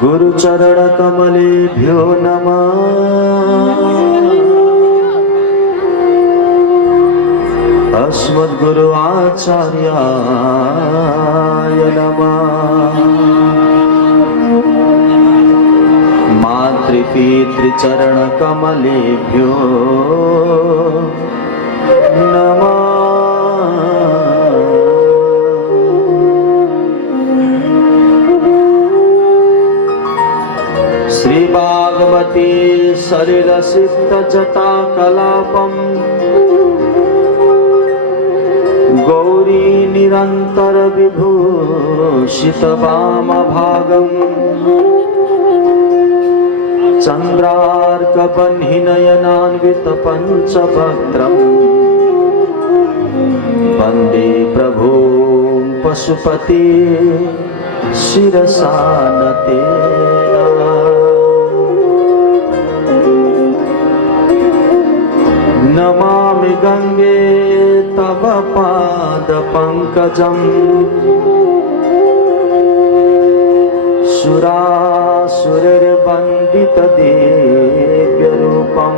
गुरुचरण कमलेभ्यो नमः। अस्मद्गुरु आचार्याय नमः। मातृपितृचरण कमलेभ्यो नमः। श्री भागवती सलिलसिक्त जटा कलापम गौरी निरंतर विभूषित वाम भागम चंद्रार्क बह्नि नयनान्वित पंचभद्रम वंदे प्रभु पशुपति शिरसा नते। नमामि गंगे तव पाद पंकजं सुरासुरैर्वन्दित दिव्य रूपं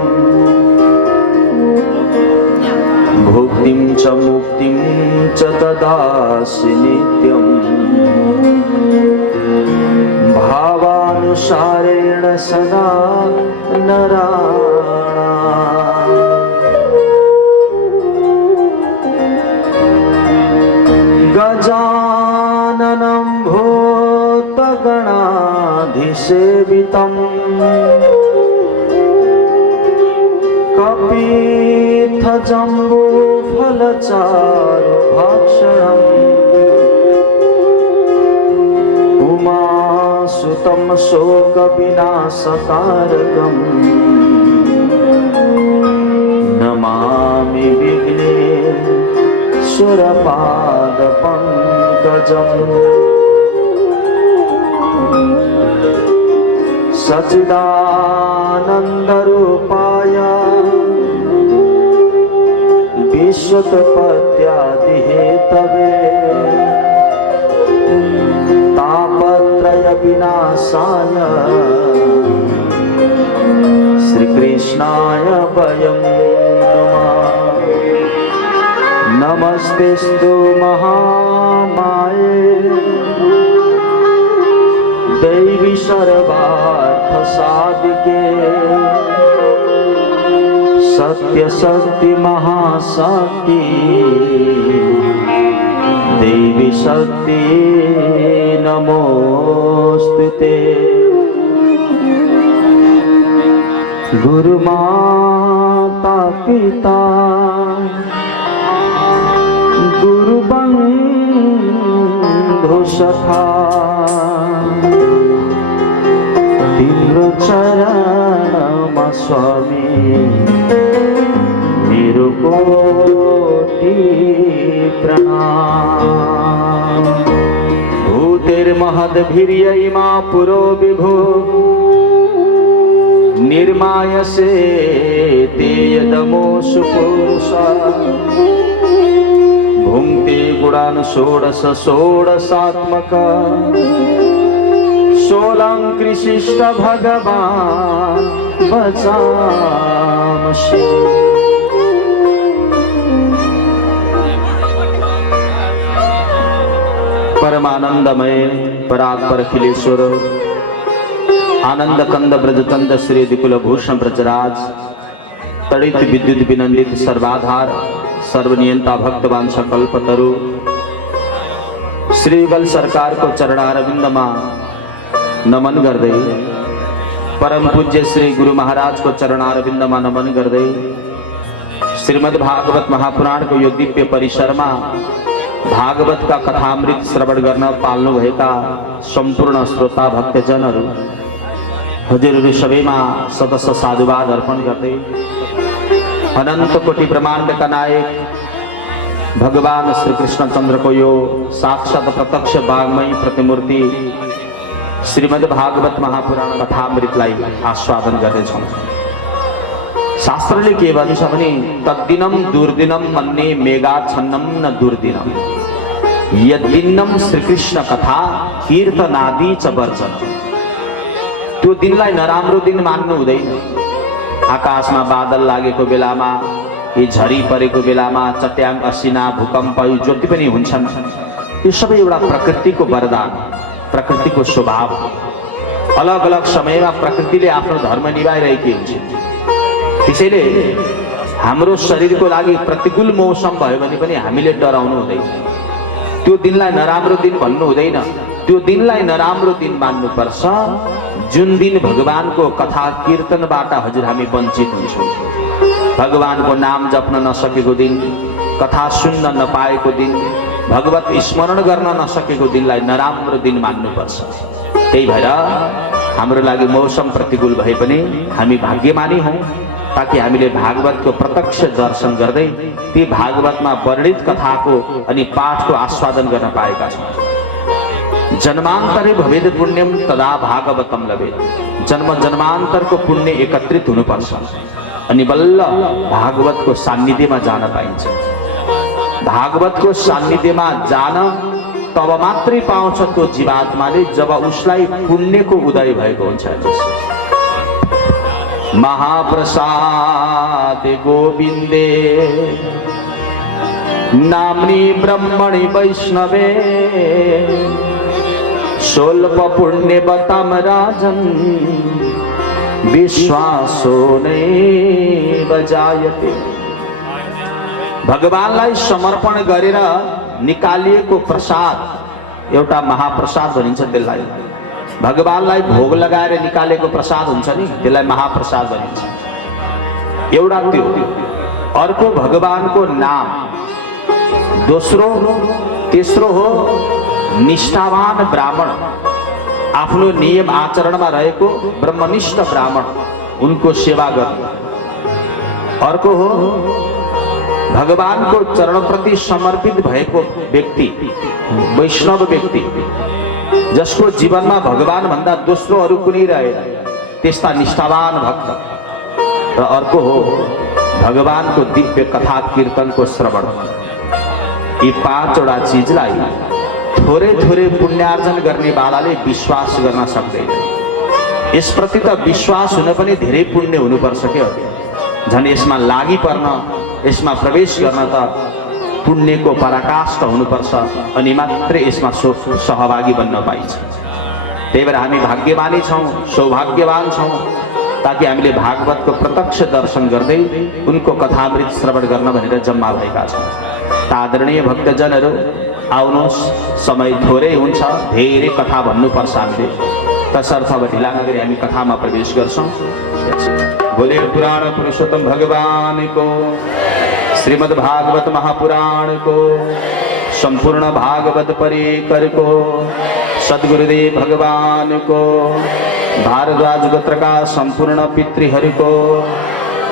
भुक्तिं च मुक्तिं च ददासि नित्यं भावानुसारेण सदा नराणाम्। गजाननं भूतगणाधिसेवितं कपित्थजम्बूफलचारुभक्षणम् उमासुतं शोकविनाशकारकम् नमामि विघ्नेश्वरपादपङ्कजम्। सच्चिदानन्दरूपाय विश्वोत्पत्त्यादिहेतवे तापत्रयविनाशाय श्रीकृष्णाय वयं नमः। नमस्तेस्तु महामाये देवी सर्वार्थसाधिके सत्यशक्ति महाशक्ति देवी शक्ति नमोस्तुते। गुरुमाता पिता गुरुबन्धु सखा चरण स्वामी निरुकोटि प्रणाम। भूतिर्महद्भिर्यैमा पुरो विभो निर्मायसे ते यदमोषु पुरुषा भुङ्क्ते गुणान् षोडश षोडशात्मका सोलंकृशिष्ट भगवान बचामसि। परमानंदमय परात्पर अखिलेश्वर आनंद कंद ब्रजकंद श्री कुलभूषण ब्रजराज तड़ित विद्युत विनंदित सर्वाधार सर्वनियंता भक्तवान सकल्पतरु श्रीगल सरकार को चरणारविंदमा नमन कर दे। परम पूज्य श्री गुरु महाराज को चरणारविंदमा नमन कर दे। श्रीमद् भागवत महापुराण को यो दिव्य परिसरमा भागवत का कथामृत श्रवण करना पालनु भएका संपूर्ण श्रोता भक्तजन हजुर सबै में सदस्य साधुवाद अर्पण करते अनंत कोटि ब्रह्मांड का नायक भगवान श्री कृष्ण चंद्र को यो साक्षात प्रत्यक्ष वाग्मयी प्रतिमूर्ति श्रीमद् भागवत महापुराण कथामृतलाई आस्वादन गर्दैछौं। शास्त्रले के भन्छ भने तद्दिनम दुर्दिनम मन्ने मेघाच्छन्नम न दुर्दिनम यद्दिनम श्रीकृष्ण कथा कीर्तनादि च वर्जन। त्यो दिनलाई नराम्रो दिन मान्नु हुँदैन। आकाशमा बादल लागेको बेलामा, यी झरी परेको बेलामा, चट्याङ असिना भूकम्प यो जति पनि हुन्छन् यो सबै एउटा प्रकृतिको वरदान, प्रकृतिको स्वभाव। अलग अलग समयमा प्रकृतिले आफ्नो धर्म निभाइरहेकी हुन्छ। त्यसैले हाम्रो शरीरको लागि प्रतिकूल मौसम भयो भने पनि हामीले डराउनु हुँदैन। त्यो दिनलाई नराम्रो दिन भन्नु हुँदैन, त्यो दिनलाई नराम्रो दिन मान्नुपर्छ जुन दिन भगवानको कथा कीर्तनबाट हजुर हामी वञ्चित हुन्छौँ। भगवानको नाम जप्न नसकेको दिन, कथा सुन्न नपाएको दिन, भगवत स्मरण गर्न नसकेको दिनलाई नराम्रो दिन मान्नुपर्छ। त्यही भएर हाम्रो लागि मौसम प्रतिकूल भए पनि हामी भाग्यमानी हौँ, ताकि हामीले भागवतको प्रत्यक्ष दर्शन गर्दै ती भागवतमा वर्णित कथाको अनि पाठको आस्वादन गर्न पाएका छौँ। जन्मान्तरे भवेद पुण्यम तदा भागवतम लभेत। जन्म जन्मान्तरको पुण्य एकत्रित हुनुपर्छ अनि बल्ल भागवतको सान्निध्यमा जान पाइन्छ। भागवतको सान्निध्यमा जान तब मात्रै पाउँछ त्यो जीवात्माले जब उसलाई पुण्यको उदय भएको हुन्छ। महाप्रसाद गोविन्दे नाम्नी ब्रह्मणि वैष्णवे स्वल्प पुण्यवतम राजन विश्वासो नैव जायते। भगवानलाई समर्पण गरेर निकालिएको प्रसाद एउटा महाप्रसाद भनिन्छ। त्यसलाई भगवानलाई भोग लगाएर निकालेको प्रसाद हुन्छ नि, त्यसलाई महाप्रसाद भनिन्छ। एउटा त्यो, अर्को भगवानको नाम, दोस्रो तेस्रो हो निष्ठावान ब्राह्मण, आफ्नो नियम आचरणमा रहेको ब्रह्मनिष्ठ ब्राह्मण, उनको सेवा गर्नु। अर्को हो भगवानको चरणप्रति समर्पित भएको व्यक्ति, वैष्णव व्यक्ति, जसको जीवनमा भगवान भन्दा दोस्रो अरू कुनै रहेन, त्यस्ता निष्ठावान भक्त। र अर्को हो भगवानको दिव्य कथा कीर्तनको श्रवण। यी पाँचवटा चिजलाई थोरै थोरै पुण्यार्जन गर्ने बालाले विश्वास गर्न सक्दैन। यसप्रति त विश्वास हुन पनि धेरै पुण्य हुनुपर्छ क्या। झन् यसमा लागि पर्न, यसमा प्रवेश गर्न त पुण्यको पराकाष्ठ हुनुपर्छ अनि मात्रै यसमा सहभागी बन्न पाइन्छ। त्यही भएर हामी भाग्यमानी छौँ, सौभाग्यवान छौँ, ताकि हामीले भागवतको प्रत्यक्ष दर्शन गर्दै उनको कथामृत श्रवण गर्न भनेर जम्मा भएका छौँ। आदरणीय भक्तजनहरू, आउनुहोस्, समय थोरै हुन्छ, धेरै कथा भन्नुपर्छ हामीले, तसर्थ अब ढिला नगरी हामी कथामा प्रवेश गर्छौँ। बोले पुराण पुरुषोत्तम भगवान को, श्रीमद् भागवत महापुराण को, संपूर्ण भागवत परिकर को, सद्गुरुदेव भगवान को, भारद्वाज गोत्र का संपूर्ण पितृहरि को,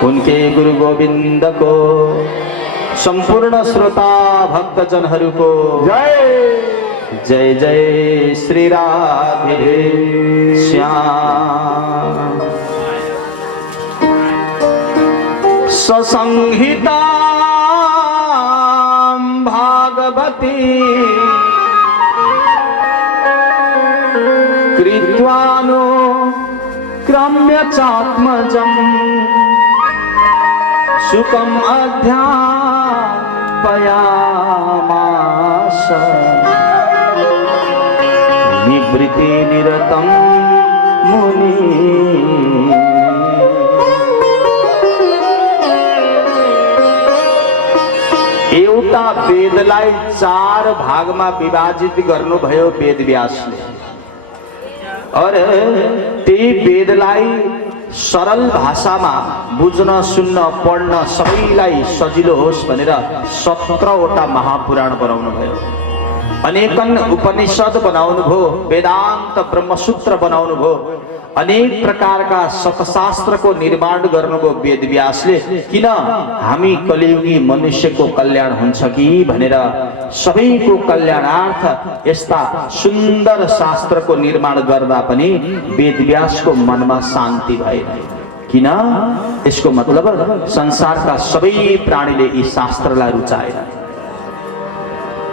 उनके गुरु गोविंद को, संपूर्ण श्रोता भक्तजनहरू को जय। जय जय श्री राधे श्याम। ससंहिता भागवती कृत्वानो क्रम्य चात्मजम् सुखम अध्यापयामास निवृत्ति निरतम मुनि। एउटा वेदलाई 4 भागमा विभाजित गर्नुभयो वेदव्यासले। और त्यही वेदलाई सरल भाषामा बुझ्न, सुन्न, पढ्न सबैलाई सजिलो होस् भनेर 17वटा महापुराण बनाउनु भयो। अनेकन उपनिषद बनाउनु भयो, वेदान्त ब्रह्मसूत्र बनाउनु भयो, अनेक प्रकारका सतशास्त्रको निर्माण गर्नुभयो वेदव्यासले। किन? हामी कलियुगी मनुष्यको कल्याण हुन्छ कि भनेर सबैको कल्याणार्थ यस्ता सुन्दर शास्त्रको निर्माण गर्दा पनि वेदव्यासको मनमा शान्ति भएन। किन यसको मतलब संसारका सबै प्राणीले यी शास्त्रलाई रुचाएर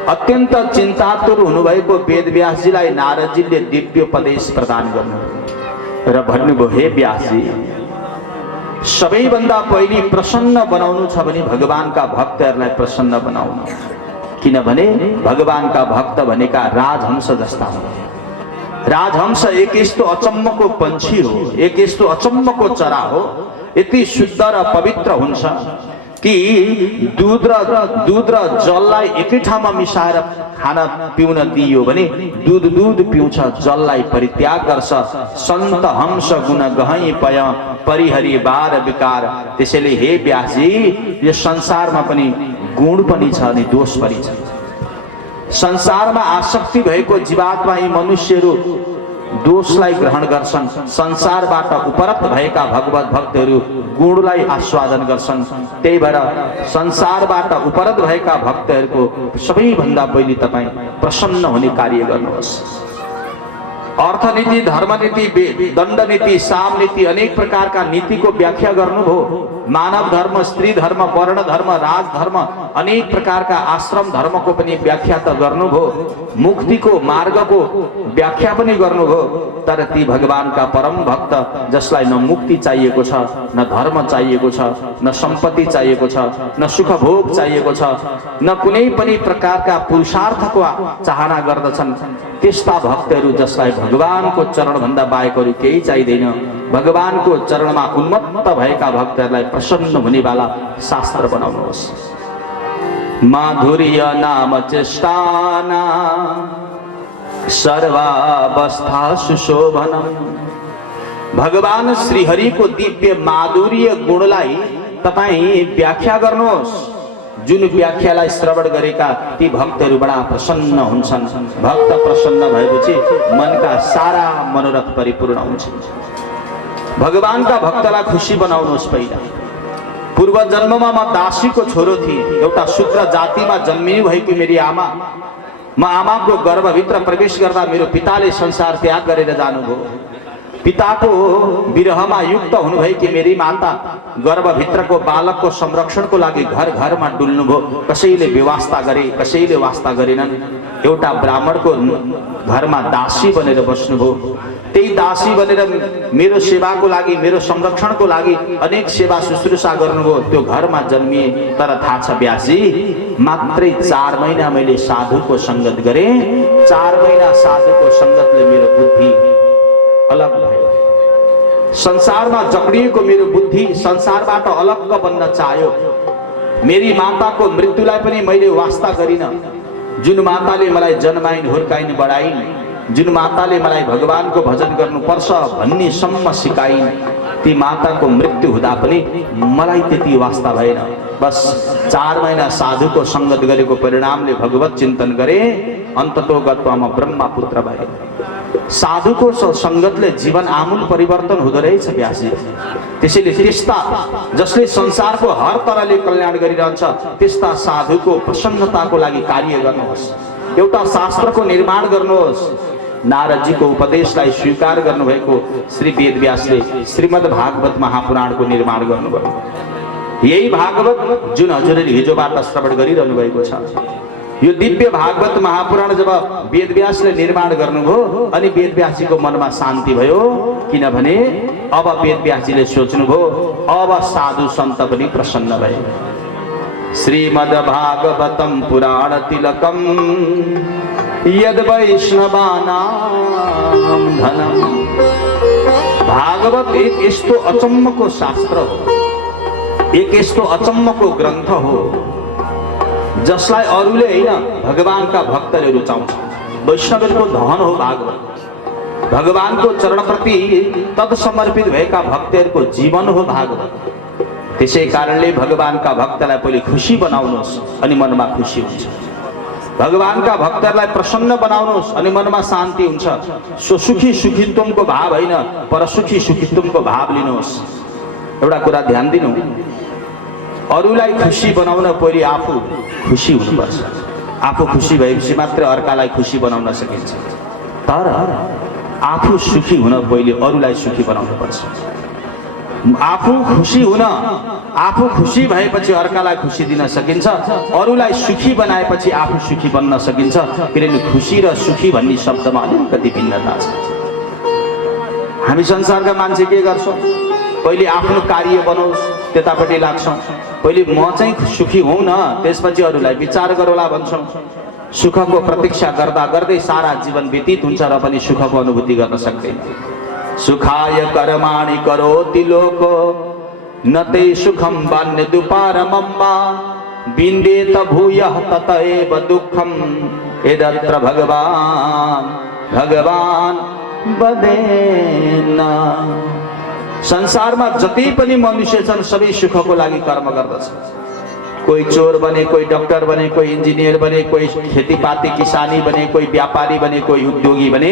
अत्यन्त चिन्तातुर हुनुभएको वेदव्यासजीलाई नारदजीले दिव्योपदेश प्रदान गर्नु र भन्नुभयो, हे व्यासजी, सबैभन्दा पहिले प्रसन्न बनाउनु छ भने भगवानका भक्तहरूलाई प्रसन्न बनाउनु, किनभने भगवानका भक्त भनेका राजहंस जस्ता हुन्। राजहंस एक यस्तो अचम्मको पंक्षी हो, एक यस्तो अचम्मको चरा हो, यति शुद्ध र पवित्र हुन्छ कि दूध र जललाई एकै ठाउँमा मिसाएर खान पिउन दियो भने दूध पिउँछ, जललाई परित्याग गर्छ। सन्त हंस गुण गहै पय परिहरि बार विकार। त्यसैले हे व्यासजी, यो संसारमा पनि गुण पनि छ अनि दोष पनि छ। संसारमा आसक्ति भएको जीवात्मा यी मनुष्यहरू दोषलाई ग्रहण गर्छन्। संसारबाट उपरत भएका भगवत भक्तहरू गुणलाई आस्वादन गर्छन्। त्यही भएर संसारबाट उपरत भएका भक्तहरूको सबैभन्दा पहिले तपाईँ प्रसन्न हुने कार्य गर्नुहोस्। अर्थनीति, धर्मनीति, दण्डनीति, सामनीति, अनेक प्रकारका नीतिको व्याख्या गर्नुभयो। मानव धर्म, स्त्री धर्म, वर्ण धर्म, राजधर्म, अनेक प्रकारका आश्रम धर्मको पनि व्याख्या त गर्नुभयो। मुक्तिको मार्गको व्याख्या पनि गर्नुभयो। तर ती भगवानका परम भक्त जसलाई न मुक्ति चाहिएको छ, न धर्म चाहिएको छ, न सम्पत्ति चाहिएको छ, न सुख भोग चाहिएको छ, न कुनै पनि प्रकारका पुरुषार्थको चाहना गर्दछन्, त्यस्ता भक्तहरू जसलाई भगवानको चरण भन्दा बाहेक अरू केही चाहिँदैन, भगवानको चरणमा उन्मत्त भएका भक्तहरूलाई प्रसन्न हुनेवाला शास्त्र बनाउनुहोस्। माधुर्य नाम चेष्टाना सर्वावस्था सुशोभनम। भगवान श्रीहरिको दिव्य माधुर्य गुणलाई तपाईँ व्याख्या गर्नुहोस्। जुन व्याख्यालाई श्रवण गरेका ती भक्तहरू बडा प्रसन्न हुन्छन्। भक्त प्रसन्न भएपछि मनका सारा मनोरथ परिपूर्ण हुन्छ। भगवानका भक्तलाई खुसी बनाउनुहोस्। पहिला पूर्व जन्ममा म दासीको छोरो थिएँ। एउटा शूद्र जातिमा जन्मिनु भएकी मेरी आमा, म आमाको गर्भभित्र प्रवेश गर्दा मेरो पिताले संसार त्याग गरेर जानुभयो। पिताको विरहमा युक्त हुनुभएकी मेरी माता गर्भभित्रको बालकको संरक्षणको लागि घर घरमा डुल्नुभयो। कसैले व्यवस्था गरे, कसैले वास्ता गरेनन्। एउटा ब्राह्मणको घरमा दासी बनेर बस्नुभयो। त्यही दासी बनेर मेरो सेवाको लागि, मेरो संरक्षणको लागि अनेक सेवा शुश्रूषा गर्नुभयो। त्यो घरमा जन्मिए। तर थाहा छ व्यासजी, मात्रै 4 महिना मैले साधुको संगत गरेँ। 4 महिना साधुको संगतले मेरो बुद्धि अलग भयो। संसारमा जकडिएको मेरो बुद्धि संसारबाट अलग बन्न चाह्यो। मेरी माताको मृत्युलाई पनि मैले वास्ता गरिन। जुन माताले मलाई जन्माइन्, हुर्काइन्, बढाइन्, जुन माताले मलाई भगवानको भजन गर्नुपर्छ भन्ने सम्म सिकाइन्, ती माताको मृत्यु हुँदा पनि मलाई त्यति वास्ता भएन। बस 4 महिना साधुको संगत गरेको परिणामले भगवत चिन्तन गरे। अन्ततोगत्वमा ब्रह्मपुत्र भए। साधुको संगतले जीवन आमूल परिवर्तन हुँदो रहेछ व्यासजी। त्यसैले त्यस्ता जसले संसारको हर तरहले कल्याण गरिरहन्छ त्यस्ता साधुको प्रसन्नताको लागि कार्य गर्नुहोस्। एउटा शास्त्रको निर्माण गर्नुहोस्। नारदजीको उपदेशलाई स्वीकार गर्नुभएको श्री वेदव्यासले श्रीमद् भागवत महापुराणको निर्माण गर्नुभयो। यही भागवत जुन हजुरले हिजोबाट श्रवण गरिरहनु भएको छ, यो दिव्य भागवत महापुराण जब वेदव्यासले निर्माण गर्नुभयो अनि वेदव्यासजीको मनमा शान्ति भयो। किनभने अब वेदव्यासजीले सोच्नुभयो अब साधु सन्त पनि प्रसन्न भए। श्रीमद् भागवतम पुराण तिलकम यद वैष्णवानां धनम। भागवत एक यस्तो अचम्मको शास्त्र हो, एक यस्तो अचम्मको ग्रन्थ हो जसलाई अरूले हैन भगवानका भक्तले रुचाउँछ। वैष्णवको धन हो भागवत। भगवानको चरणप्रति तत्समर्पित भएका भक्तहरूको जीवन हो भागवत। त्यसै कारणले भगवानका भक्तलाई पहिले खुसी बनाउनुहोस् अनि मनमा खुसी हुन्छ। भगवानका भक्तहरूलाई प्रसन्न बनाउनुहोस् अनि मनमा शान्ति हुन्छ। सो सुखी सुखित्वको भाव हैन, पर सुखी सुखित्वको भाव लिनुहोस्। एउटा कुरा ध्यान दिनु, अरूलाई खुसी बनाउन पहिले आफू खुसी हुनुपर्छ। आफू खुसी भएपछि मात्र अर्कालाई खुसी बनाउन सकिन्छ। तर आफू सुखी हुन पहिले अरूलाई सुखी बनाउनुपर्छ। आफू खुसी हुन, आफू खुसी भएपछि अर्कालाई खुसी दिन सकिन्छ, अरूलाई सुखी बनाएपछि आफू सुखी बन्न सकिन्छ। किनभने खुसी र सुखी भन्ने शब्दमा अलिकति भिन्नता छ। हामी संसारका मान्छे के गर्छौँ, पहिले आफ्नो कार्य बनाओस् त्यतापट्टि लाग्छौँ, पहिले म चाहिँ सुखी हुँ न त्यसपछि अरूलाई विचार गरौँला भन्छौँ। सुखको प्रतीक्षा गर्दा गर्दै सारा जीवन व्यतीत हुन्छ र पनि सुखको अनुभूति गर्न सक्दैन। सुखाय कर्माणि करोति लोको न ते सुखम वन्यदुपारमम्बा विन्देत भूयः तत एव दुःखम यदत्र भगवान् भगवान् वदेन। संसारमा जति पनि मनुष्य छन् सबै सुखको लागि कर्म गर्दछ। कोही चोर बने, कोही डाक्टर बने, कोही इन्जिनियर बने, कोही खेतीपाती किसानी बने, कोही व्यापारी बने, कोही उद्योगी बने,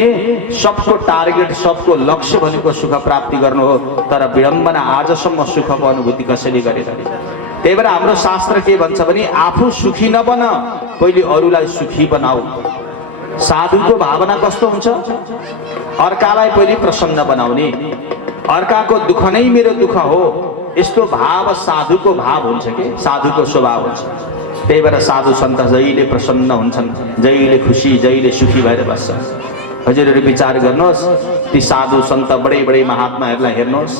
सबको टार्गेट, सबको लक्ष्य भनेको सुख प्राप्ति गर्नु हो। तर विडम्बना आजसम्म सुखको अनुभूति कसैले गरेन। त्यही भएर हाम्रो शास्त्र के भन्छ भने आफू सुखी नबन, पहिले अरूलाई सुखी बनाऊ। साधुको भावना कस्तो हुन्छ, अर्कालाई पहिले प्रसन्न बनाउने, अर्काको दुःख नै मेरो दुःख हो यस्तो भाव साधुको भाव हुन्छ कि साधुको स्वभाव हुन्छ। त्यही भएर साधु सन्त जहिले प्रसन्न हुन्छन्, जहिले खुसी, जहिले सुखी भएर बस्छ। हजुरहरू विचार गर्नुहोस्, ती साधु सन्त बडे बडे महात्माहरूलाई हेर्नुहोस्,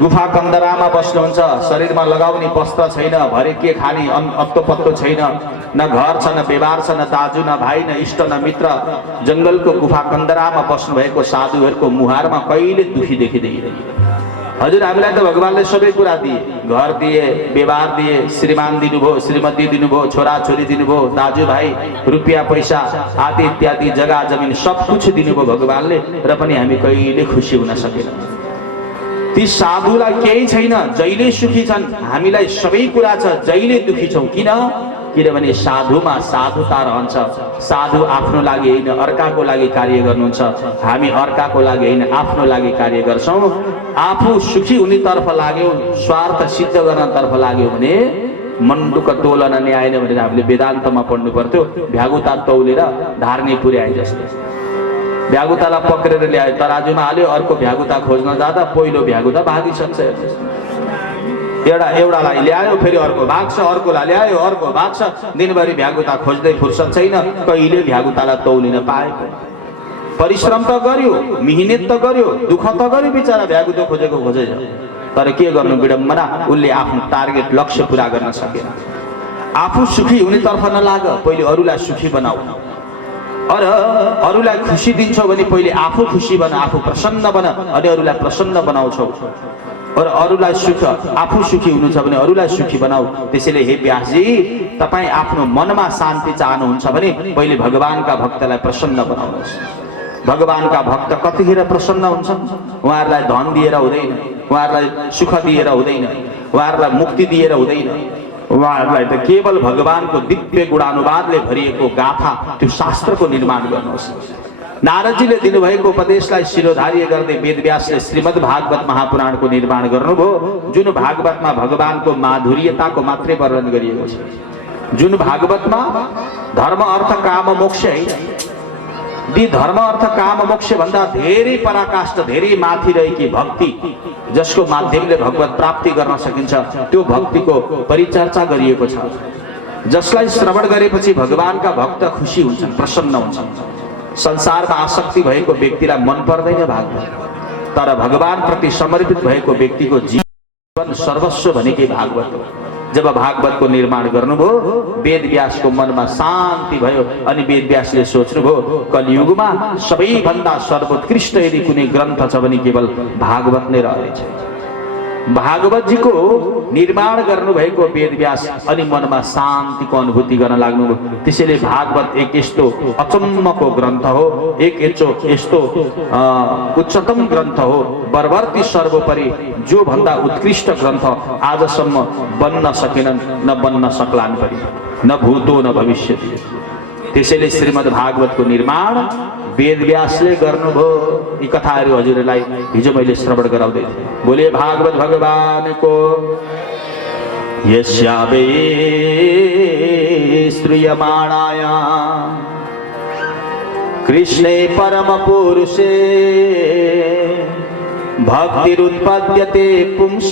गुफा कन्दरामा बस्नुहुन्छ, शरीरमा लगाउने वस्त्र छैन, भरे के खाने अत्तो पत्तो छैन, न घर छ, न व्यवहार छ, न दाजु, न भाइ, न इष्ट, न मित्र। जङ्गलको गुफा कन्दरामा बस्नुभएको साधुहरूको मुहारमा कहिले दुखी देखिँदैन। हजुर हामीलाई त भगवानले सबै कुरा दिए, घर दिए, व्यवहार दिए, श्रीमान दिनुभयो, श्रीमती दिनुभयो, छोरा छोरी दिनुभयो, दाजुभाइ, रुपियाँ पैसा आदि इत्यादि, जग्गा जमिन सब कुछ दिनुभयो भगवानले, र पनि हामी कहिले खुसी हुन सकेनौँ। ती साधुलाई केही छैन, जहिले सुखी छन्, हामीलाई सबै कुरा छ, जहिले दुखी छौँ। किनभने साधुमा साधुता रहन्छ। साधु आफ्नो लागि होइन अर्काको लागि कार्य गर्नुहुन्छ, हामी अर्काको लागि होइन आफ्नो लागि कार्य गर्छौँ। आफू सुखी हुनेतर्फ लाग्यो, स्वार्थ सिद्ध गर्नतर्फ लाग्यो भने मण्डुक तोलन न्याएन भनेर हामीले वेदान्तमा पढ्नु पर्थ्यो। भ्यागुता तौलेर धार्ने पुर्याए जस्तो, भ्यागुतालाई पक्रेर ल्यायो, तराजुमा हाल्यो, अर्को भ्यागुता खोज्न जाँदा पहिलो भ्यागुता भागिसक्छ। एउटालाई ल्यायो, फेरि अर्को भाग्छ, अर्कोलाई ल्यायो, अर्को भाग्छ, दिनभरि भ्यागुता खोज्दै फुर्सद छैन, कहिले भ्यागुतालाई तौलिन पाएको। परिश्रम त गर्यो, मिहिनेत त गर्यो, दुःख त गर्यो, बिचरा भ्यागुतो खोजेको खोजे, तर के गर्नु विडम्बना, उसले आफ्नो टार्गेट लक्ष्य पुरा गर्न सकेन। आफू सुखी हुनेतर्फ नलाग, पहिले अरूलाई सुखी बनाऊ। अरूलाई खुसी दिन्छौ भने पहिले आफू खुसी बन, आफू प्रसन्न बन, अनि अरूलाई प्रसन्न बनाउँछौ। और अरूलाई सुख, आफू सुखी हुनु छ भने अरूलाई सुखी बनाऊ। त्यसैले हे व्यासजी, तपाईँ आफ्नो मनमा शान्ति चाहनुहुन्छ भने पहिले भगवानका भक्तलाई प्रसन्न बनाउनुहोस्। भगवानका भक्त कतिखेर प्रसन्न हुन्छन्? उहाँहरूलाई धन दिएर हुँदैन, उहाँहरूलाई सुख दिएर हुँदैन, उहाँहरूलाई मुक्ति दिएर हुँदैन, उहाँहरूलाई त केवल भगवानको दिव्य गुणानुवादले भरिएको गाथा, त्यो शास्त्रको निर्माण गर्नुहोस्। नारदजीले दिनुभएको उपदेशलाई शिरोधार्य गर्दै वेदव्यासले श्रीमद् भागवत महापुराणको निर्माण गर्नुभयो, जुन भागवतमा भगवानको माधुर्यताको मात्रै वर्णन गरिएको छ। जुन भागवतमा धर्म अर्थ काम मोक्ष है, ती धर्म अर्थ काम मोक्ष भन्दा धेरै पराकाष्ठ, धेरै माथि रहेकी भक्ति, जसको माध्यमले भगवत प्राप्ति गर्न सकिन्छ, त्यो भक्तिको परिचर्चा गरिएको छ। जसलाई श्रवण गरेपछि भगवानका भक्त खुसी हुन्छन्, प्रसन्न हुन्छन्। संसारमा आसक्ति भएको व्यक्तिलाई मन पर्दैन भागवत, तर भगवान प्रति समर्पित भएको व्यक्तिको जीवन सर्वस्व भनेकै भागवत हो। जब भागवतको निर्माण गर्नुभयो, वेदव्यासको मनमा शान्ति भयो, अनि वेदव्यासले सोच्नुभयो कलियुगमा सबैभन्दा सर्वोत्कृष्ट यदि कुनै ग्रन्थ छ भने केवल भागवत नै रहेछ। भागवतजीको निर्माण गर्नुभएको वेदव्यास अनि मनमा शान्तिको अनुभूति गर्न लाग्नुभयो। त्यसैले भागवत एक यस्तो अचम्मको ग्रन्थ हो, एक यस्तो उच्चतम ग्रन्थ हो, बर्वर्ती सर्वोपरि जो भन्दा उत्कृष्ट ग्रन्थ आजसम्म बन्न सकेनन्, न बन्न सक्लान् पनि, न भूतो न भविष्यति। त्यसैले श्रीमद् भागवतको निर्माण वेदव्यासले गर्नुभयो। यी कथाहरू हजुरलाई हिजो मैले श्रवण गराउँदै थिएँ। बोले भागवत भगवानको यस्यावे श्रूयमाणाय कृष्णे परम पुरुषे भक्तिरुत्पद्यते पुंस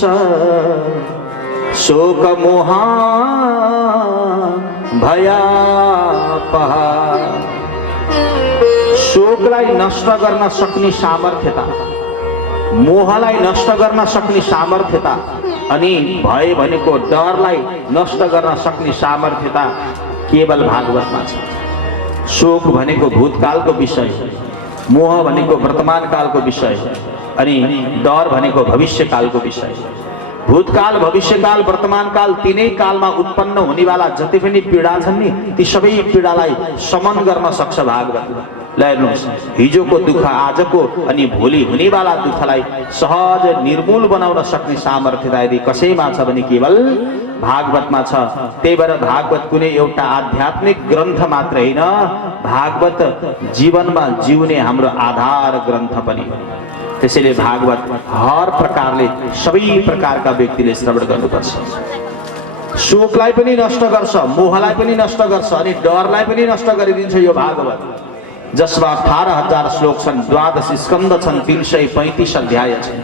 शोक मोहा भयापहा। शोकलाई नष्ट गर्न सक्ने सामर्थ्यता, मोहलाई नष्ट गर्न सक्ने सामर्थ्यता अनि भय भनेको डरलाई नष्ट गर्न सक्ने सामर्थ्यता केवल भागवतमा छ। शोक भनेको भूतकालको विषय, मोह भनेको वर्तमान कालको विषय अनि डर भनेको भविष्यकालको विषय। भूतकाल, भविष्यकाल, वर्तमान काल तीनै कालमा उत्पन्न हुनेवाला जति पनि पीडा छन् नि, ती सबै पीडालाई शमन गर्न सक्छ भागवत। ल हेर्नुहोस्, हिजोको दुःख आजको अनि भोलि हुनेवाला दुःखलाई सहज निर्मूल बनाउन सक्ने सामर्थ्यता यदि कसैमा छ भने केवल भागवतमा छ। त्यही भएर भागवत कुनै एउटा आध्यात्मिक ग्रन्थ मात्र होइन, भागवत जीवनमा जिउने हाम्रो आधार ग्रन्थ पनि। त्यसैले भागवत हर प्रकारले सबै प्रकारका व्यक्तिले श्रवण गर्नुपर्छ। शोकलाई पनि नष्ट गर्छ, मोहलाई पनि नष्ट गर्छ अनि डरलाई पनि नष्ट गरिदिन्छ यो भागवत, जसमा 18,000 श्लोक छन्, 12 स्कन्द छन्, 335 अध्याय छन्।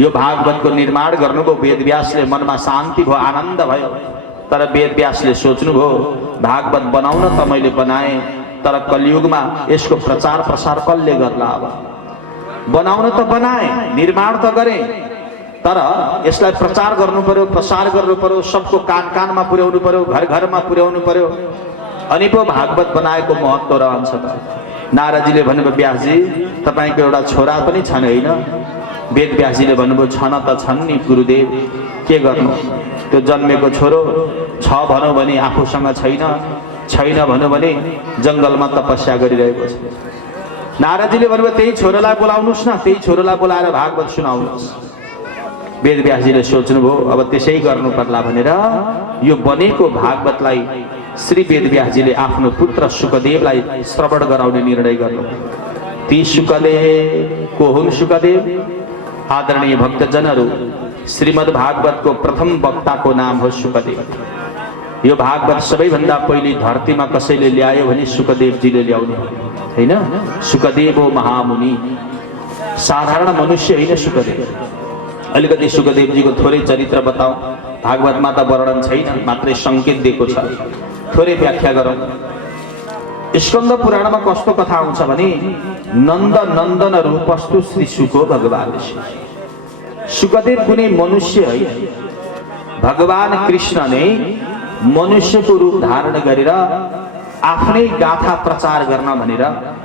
यो भागवतको निर्माण गर्नुभयो वेदव्यासले, मनमा शान्ति भयो, आनन्द भयो। तर वेदव्यासले सोच्नुभयो भागवत बनाउन त मैले बनाएँ, तर कलियुगमा यसको प्रचार प्रसार कसले गर्ला? अब बनाउन त बनाएँ, निर्माण त गरेँ, तर यसलाई प्रचार गर्नु पर्यो, प्रसार गर्नु पर्यो, सबको कान कानमा पुर्याउनु पर्यो, घर घरमा पुर्याउनु पर्यो, अनि पो भागवत बनाएको महत्त्व रहन्छ त। नारदजीले भन्नुभयो व्यासजी तपाईको एउटा छोरा पनि छन् होइन? वेद व्यासजीले भन्नुभयो छन् त छन् नि गुरुदेव, के गर्नु, त्यो जन्मेको छोरो छ भनौँ भने आफूसँग छैन, छैन भनौँ भने जङ्गलमा तपस्या गरिरहेको छ। नारदजीले भन्नुभयो त्यही छोरालाई बोलाउनुहोस् न, त्यही छोरालाई बोलाएर भागवत सुनाउनुहोस्। वेद व्यासजीले सोच्नुभयो अब त्यसै गर्नु पर्ला भनेर यो बनेको भागवतलाई श्री वेद व्यासजीले आफ्नो पुत्र शुकदेवलाई श्रवण गराउने निर्णय गर्नु। ती शुकदेव को हुन्? शुकदेव आदरणीय भक्तजनहरू, श्रीमद् भागवतको प्रथम वक्ताको नाम हो शुकदेव। यो भागवत सबैभन्दा पहिले धरतीमा कसैले ल्यायो भने शुकदेवजीले ल्याउनु होइन। शुकदेव हो महामुनि, साधारण मनुष्य होइन शुकदेव। अलिकति शुकदेवजीको थोरै चरित्र बताऊ, भागवतमा त वर्णन छैन, मात्रै सङ्केत दिएको छ, थोरै व्याख्या गरौँ। स्कन्द पुराणमा कस्तो कथा आउँछ भने नन्द नन्दन रूपस्तु श्री शुको भगवान। शुकदेव कुनै मनुष्य होइन, भगवान कृष्ण नै मनुष्यको रूप धारण गरेर आफ्नै गाथा प्रचार गर्न भनेर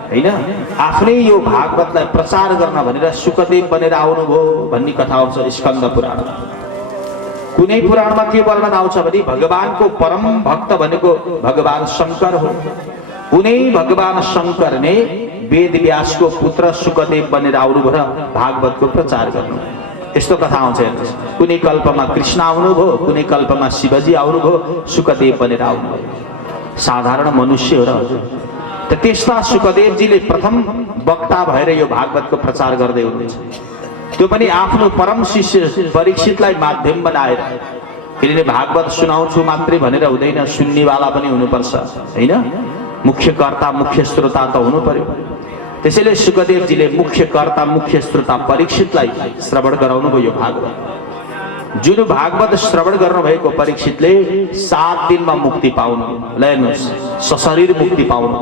होइन, आफ्नै यो भागवतलाई प्रचार गर्न भनेर शुकदेव बनेर आउनुभयो भन्ने कथा आउँछ स्कन्द पुराणमा। कुनै पुराणमा के वर्णन आउँछ भने भगवानको परम भक्त भनेको भगवान शङ्कर हो। उनै भगवान शङ्कर ने वेद व्यासको पुत्र शुकदेव बनेर आउनुभयो र भागवतको प्रचार गर्नु। यस्तो कथा आउँछ हेर्नुहोस्, कुनै कल्पमा कृष्ण आउनुभयो, कुनै कल्पमा शिवजी आउनुभयो, शुकदेव बनेर आउनुभयो। साधारण मनुष्य हो र त त्यस्ता शुकदेवजीले प्रथम वक्ता भएर यो भागवतको प्रचार गर्दै हुनुहुन्छ। त्यो पनि आफ्नो परम शिष्य परीक्षितलाई माध्यम बनाएर। किनभने भागवत सुनाउँछु मात्रै भनेर हुँदैन, सुन्नेवाला पनि हुनुपर्छ होइन। मुख्य कर्ता मुख्य श्रोता त हुनु पर्यो। त्यसैले शुकदेवजीले मुख्य कर्ता मुख्य श्रोता परीक्षितलाई श्रवण गराउनु भयो यो भागवत। जुन भागवत श्रवण गर्नुभएको परीक्षितले 7 दिनमा मुक्ति पाउनु। ल हेर्नुहोस्, सशरीर मुक्ति पाउनु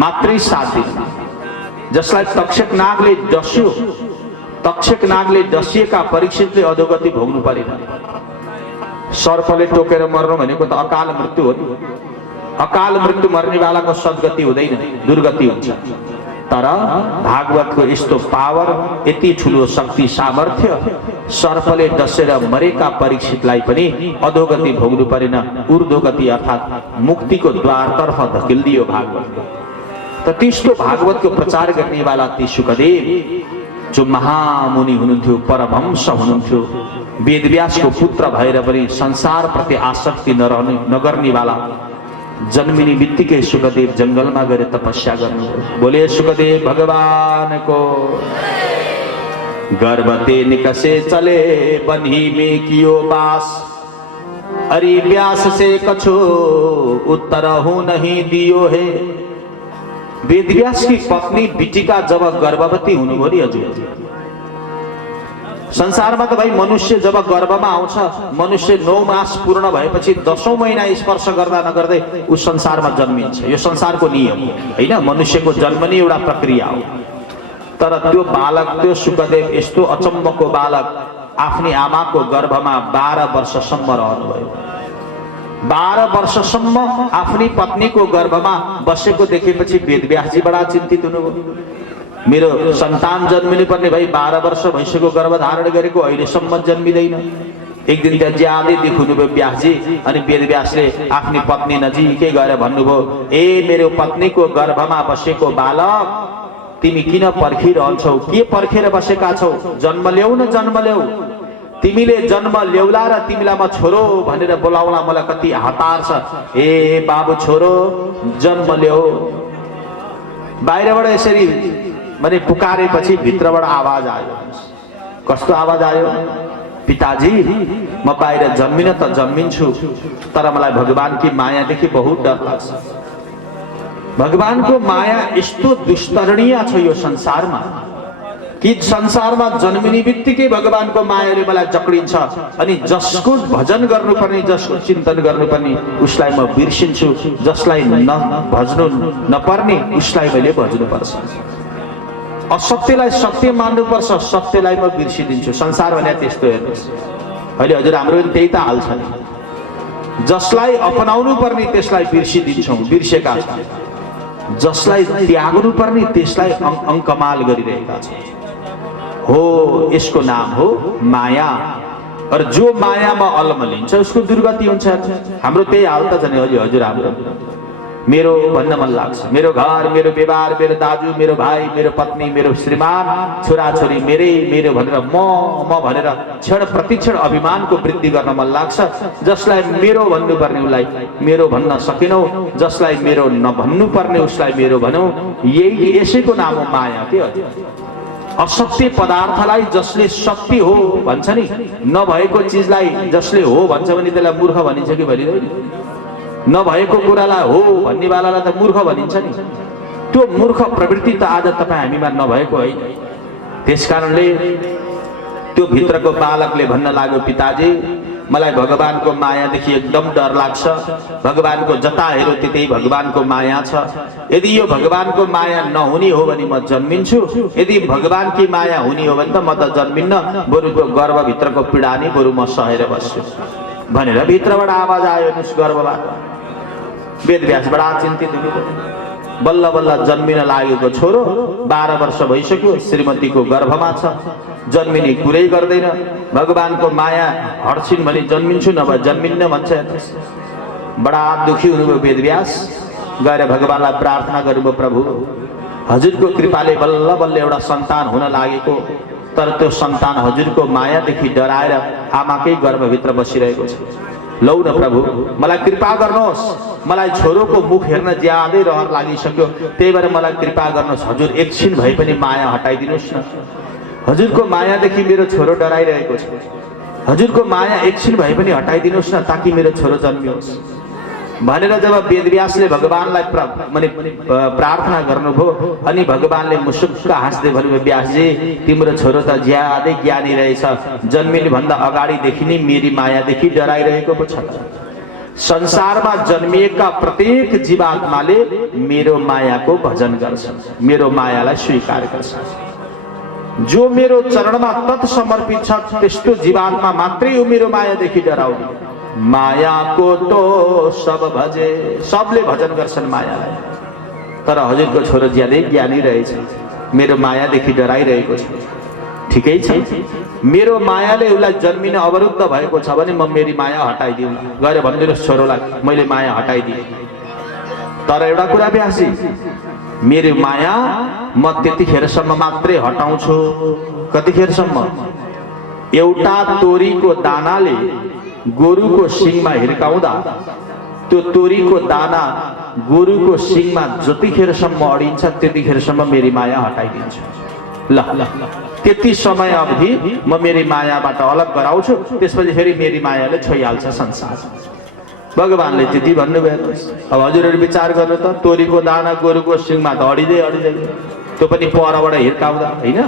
मात्रै 7 दिन। जसलाई तक्षक नागले डस्यो, तक्षक नागले डसिएका परीक्षितले अधोगति भोग्नु परेन। सर्पले टोकेर मर्नु भनेको त अकाल मृत्यु हो। अकाल मृत्यु मर्नेवालाको सद्गति हुँदैन, दुर्गति हुन्छ। तर भागवतको यस्तो पावर, यति ठुलो शक्ति सामर्थ्य, सर्पले डसेर मरेका परीक्षितलाई पनि अधोगति भोग्नु परेन, ऊर्ध्वगति अर्थात् मुक्तिको द्वारतर्फ धकेलिदियो भागवत। त त्यस्तो भागवतको प्रचार गर्नेवाला ती शुकदेव जो महामुनि हुनुहुन्थ्यो, परमहंस हुनुहुन्थ्यो, वेदव्यासको पुत्र भएर पनि संसारप्रति आसक्ति नगर्नेवाला, जन्मिने बित्तिकै शुकदेव जंगलमा गएर तपस्या गर्नु। बोले शुकदेव भगवान को। गर्भते निकसे चले बन्ही में कियो बास, अरे व्यास से कछो उत्तर हो नहीं दियो है। वेदव्यास की पत्नी बिटिका जब गर्भवती हुनुभयो नि हजुर, संसारमा त भाइ मनुष्य जब गर्भमा आउँछ, मनुष्य 9 मास पूर्ण भएपछि 10औं महिना स्पर्श गर्दा नगर्दै ऊ संसारमा जन्मिन्छ। यो संसारको नियम हो हैन, मनुष्यको जन्म नै एउटा प्रक्रिया हो। तर त्यो बालक, त्यो सुखदेव यस्तो अचम्मको बालक आफ्नी आमाको गर्भमा 12 वर्षसम्म रहनुभयो। 12 वर्षसम्म आफ्नी पत्नीको गर्भमा बसेको देखेपछि वेदव्यासजी बडा चिन्तित हुनुभयो। मेरो सन्तान जन्मिनु पर्ने भाइ 12 वर्ष भइसक्यो गर्भ धारण गरेको, अहिलेसम्म जन्मिँदैन। एक दिन त्यहाँ ज्यादै देखुनुभयो व्यासजी, अनि वेदव्यासले आफ्नी पत्नी नजिकै गएर भन्नुभयो, ए मेरो पत्नीको गर्भमा बसेको बालक, तिमी किन पर्खिरहन्छौ? के पर्खेर बसेका छौ? जन्म ल्याऊ न, जन्म ल्याऊ। तिमीले जन्म ल्याउला र तिमीलाई म छोरो भनेर बोलाउला मलाई कति हतार छ। ए बाबु छोरो जन्म ल्याऊ। बाहिरबाट यसरी माने पुकारेपछि भित्रबाट आवाज आयो। कस्तो आवाज आयो? पिताजी म बाहिर जन्मिन त जन्मिन्छु, तर मलाई भगवानकी मायादेखि बहुत डर लाग्छ। भगवानको माया यस्तो दुस्तरणीय छ यो संसारमा कि संसारमा जन्मिने बित्तिकै भगवानको मायाले मलाई जक्डिन्छ, अनि जसको भजन गर्नुपर्ने, जसको चिन्तन गर्नुपर्ने उसलाई म बिर्सिन्छु, जसलाई भज्नु नपर्ने उसलाई मैले भज्नुपर्छ। असत्यलाई सत्य मान्नुपर्छ, सत्यलाई म बिर्सिदिन्छु। संसार भने त्यस्तो हेर्नुहोस्, अहिले हजुर हाम्रो त्यही त हाल छ। जसलाई अपनाउनु पर्ने त्यसलाई बिर्सिदिन्छौँ, बिर्सेका छौँ। जसलाई त्याग्नु पर्ने त्यसलाई अङ्कमाल गरिरहेका छौँ। हो यसको नाम हो माया। और जो मायामा अलमलिन्छ उसको दुर्गति हुन्छ। हाम्रो त्यही हाल त छ नि हजुर। हाम्रो मेरो भन्न मन लाग्छ, मेरो घर, मेरो व्यवहार, मेरो दाजु, मेरो भाइ, मेरो पत्नी, मेरो श्रीमान, छोराछोरी मेरो भनेर म भनेर क्षण प्रतिक्षण अभिमानको वृद्धि गर्न मन लाग्छ। जसलाई मेरो भन्नुपर्ने उसलाई मेरो भन्न सकेनौ, जसलाई मेरो नभन्नु पर्ने उसलाई मेरो भनौँ। यही यसैको नाम हो माया के हजुर। असत्य पदार्थलाई जसले सत्य हो भन्छ नि, नभएको चिजलाई जसले हो भन्छ भने त्यसलाई मूर्ख भनिन्छ कि भनिदैन? नभएको कुरालाई हो भन्नेवालालाई त मूर्ख भनिन्छ नि। त्यो मूर्ख प्रवृत्ति त आज तपाईँ हामीमा नभएको होइन। त्यसकारणले त्यो भित्रको बालकले भन्न लाग्यो, पिताजी मलाई भगवानको मायादेखि एकदम डर लाग्छ। भगवानको जता हेरो त्यतै भगवानको माया छ। यदि यो भगवानको माया नहुने हो भने म जन्मिन्छु, यदि भगवानकी माया हुने हो भने त म त जन्मिन्न, बरुको गर्भभित्रको पीडा नि बरु म सहेर बस्छु भनेर भित्रबाट आवाज आयो उस गर्भबाट। वेदव्यास बडा चिन्तित हुनुभयो। बल्ल बल्ल जन्मिन लागेको छोरो 12 वर्ष भइसक्यो, श्रीमतीको गर्भमा छ, जन्मिने कुरै गर्दैन। भगवानको माया हट्छिन् भने जन्मिन्छु, नभए जन्मिन्न भन्छ। बडा दुखी हुनुभयो वेदव्यास। गएर भगवानलाई प्रार्थना गर्नुभयो, प्रभु हजुरको कृपाले बल्ल बल्ल एउटा सन्तान हुन लागेको, तर त्यो सन्तान हजुरको मायादेखि डराएर आमाकै गर्भभित्र बसिरहेको छ। लौ न प्रभु मलाई कृपा गर्नुहोस्, मलाई छोरोको मुख हेर्न ज्यादै रहर लागिसक्यो, त्यही भएर मलाई कृपा गर्नुहोस्। हजुर एकछिन भए पनि माया हटाइदिनुहोस् न। हजुरको मायादेखि मेरो छोरो डराइरहेको छ। हजुरको माया एकछिन भए पनि हटाइदिनुहोस् न, ताकि मेरो छोरो जन्मियोस् भनेर जब वेदव्यासले भगवानलाई प्रार्थना गर्नुभयो, अनि भगवानले मुसुक्क हाँस्दै भन्नुभयो, व्यासजी तिम्रो छोरो त ज्यादै ज्ञानी रहेछ, जन्मिनु भन्दा अगाडिदेखि नै मेरी मायादेखि डराइरहेको पो छ। संसारमा जन्मिएका प्रत्येक जीवात्माले मेरो मायाको भजन गर्छ, मेरो मायालाई स्वीकार गर्छ। जो मेरो चरणमा तत्समर्पित छ त्यस्तो जीवात्मा मात्रै हो मेरो मायादेखि डराउने। मायाको तो सब भजे, सबले भजन गर्छन् मायालाई। तर हजुरको छोरो ज्यादै ज्ञानी रहेछ, मेरो मायादेखि डराइरहेको छ। ठिकै छ, मेरो मायाले उसलाई जन्मिन अवरुद्ध भएको छ भने म मेरी माया हटाइदिउँ। गएर भनिदिनुहोस् छोरोलाई मैले माया हटाइदिएँ। तर एउटा कुरा व्यासी, मेरो माया म त्यतिखेरसम्म मात्रै हटाउँछु। कतिखेरसम्म? एउटा तोरीको दानाले गोरुको सिङमा हिर्काउँदा त्यो तोरीको दाना गोरुको सिङमा जतिखेरसम्म अडिन्छ त्यतिखेरसम्म मेरी माया हटाइदिन्छु। ल त्यति समय अवधि म मेरी मायाबाट अलग गराउँछु, त्यसपछि फेरि मेरी मायाले छोइहाल्छ संसार। भगवानले त्यति भन्नुभयो। अब हजुरहरू विचार गर्नु त, तोरीको दाना गोरुको सिङमा त अडिँदै त्यो पनि परबाट हिर्काउँदा होइन।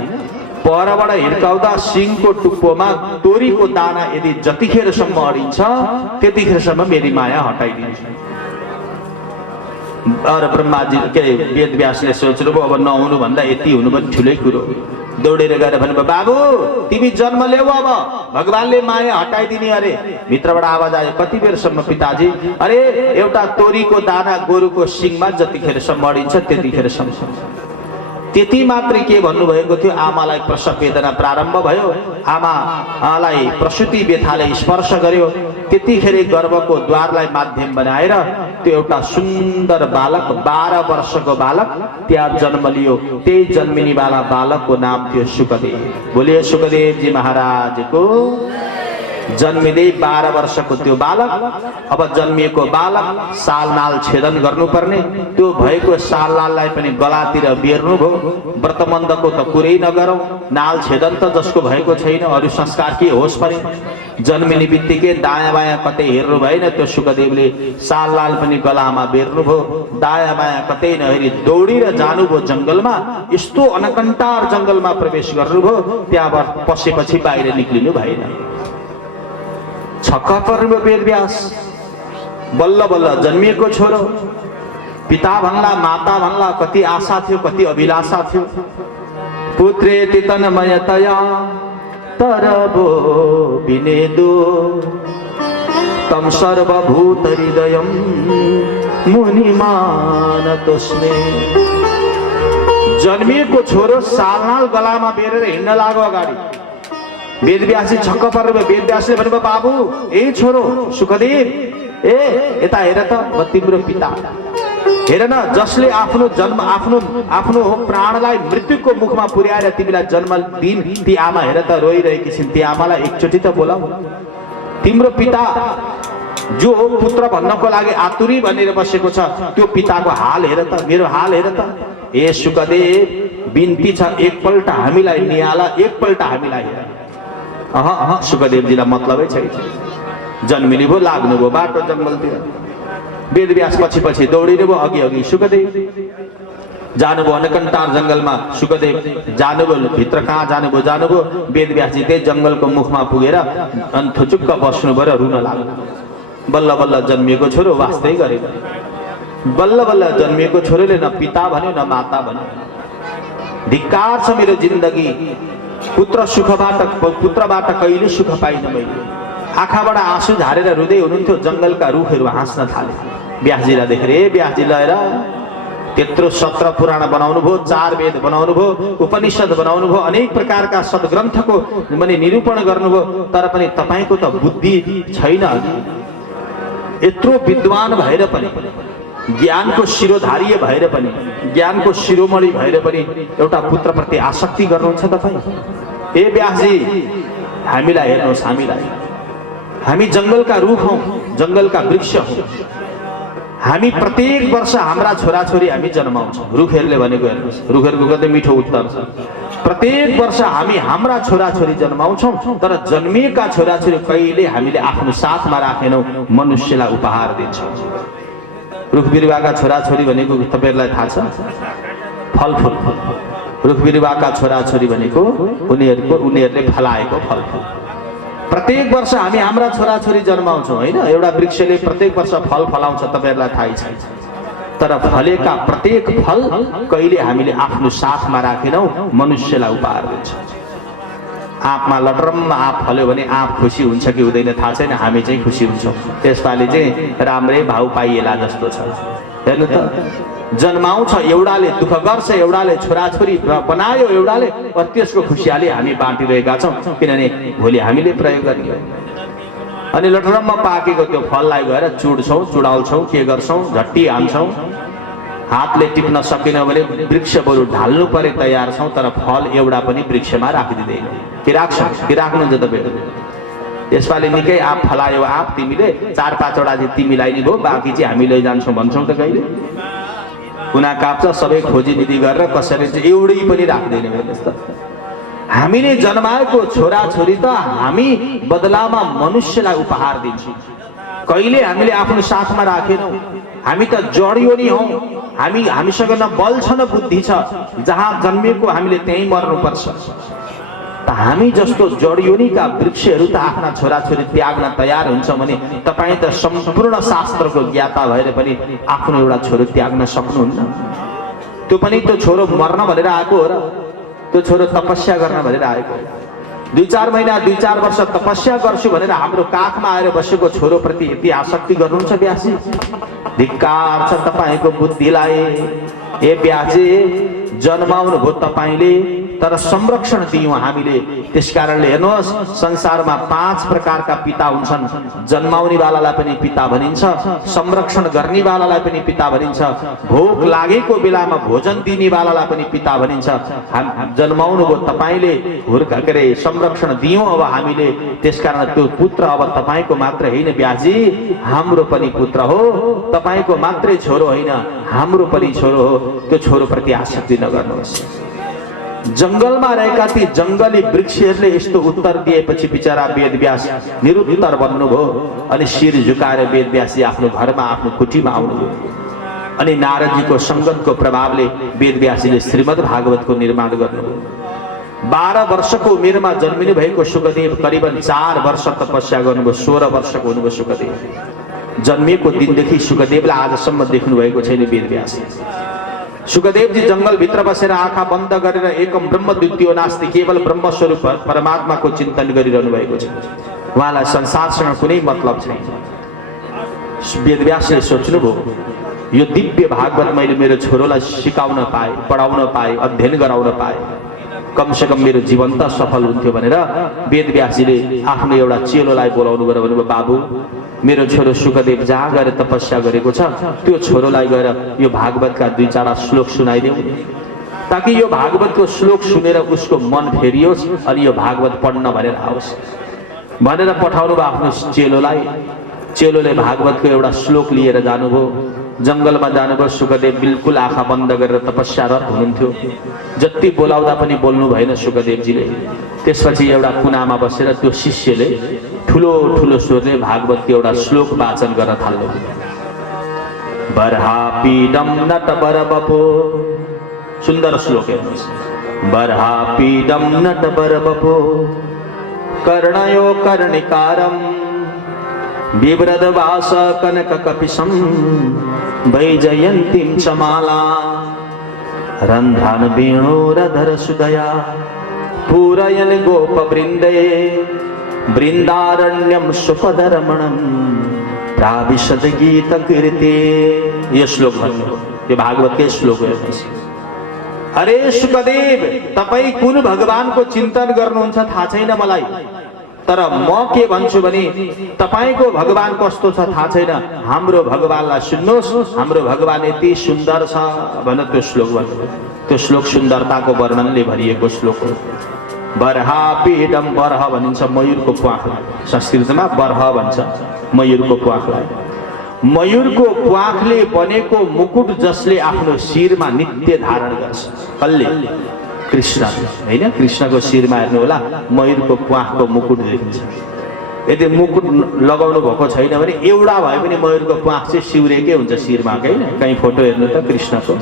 परबाट हिर्काउँदा सिङको टुप्पोमा तोरीको दाना यदि जतिखेरसम्म अडिन्छ त्यतिखेरसम्म मेरी माया हटाइदिन्छु। और ब्रह्माजी के वेद व्यासले सोच्नुभयो अब नहुनु भन्दा यति हुनु पनि ठुलै कुरो। दौडेर गएर भन्नुभयो बाबु तिमी जन्म ल्याऊ, अब भगवानले माया हटाइदिने अरे। भित्रबाट आवाज आयो कति बेरसम्म पिताजी? अरे एउटा तोरीको दाना गोरुको सिङमा जतिखेरसम्म अडिन्छ त्यतिखेरसम्म। त्यति मात्रै के भन्नुभएको थियो? आमालाई प्रसव वेदना प्रारम्भ भयो, आमालाई प्रसुति व्यथाले स्पर्श गर्यो, त्यतिखेर गर्भको द्वारलाई माध्यम बनाएर त्यो एउटा सुन्दर बालक 12 वर्षको बालक त्यहाँ जन्म लियो। त्यही जन्मिने वाला बालकको नाम थियो सुखदेव। बोलिए सुखदेवजी महाराजको। जन्मिँदै 12 वर्षको त्यो बालक, अब जन्मिएको बालक सालनाल छेदन गर्नुपर्ने, त्यो भएको सालनाललाई पनि गलातिर बेर्नुभयो। व्रतबन्धको त कुरै नगरौँ, नाल छेदन त जसको भएको छैन अरू संस्कार के होस् पनि। जन्मिने बित्तिकै दायाँ बायाँ कतै हेर्नु भएन, त्यो सुखदेवले सालनाल पनि गलामा बेर्नुभयो। दायाँ बायाँ कतै नहेरी दौडेर जानुभयो जङ्गलमा। यस्तो अनकन्टार जङ्गलमा प्रवेश गर्नुभयो, त्यहाँबाट पसेपछि बाहिर निक्लिनु भएन। छक्क पर्नुभयो वेदव्यास। बल्ल बल्ल जन्मिएको छोरो, पिता भन्ला माता भन्ला कति आशा थियो, कति अभिलाषा थियो। पुत्रेति तन्मयतया तरबो विनेदो तम सर्वभूत हृदयं मुनिमानतोस्मे। जन्मिएको छोरो सालनाल गलामा बेरेर हिँड्न लाग्यो अगाडि। वेदव्यासले छक्क परेर वेदव्यासले भन्नुभयो बाबु ए छोरो सुखदेव, ए यता हेर त, म तिम्रो पिता। हेर न, जसले आफ्नो जन्म आफ्नो प्राणलाई मृत्युको मुखमा पुर्याएर तिमीलाई जन्म दिन ती आमा हेर त रोइरहेकी छिन्। ती आमालाई एकचोटि त बोलाऊ। तिम्रो पिता जो पुत्र भन्नको लागि आतुरी भनेर बसेको छ, त्यो पिताको हाल हेर त, मेरो हाल हेर त। ए सुखदेव बिन्ती छ, एकपल्ट हामीलाई निहाल, एकपल्ट हामीलाई हेर। सुखदेवजीलाई मतलबै छैन। जन्मिनु भयो, लाग्नुभयो बाटो जङ्गलतिर। वेदव्यास पछि पछि दौडिनु भयो, अघि अघि सुखदेव जानुभयो अनकन्टार जङ्गलमा। सुखदेव जानुभयो, भित्र कहाँ जानुभयो। वेदव्यासजी त्यही जङ्गलको मुखमा पुगेर थुचुक्क बस्नुभयो र रुन लाग्नु। बल्ल बल्ल जन्मिएको छोरो वास्तै गरेन। बल्ल बल्ल जन्मिएको छोरोले न पिता भन्यो न माता भन्यो। धिक्कार छ मेरो जिन्दगी, पुत्रबाट कहिले सुख पाइन मैले। आँखाबाट आँसु झारेर रुँदै हुनुहुन्थ्यो। जङ्गलका रुखहरू हाँस्न थाले। व्यासजीलाई देखेर ए व्यासजी लएर त्यत्रो 17 पुराण बनाउनु भयो, 4 वेद बनाउनु भयो, उपनिषद बनाउनु भयो, अनेक प्रकारका सद्ग्रन्थको माने निरूपण गर्नुभयो, तर पनि तपाईको त बुद्धि छैन। यत्रो विद्वान भएर पनि, ज्ञानको शिरोधारी भएर पनि, ज्ञानको शिरोमणि भएर पनि एउटा पुत्रप्रति आसक्ति गर्नुहुन्छ तपाईँ। ए व्यासजी हामीलाई हेर्नुहोस्, हामी जङ्गलका रुख हौँ, जङ्गलका वृक्ष हौँ। हामी प्रत्येक वर्ष हाम्रा छोराछोरी हामी जन्माउँछौँ। रुखहरूले भनेको हेर्नुहोस्, रुखहरूको कतै मिठो उत्तर छ। प्रत्येक वर्ष हामी हाम्रा छोराछोरी जन्माउँछौँ, तर जन्मिएका छोराछोरी कहिले हामीले आफ्नो साथमा राखेनौँ, मनुष्यलाई उपहार दिन्छौँ। रुख बिरुवाका छोराछोरी भनेको तपाईँहरूलाई थाहा छ? फलफुल। रुख बिरुवाका छोराछोरी भनेको उनीहरूले फलाएको फलफुल। प्रत्येक वर्ष हामी हाम्रा छोराछोरी जन्माउँछौँ होइन? एउटा वृक्षले प्रत्येक वर्ष फल फलाउँछ, तपाईँहरूलाई थाहै छ। तर फलेका प्रत्येक फल कहिले हामीले आफ्नो साथमा राखेनौँ, मनुष्यलाई उपहार दिन्छौँ। आँपमा लटरम्म आँप फल्यो भने आँप खुसी हुन्छ कि हुँदैन थाहा छैन, हामी चाहिँ खुसी हुन्छौँ। त्यसपालि चाहिँ राम्रै भाउ पाइएला जस्तो छ। हेर्नु त, जन्माउँछ एउटाले, दुःख गर्छ एउटाले, छोराछोरी बनायो एउटाले, र त्यसको खुसियाली हामी बाँटिरहेका छौँ, किनभने भोलि हामीले प्रयोग गर्ने। अनि लटरम्म पाकेको त्यो फललाई गएर चुड्छौँ, चुडाउँछौँ, के गर्छौँ, झट्टी हान्छौँ। हातले टिप्न सकेन भने वृक्ष बरु ढाल्नु परे तयार छौँ, तर फल एउटा पनि वृक्षमा राखिदिँदैन। के राख्छौँ? के राख्नुहुन्छ तपाईँ? यसपालि निकै आँप फलायो, आँप तिमीले 4-5वटा चाहिँ तिमीलाई नि भयो, बाँकी चाहिँ हामी लैजान्छौँ भन्छौँ त कहिले? कुना काप्छ, सबै खोजी निधि गरेर कसैले चाहिँ एउटै पनि राख्दैन। हेर्नुहोस् त, हामीले जन्माएको छोराछोरी त हामी बदलामा मनुष्यलाई उपहार दिन्छौँ, कहिले हामीले आफ्नो साथमा राखेनौँ। हामी त जडियो नि हौँ, हामीसँग न बल छ न बुद्धि छ। जहाँ जन्मिएको हामीले त्यहीँ मर्नुपर्छ। त हामी जस्तो जडियोनीका वृक्षहरू त आफ्ना छोराछोरी त्याग्न तयार हुन्छ भने तपाईँ त सम्पूर्ण शास्त्रको ज्ञाता भएर पनि आफ्नो एउटा छोरो त्याग्न सक्नुहुन्न। त्यो पनि त्यो छोरो मर्न भनेर आएको हो र त्यो छोरो तपस्या गर्न भनेर आएको। 2-4 महिना 2-4 वर्ष तपस्या गर्छु भनेर हाम्रो काखमा आएर बसेको छोरोप्रति यति आसक्ति गर्नुहुन्छ व्यासजी? धिक्कार छ तपाईँको बुद्धिलाई। ए व्यासजी, जन्माउनु भयो तपाईँले तर संरक्षण दियौं हामीले। त्यसकारणले हेर्नुहोस्, संसारमा 5 प्रकारका पिता हुन्छन्। जन्माउने वालालाई पनि पिता भनिन्छ, संरक्षण गर्ने वालालाई पनि पिता भनिन्छ, भोक लागेको बेलामा भोजन दिने वालालाई पनि पिता भनिन्छ। जन्माउनु भयो तपाईले, हुर्काके संरक्षण दियौं अब हामीले। त्यसकारण त्यो पुत्र अब तपाईको मात्र हैन व्यासजी, हाम्रो पनि पुत्र हो। तपाईको मात्रै छोरो हैन, हाम्रो पनि छोरो हो। त्यो छोरो प्रति आसक्ति नगर्नुहोस्। जंगलमा रहेका ती जंगली वृक्षहरूले यस्तो उत्तर दिएपछि बिचरा वेदव्यास निरुत्तर बन्नुभयो। अनि शिर झुकाएर वेदव्यासजी आफ्नो घरमा आफ्नो कुटीमा आउनुभयो। अनि नारदजीको संगतको प्रभावले वेदव्यासजीले श्रीमद् भागवतको निर्माण गर्नुभयो। 12 वर्षको उमेरमा जन्मिनु भएको सुकदेव करिबन 4 वर्ष तपस्या गर्नुभयो। 16 वर्षको हुनुभयो सुकदेव। जन्मिएको दिनदेखि सुकदेवलाई आजसम्म देख्नु भएको छैन वेदव्यासले। सुकदेव जी जंगल भित्र बसेर आँखा बन्द गरेर एकम ब्रह्म द्वितीय नास्ति, केवल ब्रह्म स्वरूप परमात्माको चिन्तन गरिरहनु भएको छ। उहाँलाई संसारसँग कुनै मतलब छैन। वेदव्यासले सोच्नुभयो, यो दिव्य भागवत मैले मेरो छोरोलाई सिकाउन पाए, पढाउन पाए, अध्ययन गराउन पाए, कम से कम मेरो जीवन त सफल हुन्थ्यो भनेर वेदव्यासजीले आफ्नो एउटा चेलोलाई बोलाउनु गएर भन्नुभयो, बाबु मेरो छोरो सुकदेव जहाँ गएर तपस्या गरेको छ त्यो छोरोलाई गएर यो भागवतका 2-4 श्लोक सुनाइदेऊ, ताकि यो भागवतको श्लोक सुनेर उसको मन फेरियोस् अनि यो भागवत पढ्न भनेर आओस् भनेर पठाउनु भयो आफ्नो चेलोलाई। चेलोले भागवतको एउटा श्लोक लिएर जानुभयो। जंगलमा जानुभयो। सुकदेव बिल्कुल आँखा बन्द गरेर तपस्यारत हुनुहुन्थ्यो। जति बोलाउँदा पनि बोल्नु भएन सुकदेवजीले। त्यसपछि एउटा कुनामा बसेर त्यो शिष्यले ठुलो ठुलो स्वरले भागवतको एउटा श्लोक वाचन गर्न थाल्यो। बर्हापीडम नटवर बपो, सुन्दर श्लोक हेर्नुहोस्। बर्हापीडम नटवर बपो कर्णयो कर्णिकारम बिभ्रदवास कनक कपिशम वैजयन्तीं च माला रन्ध्रान वेणोरधर सुदया पूरयन् गोपवृन्दे वृन्दारण्यं सुखदरमणं प्राविशद गीतकीर्ते। ये श्लोक भन्नु, यो भागवतकै श्लोक हो। अरे सुकदेव, तपाई कुन भगवानको चिन्तन गर्नुहुन्छ थाहा छैन मलाई, तर म के भन्छु भने तपाईको भगवान कस्तो छ थाहा छैन। हाम्रो भगवानलाई सुन्नुहोस्, हाम्रो भगवान यति सुन्दर छ भनेर त्यो श्लोक भन्नु। त्यो श्लोक सुन्दरताको वर्णनले भरिएको श्लोक हो। बर्हापीडम, बर्ह भनिन्छ मयूरको प्वाखलाई। संस्कृतमा बर्ह भन्छ मयूरको प्वाखलाई। मयूरको प्वाखले बनेको मुकुट जसले आफ्नो शिरमा नित्य धारण गर्छ। कसले? कृष्ण हैन। कृष्णको शिरमा हेर्नु होला मयूरको प्वाखको मुकुट देखिन्छ। यदि मुकुट लगाउनु भएको छैन भने एउटा भए पनि मयूरको प्वाख चाहिँ सिउरेकै हुन्छ शिरमा, हैन? कहीं फोटो हेर्नु त कृष्णको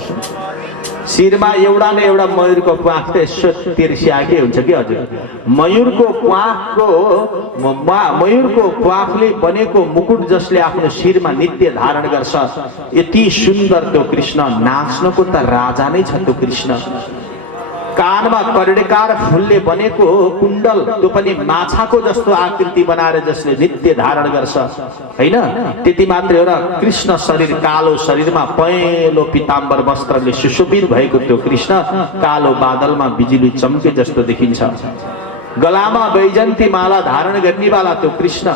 शिरमा एउटा न एउटा मयूरको प्वाख त यसो तिर्स्याकै हुन्छ कि हजुर। मयूरको प्वाखले बनेको मुकुट जसले आफ्नो शिरमा नित्य धारण गर्छ। यति सुन्दर त्यो कृष्ण, नाच्नको त राजा नै छ त्यो कृष्ण। कानमा कर्णिकार फूलले बनेको कुण्डल, त्यो पनि माछाको जस्तो आकृति बनाएर जसले नित्य धारण गर्छ, हैन? त्यति मात्रै हो र कृष्ण शरीर, कालो शरीरमा पहेँलो पीताम्बर वस्त्रले सुशोभित भएको त्यो कृष्ण कालो बादलमा बिजुली चम्के जस्तो देखिन्छ। गलामा वैजयन्ती माला धारण गर्नेवाला त्यो कृष्ण,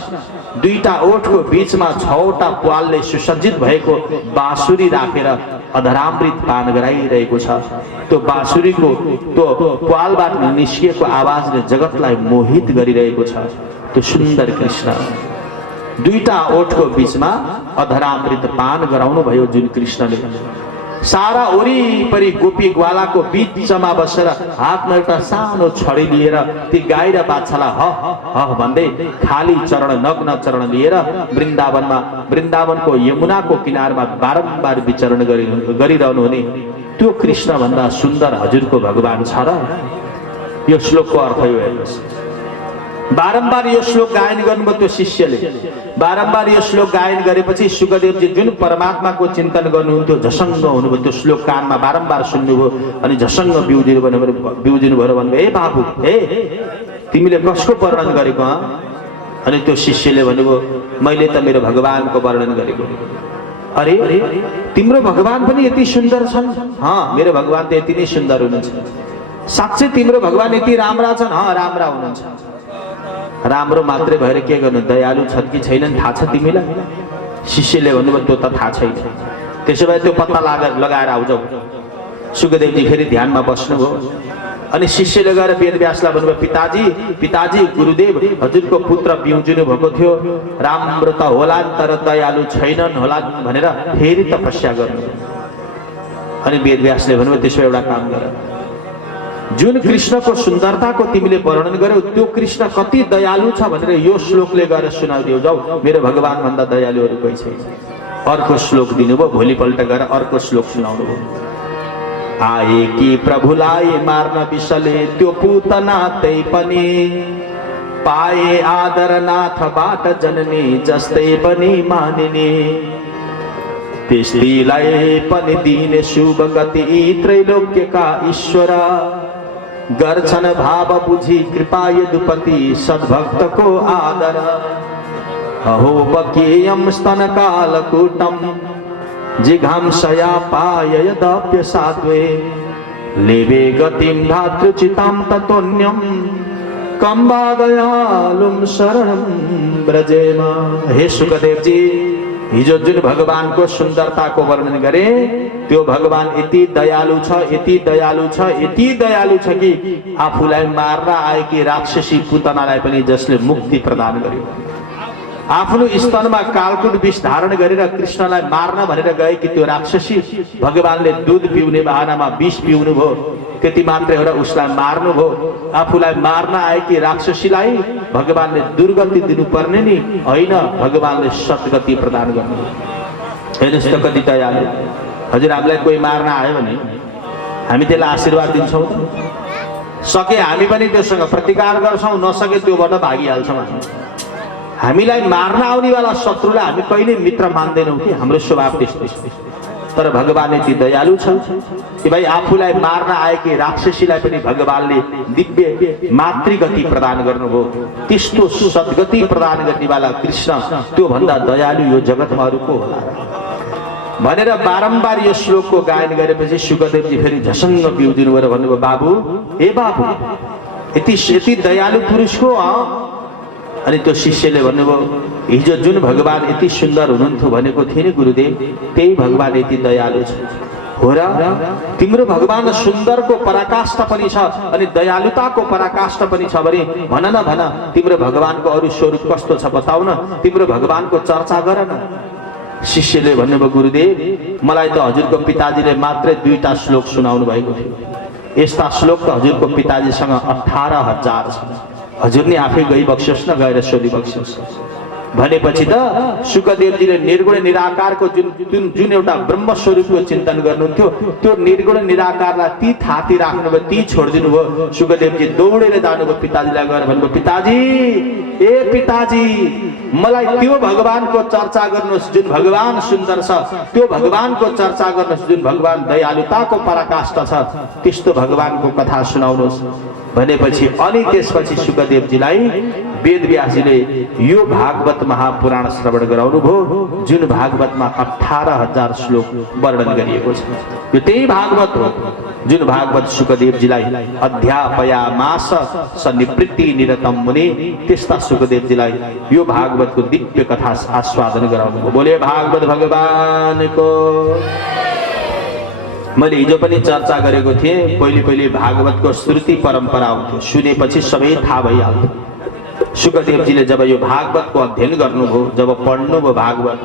2टा ओठको बीचमा 6वटा प्वालले सुसज्जित भएको बाँसुरी राखेर अधरामृत पान गराइरहेको छ। त्यो बाँसुरीको त्यो प्वालबाट निस्किएको आवाजले जगतलाई मोहित गरिरहेको छ। त्यो सुन्दर कृष्ण 2टा ओठको बीचमा अधरामृत पान गराउनु भयो जुन कृष्णले। सारा वरिपरि गोपी ग्वालाको बीचमा बसेर हातमा एउटा सानो छडी लिएर ती गाई र बाछालाई ह ह भन्दै खाली चरण, नग्न चरण लिएर वृन्दावनको यमुनाको किनारमा बारम्बार विचरण गरिरहनु हुने त्यो कृष्ण भन्दा सुन्दर हजुरको भगवान छ र? यो श्लोकको अर्थ यो हेर्नुहोस्। बारम्बार यो श्लोक गायन गर्नुभयो त्यो शिष्यले। बारम्बार यो श्लोक गायन गरेपछि शुकदेवजी जुन परमात्माको चिन्तन गर्नुहुन्थ्यो झसङ्ग हुनुभयो। त्यो श्लोक कानमा बारम्बार सुन्नुभयो अनि झसङ्ग बिउजिनु भयो। भन्नुभयो ए बाबु, हे तिमीले कसको वर्णन गरेको? अनि त्यो शिष्यले भन्नुभयो मैले त मेरो भगवानको वर्णन गरेको। अरे तिम्रो भगवान पनि यति सुन्दर छन्? मेरो भगवान त यति नै सुन्दर हुनुहुन्छ। साँच्चै तिम्रो भगवान यति राम्रा छन्? राम्रा हुनुहुन्छ। राम्रो मात्रै भएर के गर्नु, दयालु छन् कि छैनन् थाहा छ तिमीलाई? शिष्यले भन्नुभयो त्यो त थाहा छैन। त्यसो भए त्यो पत्ता लगाएर आउजाऊ। शुकदेवजी फेरि ध्यानमा बस्नुभयो अनि शिष्यले गएर वेदव्यासलाई भन्नुभयो पिताजी गुरुदेव हजुरको पुत्र बिउजिनु भएको थियो, राम्रो त होलान् तर दयालु छैनन् होलान् भनेर फेरि तपस्या गर्नु। अनि वेदव्यासले भन्नुभयो त्यसो एउटा काम गर, जुन कृष्णको सुन्दरताको तिमीले वर्णन गर्यौ त्यो कृष्ण कति दयालु छ भनेर यो श्लोकले गएर सुनाइदेऊ जाऊ। मेरो भगवान भन्दा दयालुहरू कोही छैन। अर्को श्लोक दिनुभयो। भोलिपल्ट गएर अर्को श्लोक सुनाउनु भयो। आए कि प्रभुलाई मार्न विषले त्यो पुतना तै पनि पाए आदरनाथबाट जननी जस्तै पनि मानिने त्यस्तीलाई पनि दिने शुभ गति त्रैलोक्यका ईश्वर गर्छन् भाव बुझी कृपा यदुपति सद्भक्तको आदर अहो बकेयम स्तनकालकूटम जिघांसया पाययदप्य सात्वे लेवे गतिं धातृचितां ततोन्यं कम्बा दयालुं शरणं ब्रजेम। हे शुकदेव जी, हिजो जुन भगवानको सुन्दरताको वर्णन गरे त्यो भगवान यति दयालु छ, यति दयालु छ, यति दयालु छ कि आफूलाई मार्न आएकी राक्षसी पुतनालाई पनि जसले मुक्ति प्रदान गर्यो। आफ्नो स्तनमा कालकुट विष धारण गरेर कृष्णलाई मार्न भनेर गए कि त्यो राक्षसी भगवानले दूध पिउने बहानामा विष पिउनु भयो। त्यति मात्रै हो र उसलाई मार्नु भयो। आफूलाई मार्न आएकी राक्षसीलाई भगवानले दुर्गति दिनुपर्ने नि होइन, भगवानले सद्गति प्रदान गर्नु। हेर्नुहोस् त कति दयालु। हजुर हामीलाई कोही मार्न आयो भने हामी त्यसलाई आशीर्वाद दिन्छौँ। सके हामी पनि त्योसँग प्रतिकार गर्छौँ, नसके त्योबाट भागिहाल्छौँ। हामीलाई मार्न आउनेवाला शत्रुलाई हामी कहिले मित्र मान्दैनौँ कि हाम्रो स्वभाव त्यस्तो। तर भगवान यति दयालु छ कि भाइ आफूलाई मार्न आएकी राक्षसीलाई पनि भगवानले दिव्य मातृगति प्रदान गर्नुभयो। त्यस्तो सद्गति प्रदान गर्नेवाला कृष्ण त्यो भन्दा दयालु यो जगतमा अरू को होला भनेर बारम्बार यो श्लोकको गायन गरेपछि शुकदेवजी फेरि झसङ्ग बिउजिनु भएर भन्नुभयो बाबु, ए बाबु, यति दयालु पुरुष को? अनि त्यो शिष्यले भन्नुभयो हिजो जुन भगवान यति सुन्दर हुनुहुन्थ्यो भनेको थिए नि गुरुदेव, त्यही भगवान यति दयालु छ। हो र? तिम्रो भगवान सुन्दरको पराकाष्ठा पनि छ अनि दयालुताको पराकाष्ठा पनि छ भने भन न भन, तिम्रो भगवानको अरू स्वरूप कस्तो छ बताउ न, तिम्रो भगवानको चर्चा गर न। शिष्यले भन्नुभयो गुरुदेव, मलाई त हजुरको पिताजीले मात्रै 2टा श्लोक सुनाउनु भएको थियो। यस्ता श्लोक त हजुरको पिताजीसँग 18,000 छ। हजुर नि आफै गई बक्सियोस् न, गएर सोधी बक्सियोस्। भनेपछि त शुकदेवजीले निर्गुण निराकारको जुन एउटा ब्रह्म स्वरूपको चिन्तन गर्नुहुन्थ्यो त्यो निर्गुण निराकारलाई ती थाती राख्नुभयो, ती छोडिदिनु भयो। शुकदेवजी दौडेर जानुभयो पिताजीलाई गएर भन्नुभयो पिताजी, ए पिताजी, मलाई त्यो भगवानको चर्चा गर्नुहोस् जुन भगवान सुन्दर छ, त्यो भगवानको चर्चा गर्नुहोस् जुन भगवान दयालुताको पराकाष्ठा छ, त्यस्तो भगवानको कथा सुनाउनुहोस् भनेपछि अनि त्यसपछि शुकदेवजीलाई वेदव्यासजीले यो भागवत महापुराण श्रवण गराउनु भयो जुन भागवतमा 18,000 श्लोक वर्णन गरिएको छ। यो त्यही भागवत हो जुन भागवत शुकदेवजीलाई अध्यापयामास सन्निवृत्ति निरतम मुनि, त्यस्ता शुकदेवजीलाई यो भागवतको दिव्य कथा आस्वादन गराउनु भयो। बोले भागवत भगवानको। मैले हिजो पनि चर्चा गरेको थिएँ, पहिले भागवतको श्रुति परम्परा आउँथ्यो, सुनेपछि सबै थाहा भइहाल्थ्यो। शुकदेवजीले जब यो भागवतको अध्ययन गर्नुभयो, जब पढ्नुभयो भागवत,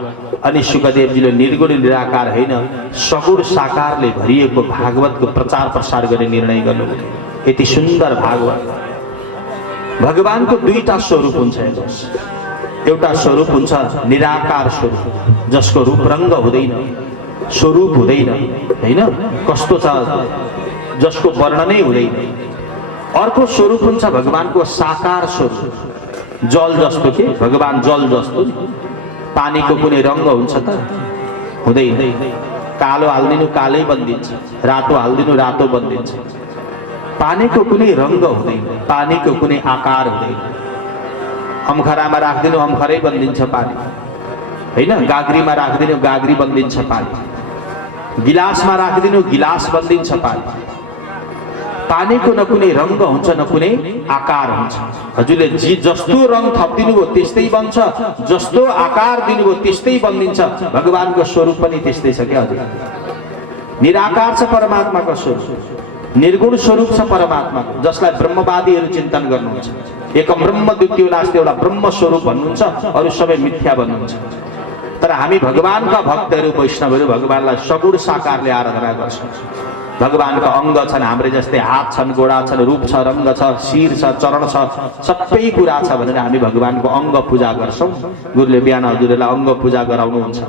अनि शुकदेवजीले निर्गुण निराकार होइन सगुण साकारले भरिएको भागवतको प्रचार प्रसार गर्ने निर्णय गर्नुभयो। यति सुन्दर भागवत। भगवानको 2टा स्वरूप हुन्छ हेर्नुहोस्। एउटा स्वरूप हुन्छ निराकार स्वरूप जसको रूप रङ्ग हुँदैन, स्वरूप हुँदैन, हैन, कस्तो छ जसको वर्णनै हुँदैन। अर्को स्वरूप हुन्छ भगवानको साकार स्वरूप, जल जस्तो के भगवान जल जस्तो। पानीको कुनै रङ्ग हुन्छ त? हुँदैन। कालो हालिदिनु कालै बनिदिन्छ, रातो हालिदिनु रातो बनिदिन्छ। पानीको कुनै रङ्ग हुँदैन, पानीको कुनै आकार हुँदैन। अम्खरामा राखिदिनु अम्खरै बनिदिन्छ पानी, होइन? गाग्रीमा राखिदिनु गाग्री बनिदिन्छ पानी, गिलासमा राखिदिनु गिलास बनिदिन्छ पानी। पानीको न कुनै रङ्ग हुन्छ न कुनै आकार हुन्छ। हजुरले जस्तो रङ थपिदिनु भयो त्यस्तै बन्छ, जस्तो आकार दिनुभयो त्यस्तै बनिदिन्छ। भगवानको स्वरूप पनि त्यस्तै छ क्या हजुर। निराकार छ परमात्माको स्वरूप, निर्गुण स्वरूप छ परमात्माको, जसलाई ब्रह्मवादीहरू चिन्तन गर्नुहुन्छ। एकम ब्रह्म द्वितीयो नास्ति, एउटा ब्रह्म स्वरूप भन्नुहुन्छ, अरू सबै मिथ्या भन्नुहुन्छ। तर हामी भगवानका भक्तहरू वैष्णवहरू भगवानलाई सगुण साकारले आराधना गर्छौँ। भगवानका अङ्ग छन् हाम्रै जस्तै, हात छन्, गोडा छन्, रूप छ, रङ्ग छ, शिर छ, चरण छ, सबै कुरा छ भनेर हामी भगवानको अङ्ग पूजा गर्छौँ। गुरुले बिहान हजुरलाई अङ्ग पूजा गराउनुहुन्छ।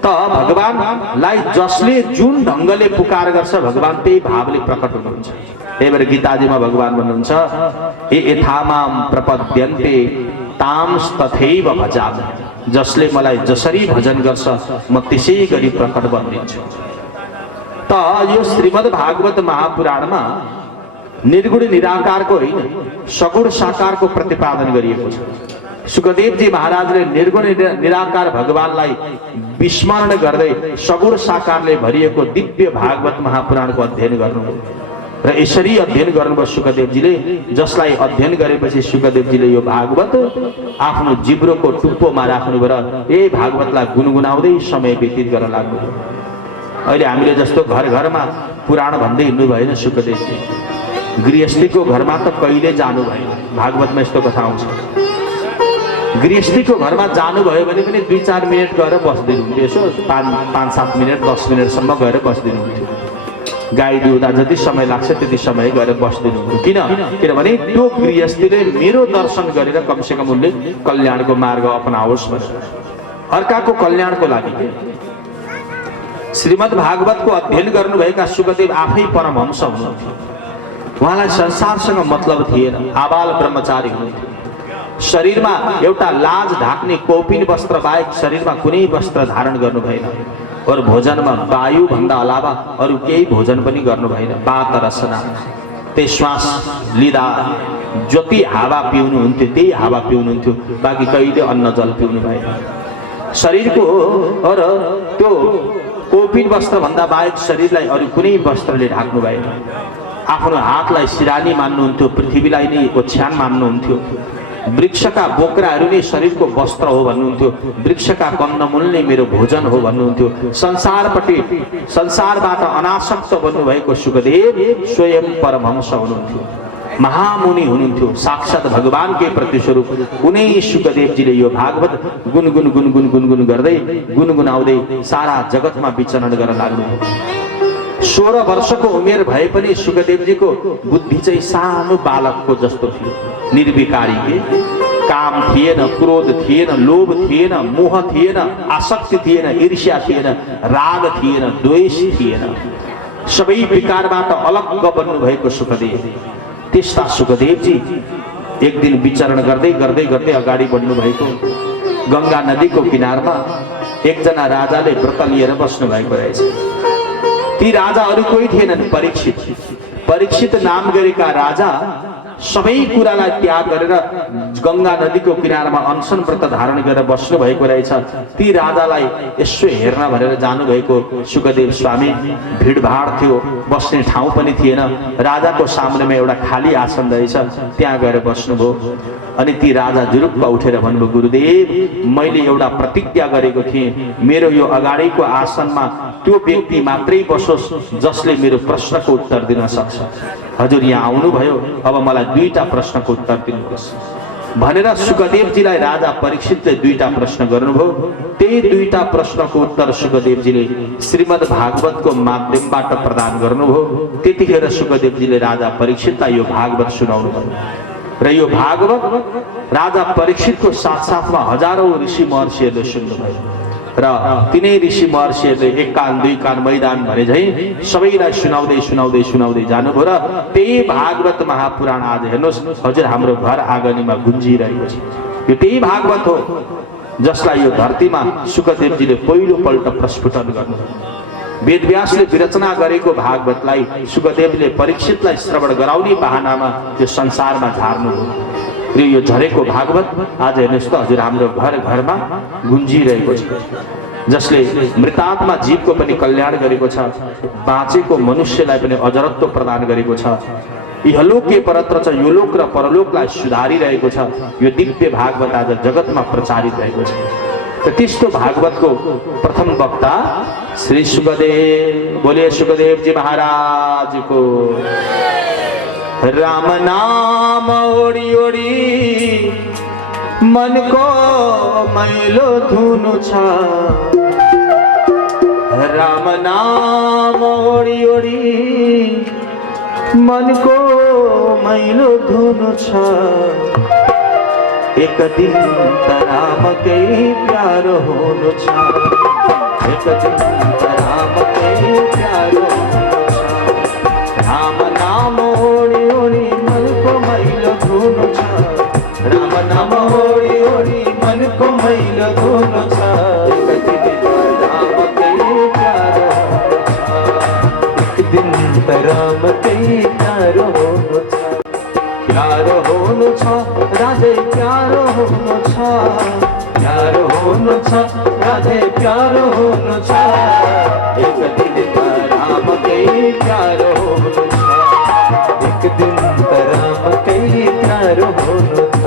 त भगवानलाई जसले जुन ढङ्गले पुकार गर्छ भगवान त्यही भावले प्रकट हुनुहुन्छ। त्यही भएर गीताजीमा भगवान भन्नुहुन्छ, हे यथामाम प्रपद्यन्ते तांस्तथैव भजामि। जसले मलाई जसरी भजन गर्छ म त्यसै गरी प्रकट बनिदिन्छु। त यो श्रीमद् भागवत महापुराणमा निर्गुण निराकारको होइन, सगुण साकारको प्रतिपादन गरिएको छ। सुखदेवजी महाराजले निर्गुण निराकार भगवानलाई विस्मरण गर्दै सगुण साकारले भरिएको दिव्य भागवत महापुराणको अध्ययन गर्नुभयो। र यसरी अध्ययन गर्नुभयो सुखदेवजीले, जसलाई अध्ययन गरेपछि सुखदेवजीले यो भागवत आफ्नो जिब्रोको टुप्पोमा राख्नुभयो र यही भागवतलाई गुनगुनाउँदै समय व्यतीत गर्न लाग्नुभयो। अहिले हामीले जस्तो घर घरमा पुराण भन्दै हिँड्नु भएन सुखदेवजी, गृहस्थीको घरमा त कहिले जानु भएन। भागवतमा यस्तो कथा आउँछ, गृहस्थीको घरमा जानुभयो भने पनि 2-4 मिनट गएर बस्दिनुहुन्थ्यो, यसो 5-7 मिनट 10 मिनटसम्म गएर बस्दिनुहुन्थ्यो। गाई दुहुँदा जति समय लाग्छ त्यति समय गएर बस्दिनुहुन्थ्यो। किनभने त्यो गृहस्थीले मेरो दर्शन गरेर कमसेकम उनले कल्याणको मार्ग अपनाओस् भनेर, अर्काको कल्याणको लागि। श्रीमद् भागवतको अध्ययन गर्नुभएका सुखदेव आफै परमहंस हुनुहुन्थ्यो। उहाँलाई संसारसँग मतलब थिएन, आबाल ब्रह्मचारी हुनुहुन्थ्यो। शरीरमा एउटा लाज ढाक्ने कौपिन वस्त्र बाहेक शरीरमा कुनै वस्त्र धारण गर्नु भएन। और भोजनमा वायु भन्दा अलावा अरू केही भोजन पनि गर्नु भएन। वात रसना, त्यही श्वास लिँदा जति हावा पिउनुहुन्थ्यो त्यही हावा पिउनुहुन्थ्यो, बाँकी कहिले अन्न जल पिउनु भएन। शरीरको और त्यो कौपिन वस्त्र भन्दा बाहेक शरीरलाई अरू कुनै वस्त्रले ढाक्नु भएन। आफ्नो हातलाई सिरानी मान्नुहुन्थ्यो, पृथ्वीलाई नै ओछ्यान मान्नुहुन्थ्यो। वृक्षका बोक्राहरू नै शरीरको वस्त्र हो भन्नुहुन्थ्यो, वृक्षका कन्दमूल नै मेरो भोजन हो भन्नुहुन्थ्यो। संसारबाट अनासक्त बन्नुभएको सुखदेव स्वयं परमहंस हुनुहुन्थ्यो, महामुनि हुनुहुन्थ्यो, साक्षात् भगवानकै प्रतिस्वरूप। उनै सुखदेवजीले यो भागवत गुनगुन गुनगुन गुनगुन गर्दै गुनगुनाउँदै सारा जगतमा विचरण गर्न लाग्नुभयो। 16 वर्षको उमेर भए पनि सुखदेवजीको बुद्धि चाहिँ सानो बालकको जस्तो थियो, निर्विकारी के। काम थिएन, क्रोध थिएन, लोभ थिएन, मोह थिएन, आसक्ति थिएन, ईर्ष्या थिएन, राग थिएन, द्वेष थिएन। सबै विकारबाट अलग्ग बन्नु भएको सुखदेव। त्यस्ता सुखदेवजी एक दिन विचरण गर्दै गर्दै गर्दै अगाडि बढ्नु भएको गंगा नदीको किनारमा एकजना राजाले व्रत लिएर बस्नु भएको रहेछ। ती राजा अरू कोही थिएनन्, परीक्षित नाम गरेका राजा सबै कुरालाई त्याग गरेर गंगा नदीको किनारमा अनसन व्रत धारण गरेर बस्नु भएको रहेछ। ती राजालाई यसो हेर्न भनेर जानुभएको सुखदेव स्वामी, भिडभाड थियो, बस्ने ठाउँ पनि थिएन। राजाको सामनेमा एउटा खाली आसन रहेछ, त्यहाँ गएर बस्नुभयो। अनि ती राजा जुरुक्क उठेर भन्नुभयो, गुरुदेव मैले एउटा प्रतिज्ञा गरेको थिएँ, मेरो यो अगाडिको आसनमा त्यो व्यक्ति मात्रै बसोस् जसले मेरो प्रश्नको उत्तर दिन सक्छ। हजुर यहाँ आउनुभयो, अब मलाई 2टा प्रश्नको उत्तर दिनुहोस् भनेर सुखदेवजीलाई राजा परीक्षितले 2टा प्रश्न गर्नुभयो। त्यही 2टा प्रश्नको उत्तर सुखदेवजीले श्रीमद् भागवतको माध्यमबाट प्रदान गर्नुभयो। त्यतिखेर सुखदेवजीले राजा परीक्षितलाई यो भागवत सुनाउनुभयो। र यो भागवत राजा परीक्षितको साथसाथमा हजारौं ऋषि महर्षिहरूले सुन्नुभयो। र तिनै ऋषि महर्षिहरूले एक कान दुई कान मैदान भने झै सबैलाई सुनाउँदै सुनाउँदै सुनाउँदै जानुभयो र त्यही भागवत महापुराण आज हेर्नुहोस् हजुर हाम्रो घर आँगनीमा गुन्जिरहेको छ। यो त्यही भागवत हो जसलाई यो धरतीमा शुकदेवजीले पहिलोपल्ट प्रस्फुटन गर्नुभयो। वेदव्यासले विरचना गरेको भागवतलाई शुकदेवले परीक्षितलाई श्रवण गराउने बहानामा यो संसारमा झार्नुभयो। यो झरेको भागवत आज हेर्नुहोस् त हजुर हाम्रो घर घरमा गुन्जिरहेको छ, जसले मृतात्मा जीवको पनि कल्याण गरेको छ, बाँचेको मनुष्यलाई पनि अजरत्व प्रदान गरेको छ, इहलोके परत्र छ योलोक र परलोकलाई सुधारिरहेको छ। यो दिव्य भागवत आज जगतमा प्रचारित रहेको छ। त त्यस्तो भागवतको प्रथम वक्ता श्री शुकदेव, बोलिए शुकदेव जी महाराज को। राम नाम ओडी ओडी मन को मैलो धुनु छ, राम नाम ओडी ओडी मन को मैलो धुनु छ, एक दिन त रामकै प्यारो हुनु छ, एक दिन त रामकै प्यारो हुनु छ। राम नाम ओडी ओडी मनको मैलो धुनु छ, राम नाम ओडी ओडी मनको मैलो धुनु छ, एक दिन त रामकै प्यारो हुनु छ, एक दिन त रामकै प्यारो हुनु छ। प्यारो हुनु छ राधे प्यारो हुनु छ, प्यारो हुनु छ राधे प्यारो हुनु छ, एक दिन त रामकै प्यारो हुनु छ, एक दिन त रामकै प्यारो हुनु छ।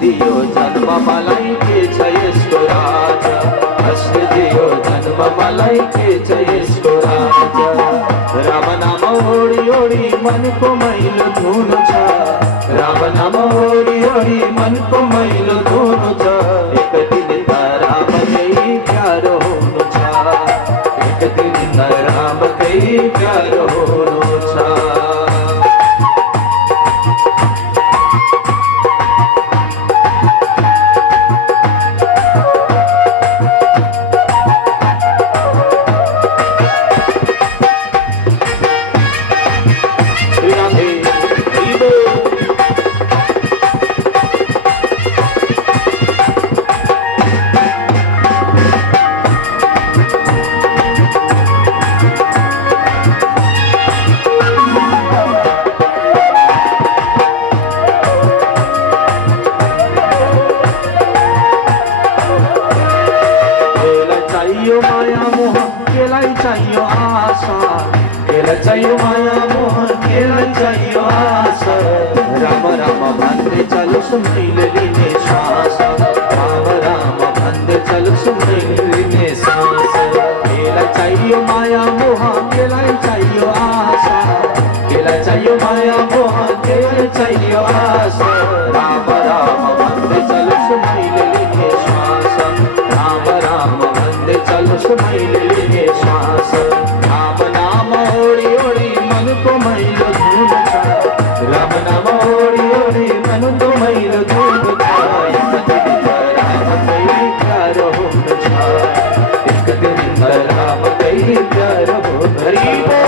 दियो जन्म मलाई के छ यसको राजा, हस्त दियो जन्म मलाई के छ यसको राजा। राम नाम ओडी ओडी मनको मैलो धुनु छ, राम नाम ओडी ओडी मनको मैलो धुनु छ, एक दिन त रामकै प्यारो हुनु छ, एक दिन त रामकै प्यारो हुनु छ। चाहियो माया मोह केला चाहियो आशा, राम राम भन्दै चलो सुनैले लिने श्वास, राम राम भन्दै चलो सुनैले लिने सास। केला चाहियो माया मोह केला चाहियो आशा, केला चाहियो माया मोह केला चाहियो आशा, राम राम भन्दै चलो सुनैले लिने श्वास, राम राम भन्दै चलो सुनैले लिने श्वास। राम नाम ओडी ओडी मनको मैलो धुनु छ, राम नाम ओडी ओडी मनको मैलो धुनु छ, एक दिन त रामकै प्यारो हुनु छ, एक दिन त रामकै प्यारो हुनु छ।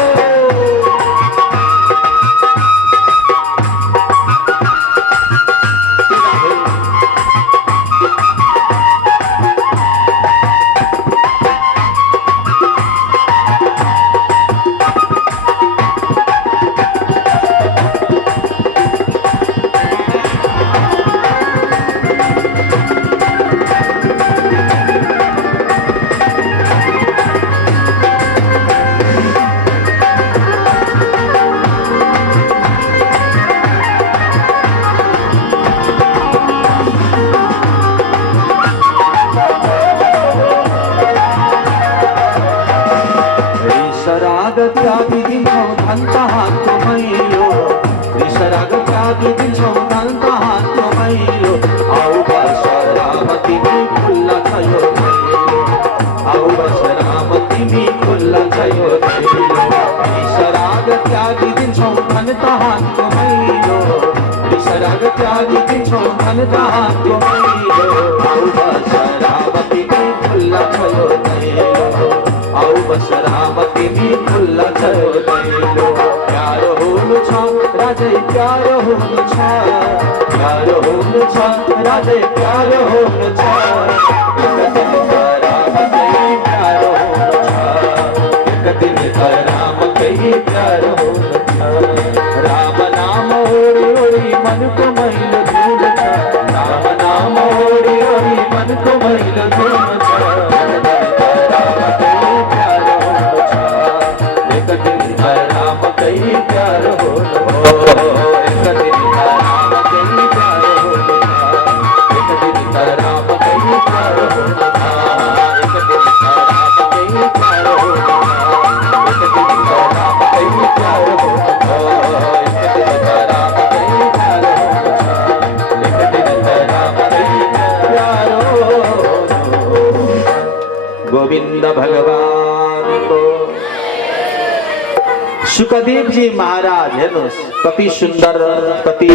मन जहाँको मैलो आऊ बसरा तिमी खुल्ला भयो दैलो आऊ बसरा तिमी खुल्ला भयो दैलो प्यारो हुनु छ राजै प्यारो हुनु छ प्यारो हुनु छ राजै प्यारो हुनु छ एक दिन राम कही प्यारो हुनु छ एक दिन राम कही प्यारो हुनु छ राम नाम ओरी ओरी मन को मैलो धूल छ राम नाम ओरी ओरी मन को मैलो धूल छ एक दिन राम कही प्यारो हुनु एक दिन राम कही प्यारो हुनु एक दिन राम कही प्यारो हुनु एक दिन राम कही प्यारो हुनु एक दिन राम कही प्यारो हुनु एक दिन राम कही प्यारो हुनु एक दिन राम कही प्यारो हुनु गोविंद भगवान को। सुखदेव जी महाराज हेर्नुहोस् कति सुंदर कति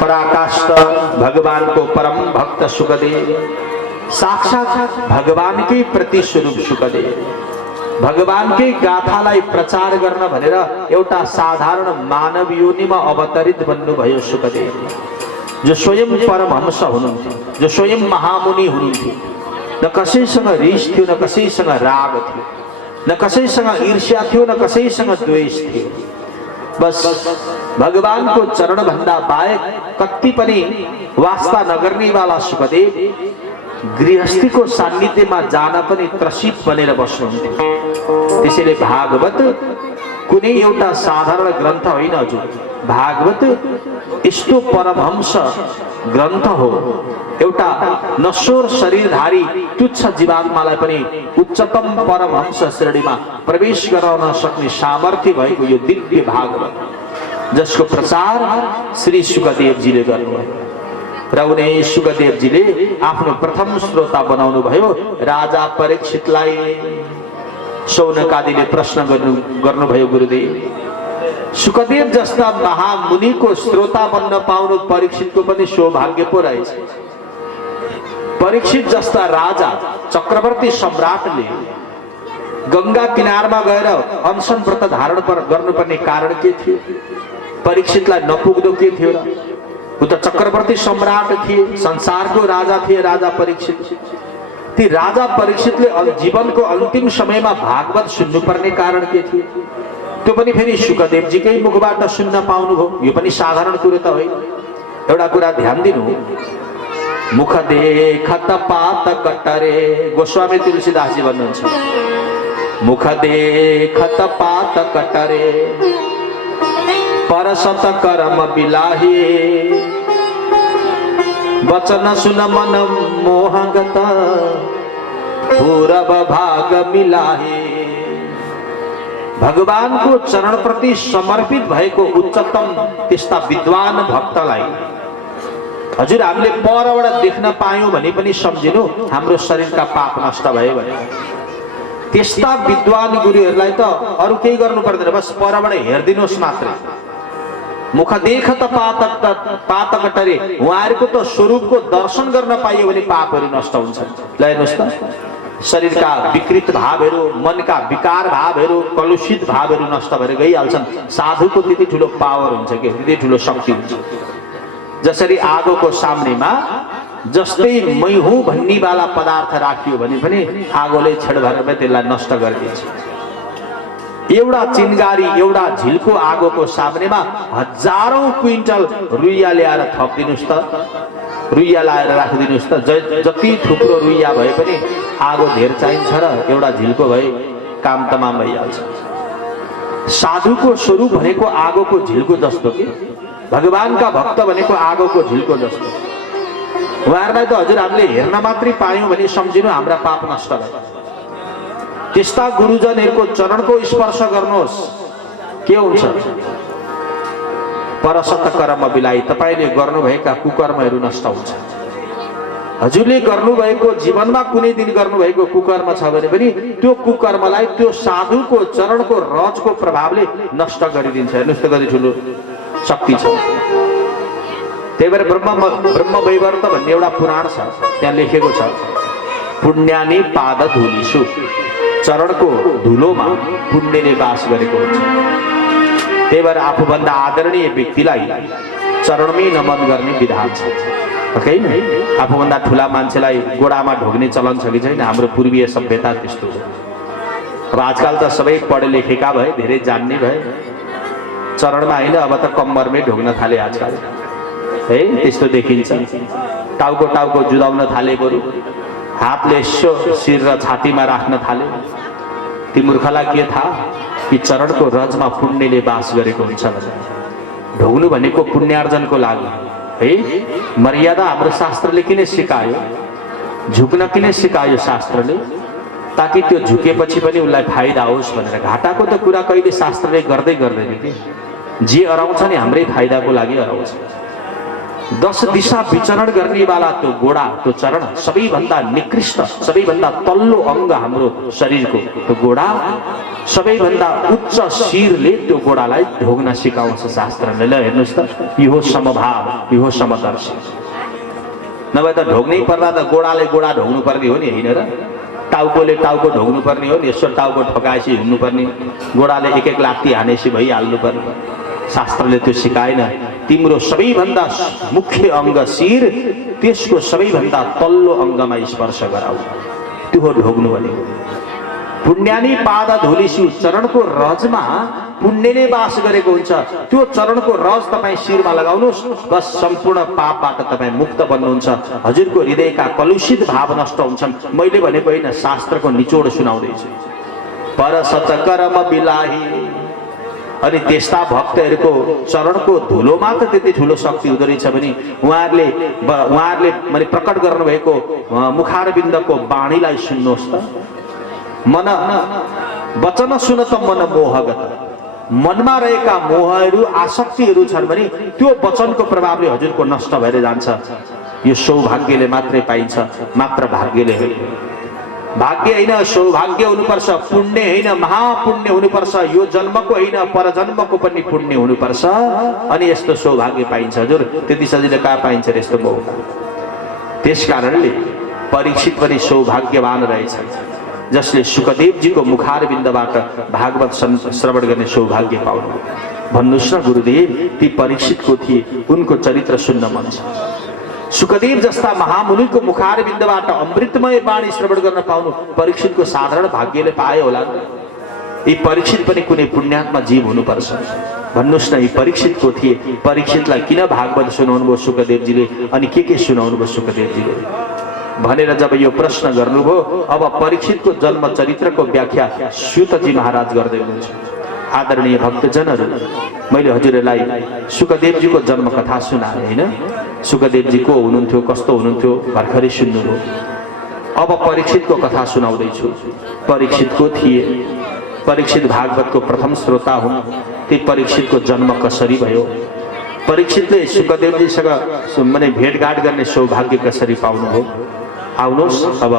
पराकाष्ठ भगवान को परम भक्त सुखदेव साक्षात भगवान के प्रति स्वरूप सुखदेव भगवान के गाथालाई प्रचार गर्न भनेर एउटा साधारण मानव योनिमा अवतरित बन्नुभयो सुखदेव जो स्वयं परमहंस हुनुहुन्थ्यो जो स्वयं महामुनि हुनुहुन्थ्यो न कसैसँग रिस थियो न कसैसँग राग थियो न कसैसँग ईर्ष्या थियो न कसैसँग द्वेष थियो बस भगवान को चरण भन्दा बाहेक कति पनि वास्ता नगर्ने वाला सुखदेव गृहस्थी को सान्निध्य में जान पनि त्रसित बनेर बस्नुहुन्थ्यो त्यसैले भागवत कुनै एउटा साधारण ग्रन्थ होइन हजुर भागवत यस्तो परमहंस ग्रन्थ हो एउटा नश्वर शरीरधारी तुच्छ जीवात्मालाई पनि उच्चतम परमहंस श्रेणीमा प्रवेश गराउन सक्ने सामर्थ्य भएको यो दिव्य भागवत जसको प्रचार श्री सुखदेवजीले गर्नुभयो र उनी सुखदेवजीले आफ्नो प्रथम श्रोता बनाउनु भयो राजा परीक्षितलाई शौनकादिले प्रश्न गर्नुभयो गुरुदेव सुखदेव जस्ता महामुनि को श्रोता बन्न पाउनु परीक्षितको पनि सौभाग्य पो रहेछ परीक्षित जस्ता राजा चक्रवर्ती सम्राटले गंगा किनारमा गएर अनशन व्रत धारण गर्नुपर्ने कारण के थियो परीक्षितलाई नपुग्दो के थियो र उ त चक्रवर्ती सम्राट थिए संसारको राजा थिए राजा परीक्षित ती राजा परीक्षितले जीवनको अन्तिम समयमा भागवत सुन्नुपर्ने कारण के थियो त्यो पनि फेरि सुखदेवजीकै मुखबाट सुन्न पाउनुभयो यो पनि साधारण कुरो त होइन एउटा कुरा ध्यान दिनु मुख देखत पात कटरे गोस्वामी तुलसीदासजी भन्नुहुन्छ मुख देखत पात कटरे परसत कर्म बिलाही वचन सुन मन मोहगत पूरब भाग मिलाही भगवान को चरण प्रति समर्पित भएको उच्चतम त्यस्ता विद्वान भक्तलाई हजुर हामीले परबाट देख्न पायौं भने पनि सम्झिनु हाम्रो शरीरका पाप नष्ट भयो भने त्यस्ता विद्वान गुरुहरूलाई त अरु केही गर्नु पर्दैन बस परबाट हेर्दिनुस् मात्र मुख देखत पातकटरे उहाँहरुको त स्वरूपको दर्शन गर्न पाइयो भने पापहरू नष्ट हुन्छन् ल हेर्नुस् त शरीरका विकृत भावहरू मनका विकार भावहरू कलुषित भावहरू नष्ट भएर गइहाल्छन् साधुको त्यति ठुलो पावर हुन्छ के त्यति ठुलो शक्ति हुन्छ जसरी आगोको सामनेमा जस्तै मै हुँ भन्ने वाला पदार्थ राखियो भने पनि आगोले छेडभरमै त्यसलाई नष्ट गरिदिन्छ एउटा चिनगारी एउटा झिल्को आगोको सामनेमा हजारौं क्विन्टल रुइया ल्याएर थपिदिनुस् त रुइया लाएर राखिदिनुस् त जति थुप्रो रुइया भए पनि आगो धेर चाहिन्छ र एउटा झिल्को भए काम तमाम भइहाल्छ साधुको स्वरूप भनेको आगोको झिल्को जस्तो के भगवानका भक्त भनेको आगोको झिल्को जस्तो उहाँहरूलाई त हजुर हामीले हेर्न मात्रै पायौं भने सम्झिनु हाम्रा पाप नष्ट भयो त्यस्ता गुरुजनहरूको चरणको स्पर्श गर्नुहोस् के हुन्छ परसत कर्म बिलाई तपाईले गर्नुभएका कुकर्महरू नष्ट हुन्छ हजुरले गर्नुभएको जीवनमा कुनै दिन गर्नुभएको कुकर्म छ भने पनि त्यो कुकर्मलाई त्यो साधुको चरणको रजको प्रभावले नष्ट गरिदिन्छ हेर्नुस् त कति ठुलो शक्ति छ त्यही भएर ब्रह्म वैवर्त भन्ने एउटा पुराण छ, त्यहाँ लेखेको छ पुण्यानी पाद धुलिसु, चरणको धुलोमा पुण्यले वास गरेको हुन्छ। त्यही भएर आफूभन्दा आदरणीय व्यक्तिलाई चरणमै नमन गर्ने विधान छ, होइन? आफूभन्दा ठुला मान्छेलाई गोडामा ढोग्ने चलन छ कि छैन? हाम्रो पूर्वीय सभ्यता त्यस्तो हो। अब आजकल त सबै पढे लेखेका भए, धेरै जान्ने भए, चरणमा होइन अब त कम्मरमै ढोग्न थाले आजकल, है? त्यस्तो देखिन्छ। टाउको जुदाउन थाले, बरु हातले यसो शिर र छातीमा राख्न थाले। ती मूर्खलाई के थाहा कि चरणको रजमा पुण्यले वास गरेको हुन्छ भनेर। ढोग्नु भनेको पुण्यार्जनको लागि, है? मर्यादा हाम्रो शास्त्रले किन सिकायो? झुक्न किन सिकायो शास्त्रले? ताकि त्यो झुकेपछि पनि उसलाई फाइदा होस् भनेर। घाटाको त कुरा कहिले शास्त्रले गर्दैन कि। जे अराउँछ नि हाम्रै फाइदाको लागि अराउँछ। 10 दिशा विचरण गर्नेवाला त्यो गोडा, त्यो चरण सबैभन्दा निकृष्ट, सबैभन्दा तल्लो अङ्ग हाम्रो शरीरको त्यो गोडा, सबैभन्दा उच्च शिरले त्यो गोडालाई ढोग्न सिकाउँछ शास्त्रले। ल हेर्नुहोस् त, यो हो समभाव, यो हो समदर्शी। नभए त ढोग्नै पर्दा त गोडाले गोडा ढोग्नु पर्ने हो नि, होइन र? टाउकोले टाउको ढोग्नु पर्ने हो नि, यसो टाउको ठोकाएपछि हिँड्नु पर्ने, गोडाले एक लात्ती हानेपछि भइहाल्नु पर्ने। शास्त्रले त्यो सिकाएन। तिम्रो सबैभन्दा मुख्य अङ्ग शिर, त्यसको सबैभन्दा तल्लो अङ्गमा स्पर्श गराऊ, त्यो हो ढोग्नु भनेको। पुण्यानी पाद धुलिसु, चरणको रजमा पुण्यले वास गरेको हुन्छ। त्यो चरणको रज तपाईँ शिरमा लगाउनुहोस्, बस सम्पूर्ण पापबाट तपाईँ मुक्त बन्नुहुन्छ। हजुरको हृदयका कलुषित भाव नष्ट हुन्छन्। मैले भनेको होइन, शास्त्रको निचोड सुनाउँदैछु। पर सतकर्म बिलाही, अनि त्यस्ता भक्तहरूको चरणको धुलोमा त त्यति ठुलो शक्ति हुँदो रहेछ भने उहाँहरूले मैले प्रकट गर्नुभएको मुखारविन्दको वाणीलाई सुन्नुहोस् त। मन वचन सुन त मन मोहगत, मनमा रहेका मोहहरू आसक्तिहरू छन् भने त्यो वचनको प्रभावले हजुरको नष्ट भएर जान्छ। यो सौभाग्यले मात्रै पाइन्छ, मात्र भाग्यले होइन। भाग्य होइन, सौभाग्य हुनुपर्छ, पुण्य होइन, महापुण्य हुनुपर्छ। यो जन्मको होइन, परजन्मको पनि पुण्य हुनुपर्छ, अनि यस्तो सौभाग्य पाइन्छ। हजुर त्यति सजिलो कहाँ पाइन्छ यस्तो मौका? त्यसकारणले परीक्षित पनि सौभाग्यवान रहेछ, जसले सुखदेवजीको मुखारविन्दबाट भागवत श्रवण गर्ने सौभाग्य पाउनु। भन्नुहोस् न गुरुदेव, ती परीक्षितको थिए, उनको चरित्र सुन्न मन छ। सुखदेव जस्ता महामुनिको मुखारविन्दबाट अमृतमय वाणी श्रवण गर्न पाउनु परीक्षितको साधारण भाग्यले पाए होला। यी परीक्षित पनि कुनै पुण्यात्मा जीव हुनुपर्छ। भन्नुहोस् न, यी परीक्षितको थिए, परीक्षितलाई किन भागवत सुनाउनु भयो सुखदेवजीले, अनि के सुनाउनु भयो सुखदेवजीले भनेर जब यो प्रश्न गर्नुभयो, अब परीक्षितको जन्म चरित्रको व्याख्या सूतजी महाराज गर्दै हुनुहुन्छ। आदरणीय भक्तजनहरू, मैले हजुरहरूलाई सुखदेवजीको जन्म कथा सुनाएँ, होइन? सुखदेवजी को हुनुहुन्थ्यो, कस्तो हुनुहुन्थ्यो भर्खरै सुन्नुभयो। अब परीक्षितको कथा सुनाउँदैछु। परीक्षित को थिए? परीक्षित भागवतको प्रथम श्रोता हुन्। ती परीक्षितको जन्म कसरी भयो? परीक्षितले सुखदेवजीसँग माने भेटघाट गर्ने सौभाग्य कसरी पाउनुभयो? आउनुहोस्, अब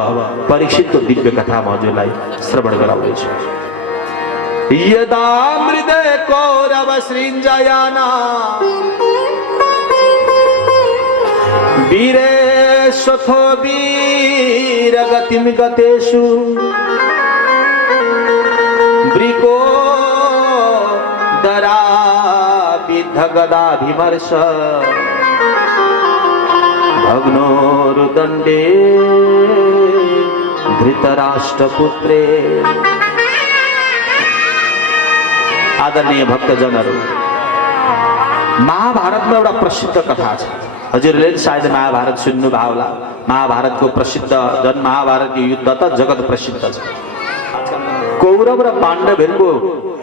परीक्षितको दिव्य कथा म हजुरलाई श्रवण गराउँदैछु। यदा मृदे कौरव सृञ्जयाना वीरेशथो वीरगतिं गतेषु वृको दराविद्ध गदाभिमर्श भग्नोरुदण्डे धृतराष्ट्रपुत्रे। आदरणीय भक्तजनहरू, महाभारतमा एउटा प्रसिद्ध कथा छ। हजुरले सायद महाभारत सुन्नुभयो होला। महाभारतको प्रसिद्ध महाभारतीय युद्ध त जगत प्रसिद्ध छ। कौरव र पाण्डवहरूको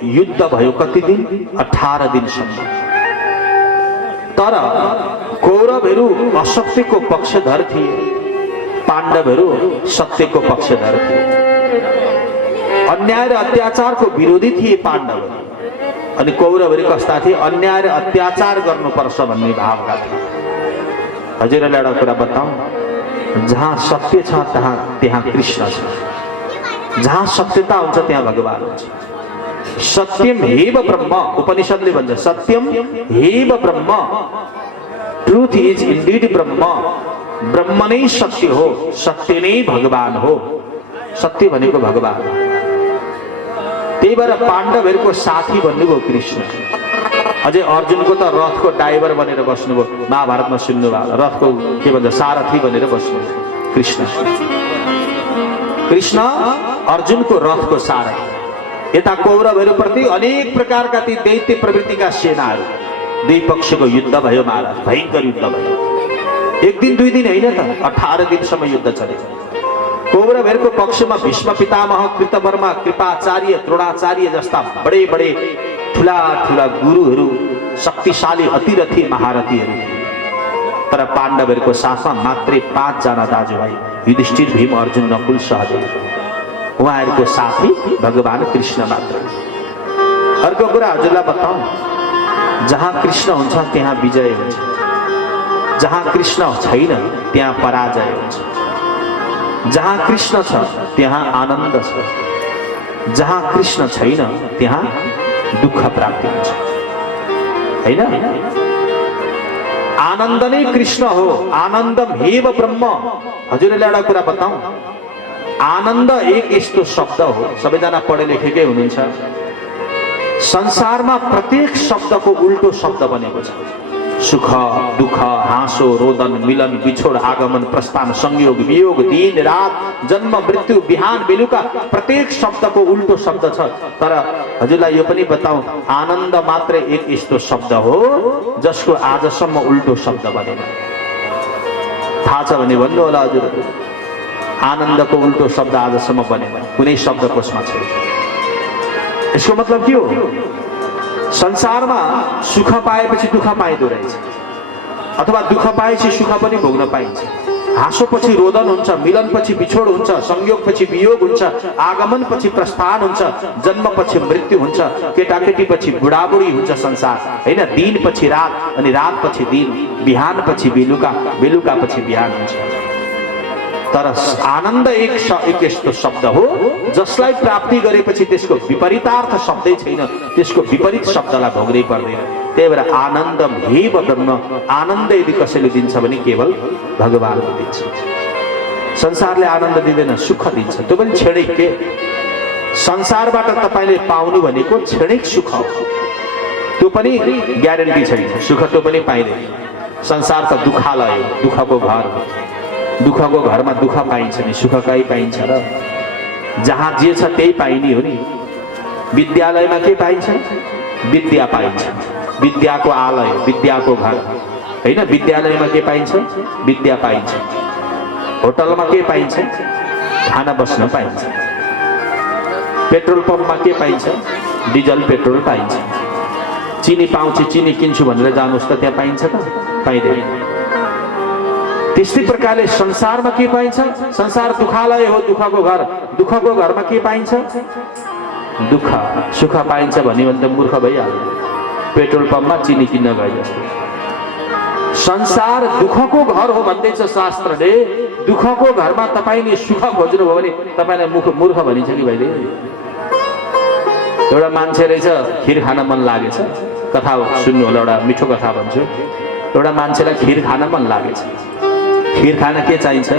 युद्ध भयो कति दिन? 18 दिनसम्म। तर कौरवहरू असत्यको पक्षधर थिए, पाण्डवहरू सत्यको पक्षधर थिए। अन्याय र अत्याचारको विरोधी थिए पाण्डवहरू, अनि कौरवहरू कस्ता थिए? अन्याय र अत्याचार गर्नुपर्छ भन्ने भावका थिए। हजुरहरूलाई एउटा कुरा बताऊँ, जहाँ सत्य छ त्यहाँ कृष्ण छ, जहाँ सत्यता हुन्छ त्यहाँ भगवान हुन्छ। सत्यम हेव ब्रह्म, उपनिषदले भन्छ सत्यम हेव ब्रह्म। ट्रुथ इज इंडीड ब्रह्म, ब्रह्म नै सत्य हो, सत्य नै भगवान हो, सत्य भनेको भगवान। त्यही भएर पाण्डवहरूको साथी भन्नुभयो कृष्ण। अझै अर्जुनको त रथको ड्राइभर बनेर बस्नुभयो, महाभारतमा सुन्नुभयो, रथको के भन्छ सारथी बनेर बस्नुभयो कृष्ण। कृष्ण अर्जुनको रथको सारथी। यता कौरवहरूप्रति अनेक प्रकारका ती दैत्य प्रवृत्तिका सेनाहरू, दुई पक्षको युद्ध भयो महाराज, भयङ्कर युद्ध भयो। एक दिन दुई दिन होइन त, 18 दिनसम्म युद्ध चलेको। कौरवहरूको पक्षमा भीष्म पितामह, कृतवर्मा, कृपाचार्य, द्रोणाचार्य जस्ता बडे बडे ठुला ठुला गुरुहरू, शक्तिशाली अतिरथी महारथीहरू थिए। तर पाण्डवहरूको साथमा मात्रै 5 जना दाजुभाइ, युधिष्ठिर, भीम, अर्जुन, नकुल, सहदेव। उहाँहरूको साथी भगवान कृष्ण मात्र। अर्को कुरा हजुरलाई बताउँ, जहाँ कृष्ण हुन्छ त्यहाँ विजय हुन्छ, जहाँ कृष्ण छैन त्यहाँ पराजय हुन्छ। जहाँ कृष्ण छ त्यहाँ आनन्द छ, जहाँ कृष्ण छैन त्यहाँ दुःख प्राप्ति हुन्छ, हैन? आनन्द नै कृष्ण हो, आनन्दम हेव ब्रह्म। हजुरले एउटा कुरा बताउँ, आनन्द एक यस्तो शब्द हो, सबैजना पढे लेखेकै हुनुहुन्छ, संसारमा प्रत्येक शब्दको उल्टो शब्द बनेको छ। सुख, दुःख, हाँसो, रोदन, मिलन, बिछोड, आगमन, प्रस्थान, संयोग, वियोग, दिन, रात, जन्म, मृत्यु, बिहान, बेलुका, प्रत्येक शब्दको उल्टो शब्द छ। तर हजुरलाई यो पनि बताउँ, आनन्द मात्र एक यस्तो शब्द हो जसको आजसम्म उल्टो शब्द बनेन। थाहा छ भने भन्नु होला हजुरहरू, आनन्दको उल्टो शब्द आजसम्म बनेन, कुनै शब्दकोशमा छैन। यसको मतलब के हो? संसारमा सुख पाएपछि दुःख पाइँदो रहेछ, अथवा दुःख पाएपछि सुख पनि भोग्न पाइन्छ। हाँसोपछि रोदन हुन्छ, मिलनपछि बिछोड हुन्छ, संयोगपछि वियोग हुन्छ, आगमनपछि प्रस्थान हुन्छ, जन्मपछि मृत्यु हुन्छ, केटाकेटीपछि बुढाबुढी हुन्छ संसार, हैन? दिनपछि रात, अनि रातपछि दिन, बिहानपछि बेलुका, बेलुकापछि बिहान हुन्छ। तर आनन्द एक यस्तो शब्द हो जसलाई प्राप्ति गरेपछि त्यसको विपरीतार्थ शब्दै छैन, त्यसको विपरीत शब्दलाई भोग्नै पर्दैन। त्यही भएर आनन्दम हेव ब्रह्म, आनन्द यदि कसैले दिन्छ भने केवल भगवानले दिन्छ। संसारले आनन्द दिँदैन, सुख दिन्छ, त्यो पनि क्षणिक। के संसारबाट तपाईले पाउनु भनेको क्षणिक सुख हो, त्यो पनि ग्यारेन्टी छैन, सुख त्यो पनि पाइँदैन। संसार त दुःखालय, दुःखको घर हो। दुःखको घरमा दुःख पाइन्छ नि सुख कहीँ पाइन्छ र? जहाँ जे छ त्यही पाइने हो नि। विद्यालयमा के पाइन्छ? विद्या पाइन्छ, विद्याको आलय, विद्याको घर, हैन? विद्यालयमा के पाइन्छ? विद्या पाइन्छ। होटलमा के पाइन्छ? खाना बस्न पाइन्छ। पेट्रोल पम्पमा के पाइन्छ? डिजल पेट्रोल पाइन्छ। चिनी पाउँछ, चिनी किन्छु भनेर जानुहोस् त, त्यहाँ पाइन्छ त? पाइँदैन। त्यस्तै प्रकारले संसारमा के पाइन्छ? संसार दुःखालय हो, दुःखको घर। दुःखको घरमा के पाइन्छ? दुःख। सुख पाइन्छ भन्यो भने त मूर्ख भइहाल्यो, पेट्रोल पम्पमा चिनी किन्न गए जस्तो। संसार दुःखको घर हो भन्दैछ शास्त्रले। दुःखको घरमा तपाईले सुख खोज्नुभयो भने तपाईलाई मूर्ख भनिन्छ कि भाइले? एउटा मान्छे रहेछ, खिर खान मन लागेछ, कथा सुन्नु होला, एउटा मिठो कथा भन्छु। एउटा मान्छेलाई खिर खान मन लागेछ। खिर खान के चाहिन्छ?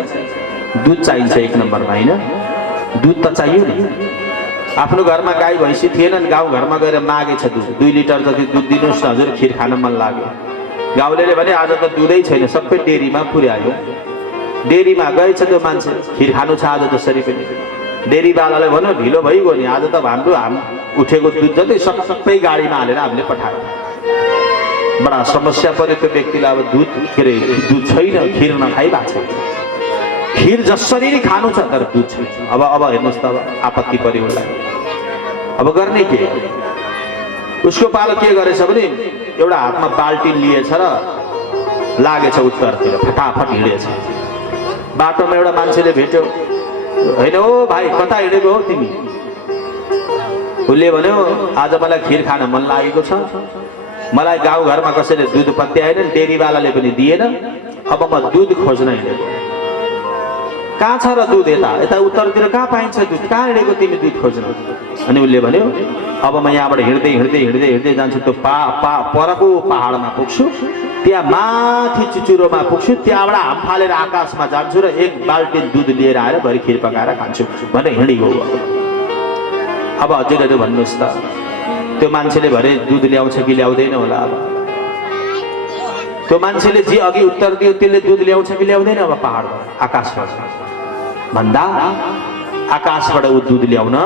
दुध चाहिन्छ एक नम्बरमा, हैन? दुध त चाहियो नि। आफ्नो घरमा गाई भैँसी थिएनन्, गाउँ घरमा गएर मागेछ दुध, 2 लिटर जति दुध दिनुहोस् न हजुर, खिर खान मन लाग्यो। गाउँलेले भने आज त दुधै छैन, सबै डेरीमा पुर्यायो। डेरीमा गएछ त्यो मान्छे, खिर खानु छ आज जसरी पनि। डेरीवालाले भन्यो ढिलो भइगयो नि, आज त हाम्रो उठेको दुध जति सबै गाडीमा हालेर हामीले पठायो। बडा समस्या पर्यो त्यो व्यक्तिलाई। अब दुध दुध छैन, खिर नखाइ भएको छ। खिर जसरी नै खानु छ तर दुध छैन। अब हेर्नुहोस् त, अब आपत्ति पर्यो उसलाई। अब गर्ने के? उसको पालो के गरेछ भने एउटा हातमा बाल्टी लिएछ र लागेछ उत्तरतिर, फटाफट हिँडेछ। बाटोमा एउटा मान्छेले भेट्यो, होइन ओ भाइ कता हिँडेको हो तिमी? उसले भन्यो आज मलाई खिर खान मन लागेको छ, मलाई गाउँघरमा कसैले दुध पत्याएन, डेरीवालाले पनि दिएन, अब म दुध खोज्न हिँडेको। कहाँ छ र दुध? यता उत्तरतिर कहाँ पाइन्छ दुध? कहाँ हिँडेको तिमी दुध खोज्न? अनि उसले भन्यो अब म यहाँबाट हिँड्दै हिँड्दै हिँड्दै हिँड्दै जान्छु, त्यो परको पहाडमा पुग्छु, त्यहाँ माथि चुचुरोमा पुग्छु, त्यहाँबाट हाम फालेर आकाशमा जान्छु र एक बाल्टी दुध लिएर आएर भरि खिर पकाएर खान्छु भनेर हिँडिगयो। अब हजुरहरू भन्नुहोस् त, त्यो मान्छेले भरे दुध ल्याउँछ कि ल्याउँदैन होला? अब त्यो मान्छेले जे अघि उत्तर दियो त्यसले दुध ल्याउँछ कि ल्याउँदैन? अब पहाडबाट आकाशबाट भन्दा आकाशबाट ऊ दुध ल्याउन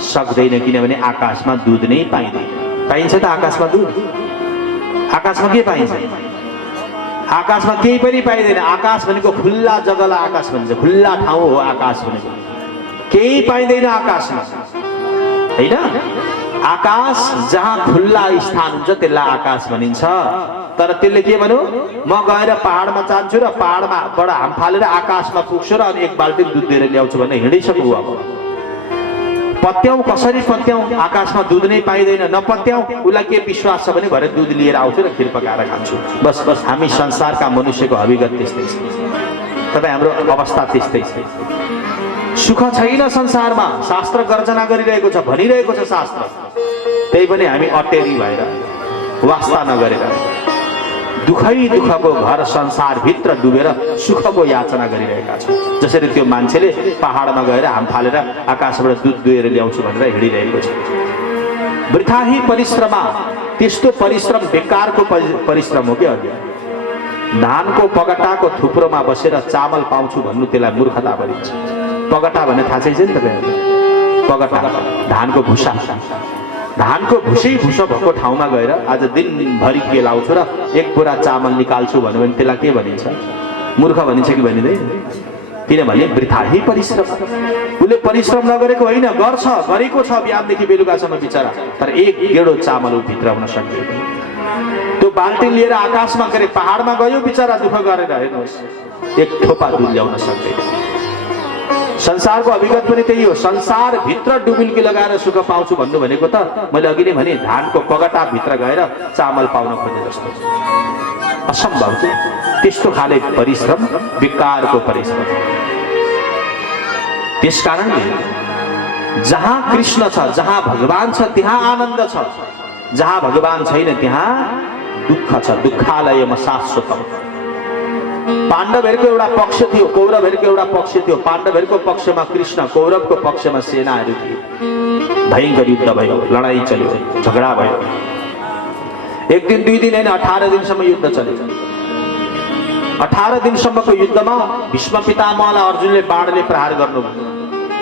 सक्दैन, किनभने आकाशमा दुध नै पाइँदैन। पाइन्छ त आकाशमा दुध? आकाशमा के पाइन्छ? आकाशमा केही पनि पाइँदैन। आकाश भनेको खुल्ला जग्गालाई आकाश भन्छ, खुल्ला ठाउँ हो आकाश भनेको। केही पाइँदैन आकाशमा, हैन? आकाश जहाँ खुल्ला स्थान हुन्छ त्यसलाई आकाश भनिन्छ। तर त्यसले के भन्यो, म गएर पहाडमा जान्छु र पहाडमा बाट हाम फालेर आकाशमा पुग्छु र अनि एक बाल्टी दुध दिएर ल्याउँछु भने हिँडिसक्यो। अब पत्याउँ कसरी पत्याउँ? आकाशमा दुध नै पाइँदैन, नपत्याउँ। उसलाई के विश्वास छ भने भरे दुध लिएर आउँछु र खिर पकाएर खान्छु। बस बस हामी संसारका मनुष्यको अभिगत त्यस्तै छ। तपाईँ हाम्रो अवस्था त्यस्तै छ। सुख छैन संसारमा, शास्त्र गर्जना गरिरहेको छ, भनिरहेको छ शास्त्र। त्यही पनि हामी अटेरी भएर वास्ता नगरेर दुखै दुःखको घर संसारभित्र डुबेर सुखको याचना गरिरहेका छौँ। जसरी त्यो मान्छेले पहाडमा गएर हाम फालेर आकाशबाट दुध दुहेर ल्याउँछु भनेर हिँडिरहेको छ। वृथाही परिश्रमा, त्यस्तो परिश्रम बेकारको परिश्रम हो क्या? धानको पगटाको थुप्रोमा बसेर चामल पाउँछु भन्नु त्यसलाई मूर्खता भनिन्छ। पगटा भन्ने थाहा छैन तपाईहरुलाई? पगटा धानको भुसा। धानको भुसै भुसो भएको ठाउँमा गएर आज दिनभरि के लाउँछु र एक बोरा चामल निकाल्छु भन्यो भने त्यसलाई के भनिन्छ? मूर्ख भनिन्छ कि भनिँदैन? किनभने वृथाही परिश्रम। उसले परिश्रम नगरेको होइन, गर्छ, गरेको छ बिहानदेखि बेलुकासम्म बिचरा, तर एक गेडो चामल ऊ भित्र हुन सक्दैन। त्यो बाल्टी लिएर आकाशमा गरे पहाडमा गयो बिचरा दुःख गरेर, हेर्नुहोस् एक थोपा दुध ल्याउन सक्दैन। संसारको अभिगत पनि त्यही हो। संसार भित्र डुबुल्की लगाएर सुख पाउँछु भन्नु भनेको त मैले अघि नै भने धानको पगटा भित्र गएर चामल पाउन खोजे जस्तो असम्भव छ। त्यस्तो खाले परिश्रम बेकारको परिश्रम। त्यसकारणले जहाँ कृष्ण छ, जहाँ भगवान छ त्यहाँ आनन्द छ, जहाँ भगवान छैन त्यहाँ दुःख छ। दुःखालयमा शाश्वतम। पाण्डवहरूको एउटा पक्ष थियो, कौरवहरूको एउटा पक्ष थियो। पाण्डवहरूको पक्षमा कृष्ण, कौरवको पक्षमा सेनाहरू थिए। भयङ्कर युद्ध भयो, लडाईँ चल्यो, झगडा भयो। एक दिन दुई दिन होइन, 18 दिनसम्म युद्ध चल्यो। 18 दिनसम्मको युद्धमा भीष्म पितामहलाई अर्जुनले बाणले प्रहार गर्नु।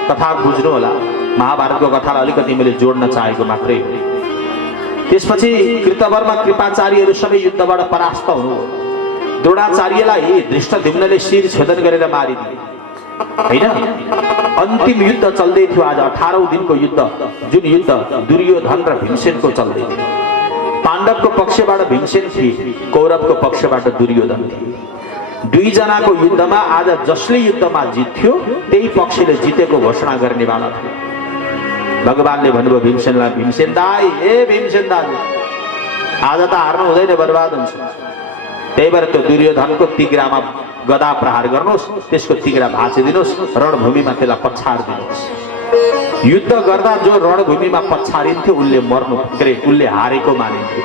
कथा बुझ्नु होला, महाभारतको कथालाई अलिकति मैले जोड्न चाहेको मात्रै हो। त्यसपछि कृतवर्मा कृपाचार्यहरू सबै युद्धबाट परास्त हुनु। द्रोणाचार्यलाई धृष्टद्युम्नले शिर छेदन गरेर मारिदिए, हैन? अन्तिम युद्ध चल्दै थियो आज, 18औं दिनको युद्ध। जुन युद्ध दुर्योधन र भीमसेनको चल्दै थियो। पाण्डवको पक्षबाट भीमसेन थिए, कौरवको पक्षबाट दुर्योधन थिए। दुई जनाको युद्धमा आज जसले युद्धमा जित्थ्यो त्यही पक्षले जितेको घोषणा गर्नेवाला थियो। भगवानले भन्नुभयो भीमसेनलाई, भीमसेन दाई, ए भीमसेन दाई, आज त हार्नु हुँदैन, बर्बाद हुन्छ। त्यही भएर त्यो दुर्योधनको तिग्रामा गदा प्रहार गर्नुहोस्, त्यसको तिग्रा भाँचिदिनुहोस्, रणभूमिमा त्यसलाई पछारिदिनुहोस्। युद्ध गर्दा जो रणभूमिमा पछारिन्थ्यो उसले मर्नु, उसले हारेको मानिन्थ्यो।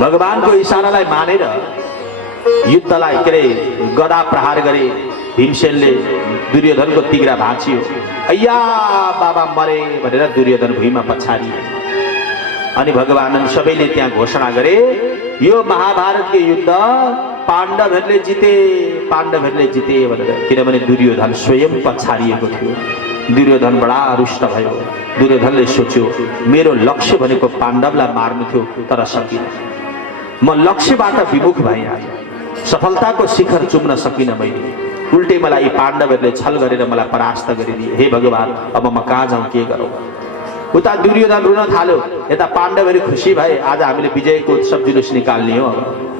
भगवानको इशारालाई मानेर युद्धलाई गदा प्रहार गरे। भीमसेनले दुर्योधनको तिग्रा भाँचियो। अय्या बाबा मरे भनेर दुर्योधन भुइँमा पछारिए। अनि भगवान सबैले त्यहाँ घोषणा गरे, यो महाभारतको युद्ध पाण्डवहरूले जिते, पाण्डवहरूले जिते भनेर। किनभने दुर्योधन स्वयं पछारिएको थियो। दुर्योधन बडा रुष्ट भयो। दुर्योधनले सोच्यो मेरो लक्ष्य भनेको पाण्डवलाई मार्नु थियो, तर सकिन। म लक्ष्यबाट विमुख भएँ, सफलताको शिखर चुम्न सकिनँ मैले। उल्टै मलाई पाण्डवहरूले छल गरेर मलाई परास्त गरिदिए। हे भगवान, अब म कहाँ जाउँ, के गरौँ? उता दुर्योधन रुन थाल्यो, यता पाण्डवहरू खुसी भए। आज हामीले विजयको उत्सव जुलुस निकाल्ने हो।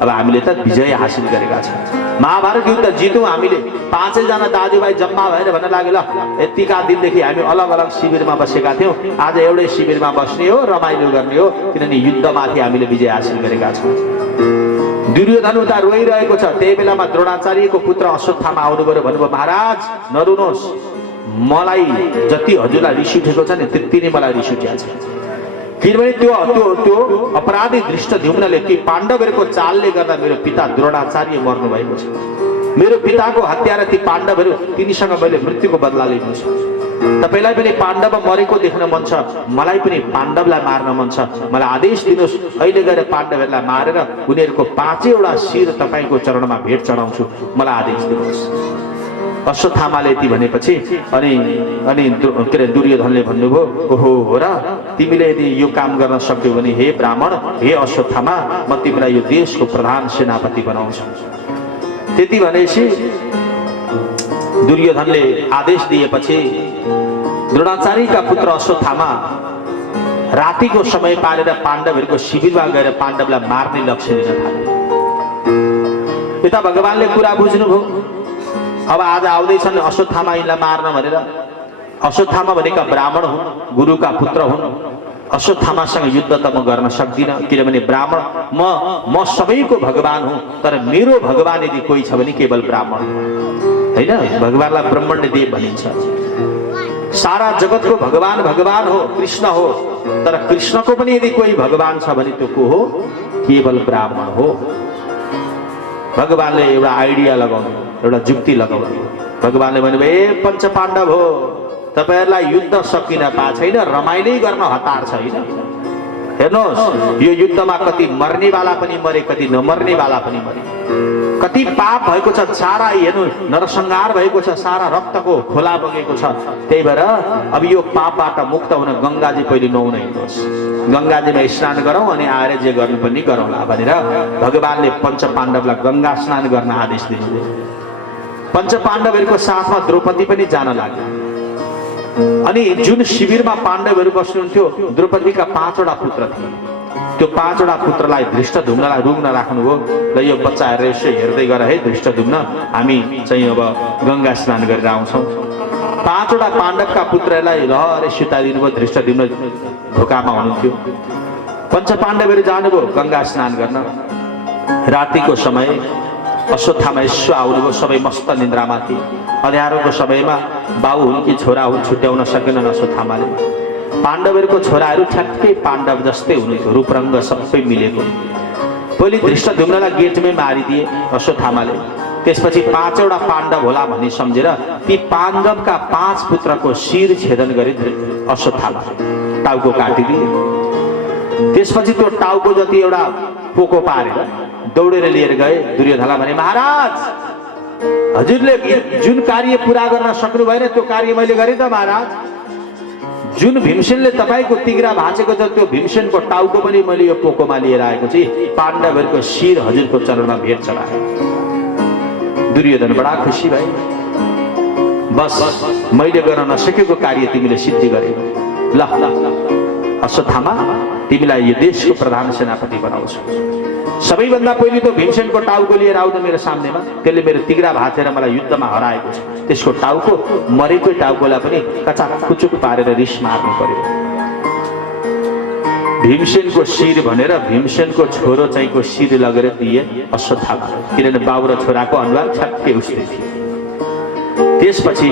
अब हामीले त विजय हासिल गरेका छौँ, महाभारत युद्ध जित्यौँ हामीले। 5 जना दाजुभाइ जम्मा भएर भन्न लाग्यो, ल यतिका दिनदेखि हामी अलग अलग शिविरमा बसेका थियौँ, आज एउटै शिविरमा बस्ने हो, रमाइलो गर्ने हो, किनभने युद्धमाथि हामीले विजय हासिल गरेका छौँ। दुर्योधन उता रोइरहेको छ। त्यही बेलामा द्रोणाचार्यको पुत्र अश्वत्थामा आउनुभयो, भन्नुभयो महाराज नरुनुहोस्, मलाई जति हजुरलाई रिस उठेको छ नि त्यति नै मलाई रिस उठेको छ। किनभने त्यो अपराधी धृष्टद्युम्नले ती पाण्डवहरूको चालले गर्दा मेरो पिता द्रोणाचार्य मर्नु भएको छ। मेरो पिताको हत्या र ती पाण्डवहरू तिनीसँग मैले मृत्युको बदला लिनु छ। तपाईलाई पनि पाण्डव मरेको देख्न मन छ, मलाई पनि पाण्डवलाई मार्न मन छ। मलाई आदेश दिनुहोस्, अहिले गएर पाण्डवहरूलाई मारेर उनीहरूको 5वटा शिर तपाईको चरणमा भेट चढाउँछु, मलाई आदेश दिनुहोस्। अश्वत्थामाले यति भनेपछि अनि दुर्योधनले भन्नुभयो, ओहो हो र, तिमीले यदि यो काम गर्न सक्यौ भने हे ब्राह्मण, हे अश्वत्थामा, म तिमीलाई यो देशको प्रधान सेनापति बनाउँछु। त्यति भनेपछि दुर्योधनले आदेश दिएपछि द्रोणाचार्यका पुत्र अश्वत्थामा रातिको समय पालेर पाण्डवहरूको शिविरमा गएर पाण्डवलाई मार्ने लक्ष्य लिन थाले। यता भगवानले कुरा बुझ्नुभयो, अब आज आउँदैछन् अश्वत्थामा यिनलाई मार्न भनेर। अश्वत्थामा भनेका ब्राह्मण हुन्, गुरुका पुत्र हुन्। अश्वत्थामासँग युद्ध त म गर्न सक्दिनँ, किनभने ब्राह्मण म सबैको भगवान हुँ, तर मेरो भगवान यदि कोही छ भने केवल ब्राह्मण होइन। भगवानलाई ब्रह्मण्य देव भनिन्छ। सारा जगतको भगवान भगवान हो, कृष्ण हो, तर कृष्णको पनि यदि कोही भगवान छ भने त्यो को हो? केवल ब्राह्मण हो। भगवानले एउटा आइडिया लगाउनु, एउटा जुक्ति लगाउनु। भगवानले भन्नुभयो, ए पञ्च पाण्डव हो, तपाईहरुलाई युद्ध सकिन पाएको छैन, रमाइलै गर्न हतार छैन। हेर्नुहोस्, यो युद्धमा कति मर्नेवाला पनि मरे, कति नमर्नेवाला पनि मरे। कति पाप भएको छ, सारा हेर्नु नरसंहार भएको छ, सारा रक्तको खोला बगेको छ। त्यही भएर अब यो पापबाट मुक्त हुन गंगाजी पहिले नुहाउन हिँड्नुहोस्, गंगाजीमा स्नान गरौँ, अनि आएर जे गर्नुपर्ने गरौँला भनेर भगवानले पञ्च पाण्डवलाई गंगा स्नान गर्न आदेश दिनुभयो। पञ्च पाण्डवहरूको साथमा द्रौपदी पनि जान लाग्यो। अनि जुन शिविरमा पाण्डवहरू बस्नुहुन्थ्यो, द्रौपदीका 5वटा पुत्र थिए। त्यो 5वटा पुत्रलाई धृष्टद्युम्नलाई रुङ्न राख्नुभयो। ल यो बच्चाहरू यसो हेर्दै गर है धृष्टद्युम्न, हामी चाहिँ अब गंगा स्नान गरेर आउँछौँ। 5वटा पाण्डवका पुत्रलाई लहरै सुताइदिनु भयो। धृष्टद्युम्न ढोकामा हुनुहुन्थ्यो। पञ्च पाण्डवहरू जानुभयो गंगा स्नान गर्न। रातिको समय अश्वत्थामा यसो आउनुभयो, सबै मस्त निन्द्रामा थिए। अँध्यारोको समयमा बाबु हुन् कि छोरा हुन् छुट्याउन सकेनन् अश्वत्थामाले। पाण्डवहरूको छोराहरू ठ्याक्कै पाण्डव जस्तै हुनुहुन्थ्यो, रूपरङ्ग सबै मिलेको। पहिले धृष्टद्युम्नलाई गेटमै मारिदिए अश्वत्थामाले। त्यसपछि 5वटा पाण्डव होला भन्ने सम्झेर ती पाण्डवका 5 पुत्रको शिर छेदन गरे अश्वत्थामाले, टाउको काटिदिए। त्यसपछि त्यो टाउको जति एउटा पोको पारेर दौडेर लिएर गए। दुर्योधनलाई भने, महाराज हजुरले जुन कार्य पूरा गर्न सक्नु भएन त्यो कार्य मैले गरेँ त महाराज। जुन भीमसेनले तपाईको तिग्रा भाँचेको छ त्यो भीमसेनको टाउको पनि मैले यो पोकोमा लिएर आएको छु, पाण्डवहरूको शिर हजुरको चरणमा भेट चढाए। दुर्योधन बडा खुसी भए। बस मैले गर्न नसकेको कार्य तिमीले सिद्धि गरे। ल अश्वत्थामा, तिमीलाई यो देशको प्रधान सेनापति बनाउँछु। सबैभन्दा पहिले त भीमसेनको टाउको लिएर आउँदा मेरो सामनेमा, त्यसले मेरो तिग्रा भाँचेर मलाई युद्धमा हराएको छ। त्यसको टाउको, मरेको टाउकोलाई पनि कचाकुचुक पारेर रिस मार्नु पर्यो। भीमसेनको शिर भनेर भीमसेनको छोरो चाहिँको शिर लगेर दिए अश्वत्थामा, किनभने बाबु र छोराको अनुहार ठ्याक्कै उस्तै थियो। त्यसपछि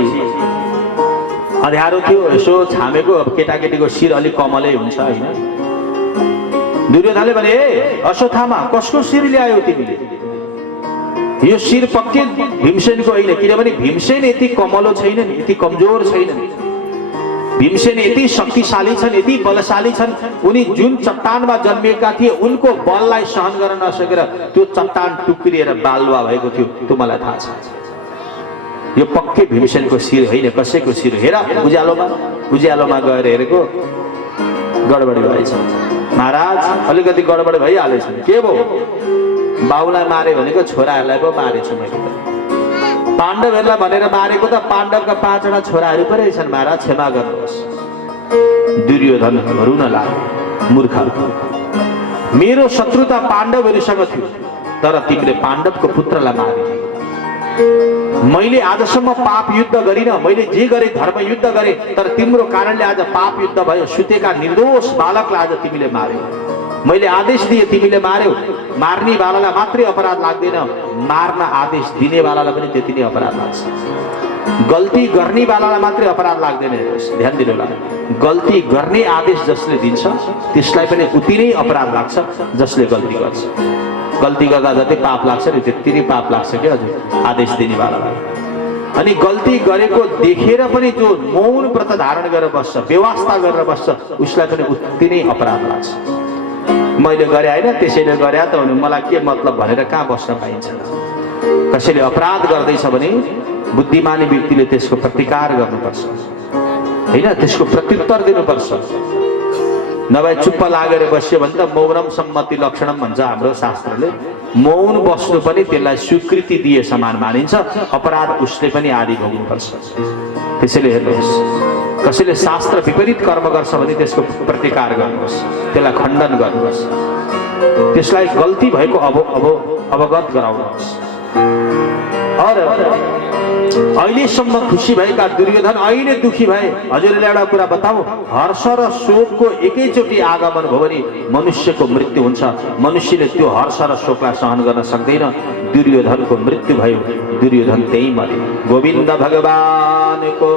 अँध्यारो थियो, यसो छामेको केटाकेटीको शिर अलिक कमलै हुन्छ होइन। दुर्योधनले भने, ए अश्वत्थामा, कसको शिर ल्यायो तिमीले? यो शिर पक्कै भीमसेनको होइन, किनभने भीमसेन यति कमलो छैनन्, यति कमजोर छैनन्। भीमसेन यति शक्तिशाली छन्, यति बलशाली छन्। उनी जुन चट्टानमा जन्मिएका थिए उनको बललाई सहन गर्न नसकेर त्यो चट्टान टुक्रिएर बालुवा भएको थियो, त्यो मलाई थाहा छ। यो पक्कै भीमसेनको शिर होइन, कसैको शिर। हेर उज्यालोमा गएर हेरेको, गडबडी भएछ महाराज, अलिकति गडबडी भइहालेछ। के भयो? बाउलाई मारे भनेको छोराहरूलाई पो मारेछु मैले त। पाण्डवहरूलाई भनेर मारेको त पाण्डवका 5वटा छोराहरू पो रहेछन् महाराज, क्षमा गर्नुहोस्। दुर्योधन रुन लाग्यो, मूर्ख, मेरो शत्रुता पाण्डवहरूसँग थियो, तर तिमीले पाण्डवको पुत्रलाई मारे। मैले आजसम्म पाप युद्ध गरिनँ, मैले जे गरे धर्म युद्ध गरे, तर तिम्रो कारणले आज पाप युद्ध भयो। सुतेका निर्दोष बालकलाई आज तिमीले मार्यौ। मैले आदेश दिए तिमीले मार्यौ, मार्ने वालालाई मात्रै अपराध लाग्दैन, मार्न आदेश दिने वालालाई पनि त्यति नै अपराध लाग्छ। गल्ती गर्ने वालालाई मात्रै अपराध लाग्दैन, ध्यान दिनु होला। गल्ती गर्ने आदेश जसले दिन्छ त्यसलाई पनि उति नै अपराध लाग्छ जसले गल्ती गर्छ। गल्ती गर्दा जति पाप लाग्छ नि त्यति नै पाप लाग्छ क्या हजुर आदेश दिने वालालाई। अनि गल्ती गरेको देखेर पनि जो मौन व्रत धारण गरेर बस्छ, व्यवस्था गरेर बस्छ, उसलाई पनि उति नै अपराध लाग्छ। मैले गरे होइन त्यसैले गरे त भने मलाई के मतलब भनेर कहाँ बस्न पाइन्छ। कसैले अपराध गर्दैछ भने बुद्धिमानी व्यक्तिले त्यसको प्रतिकार गर्नुपर्छ होइन, त्यसको प्रत्युत्तर दिनुपर्छ। नभए चुप्प लागेर बस्यो भने त मौनम सम्मति लक्षणम भन्छ हाम्रो शास्त्रले। मौन बस्नु पनि त्यसलाई स्वीकृति दिए समान मानिन्छ, अपराध उसले पनि आदि भोग्नुपर्छ। त्यसैले हेर्नुहोस्, कसैले शास्त्र विपरीत कर्म गर्छ भने त्यसको प्रतिकार गर्नुहोस्, त्यसलाई खण्डन गर्नुहोस्, त्यसलाई गल्ती भएको अवगत गराउनुहोस्। अहिलेसम्म खुसी भएका दुर्योधन अहिले दुखी भए। हजुरले एउटा कुरा बताऊ, हर्ष र शोकको एकैचोटि आगमन भयो भने मनुष्यको मृत्यु हुन्छ। मनुष्यले त्यो हर्ष र शोकलाई सहन गर्न सक्दैन। दुर्योधनको मृत्यु भयो, दुर्योधन त्यही मरे। गोविन्द भगवानको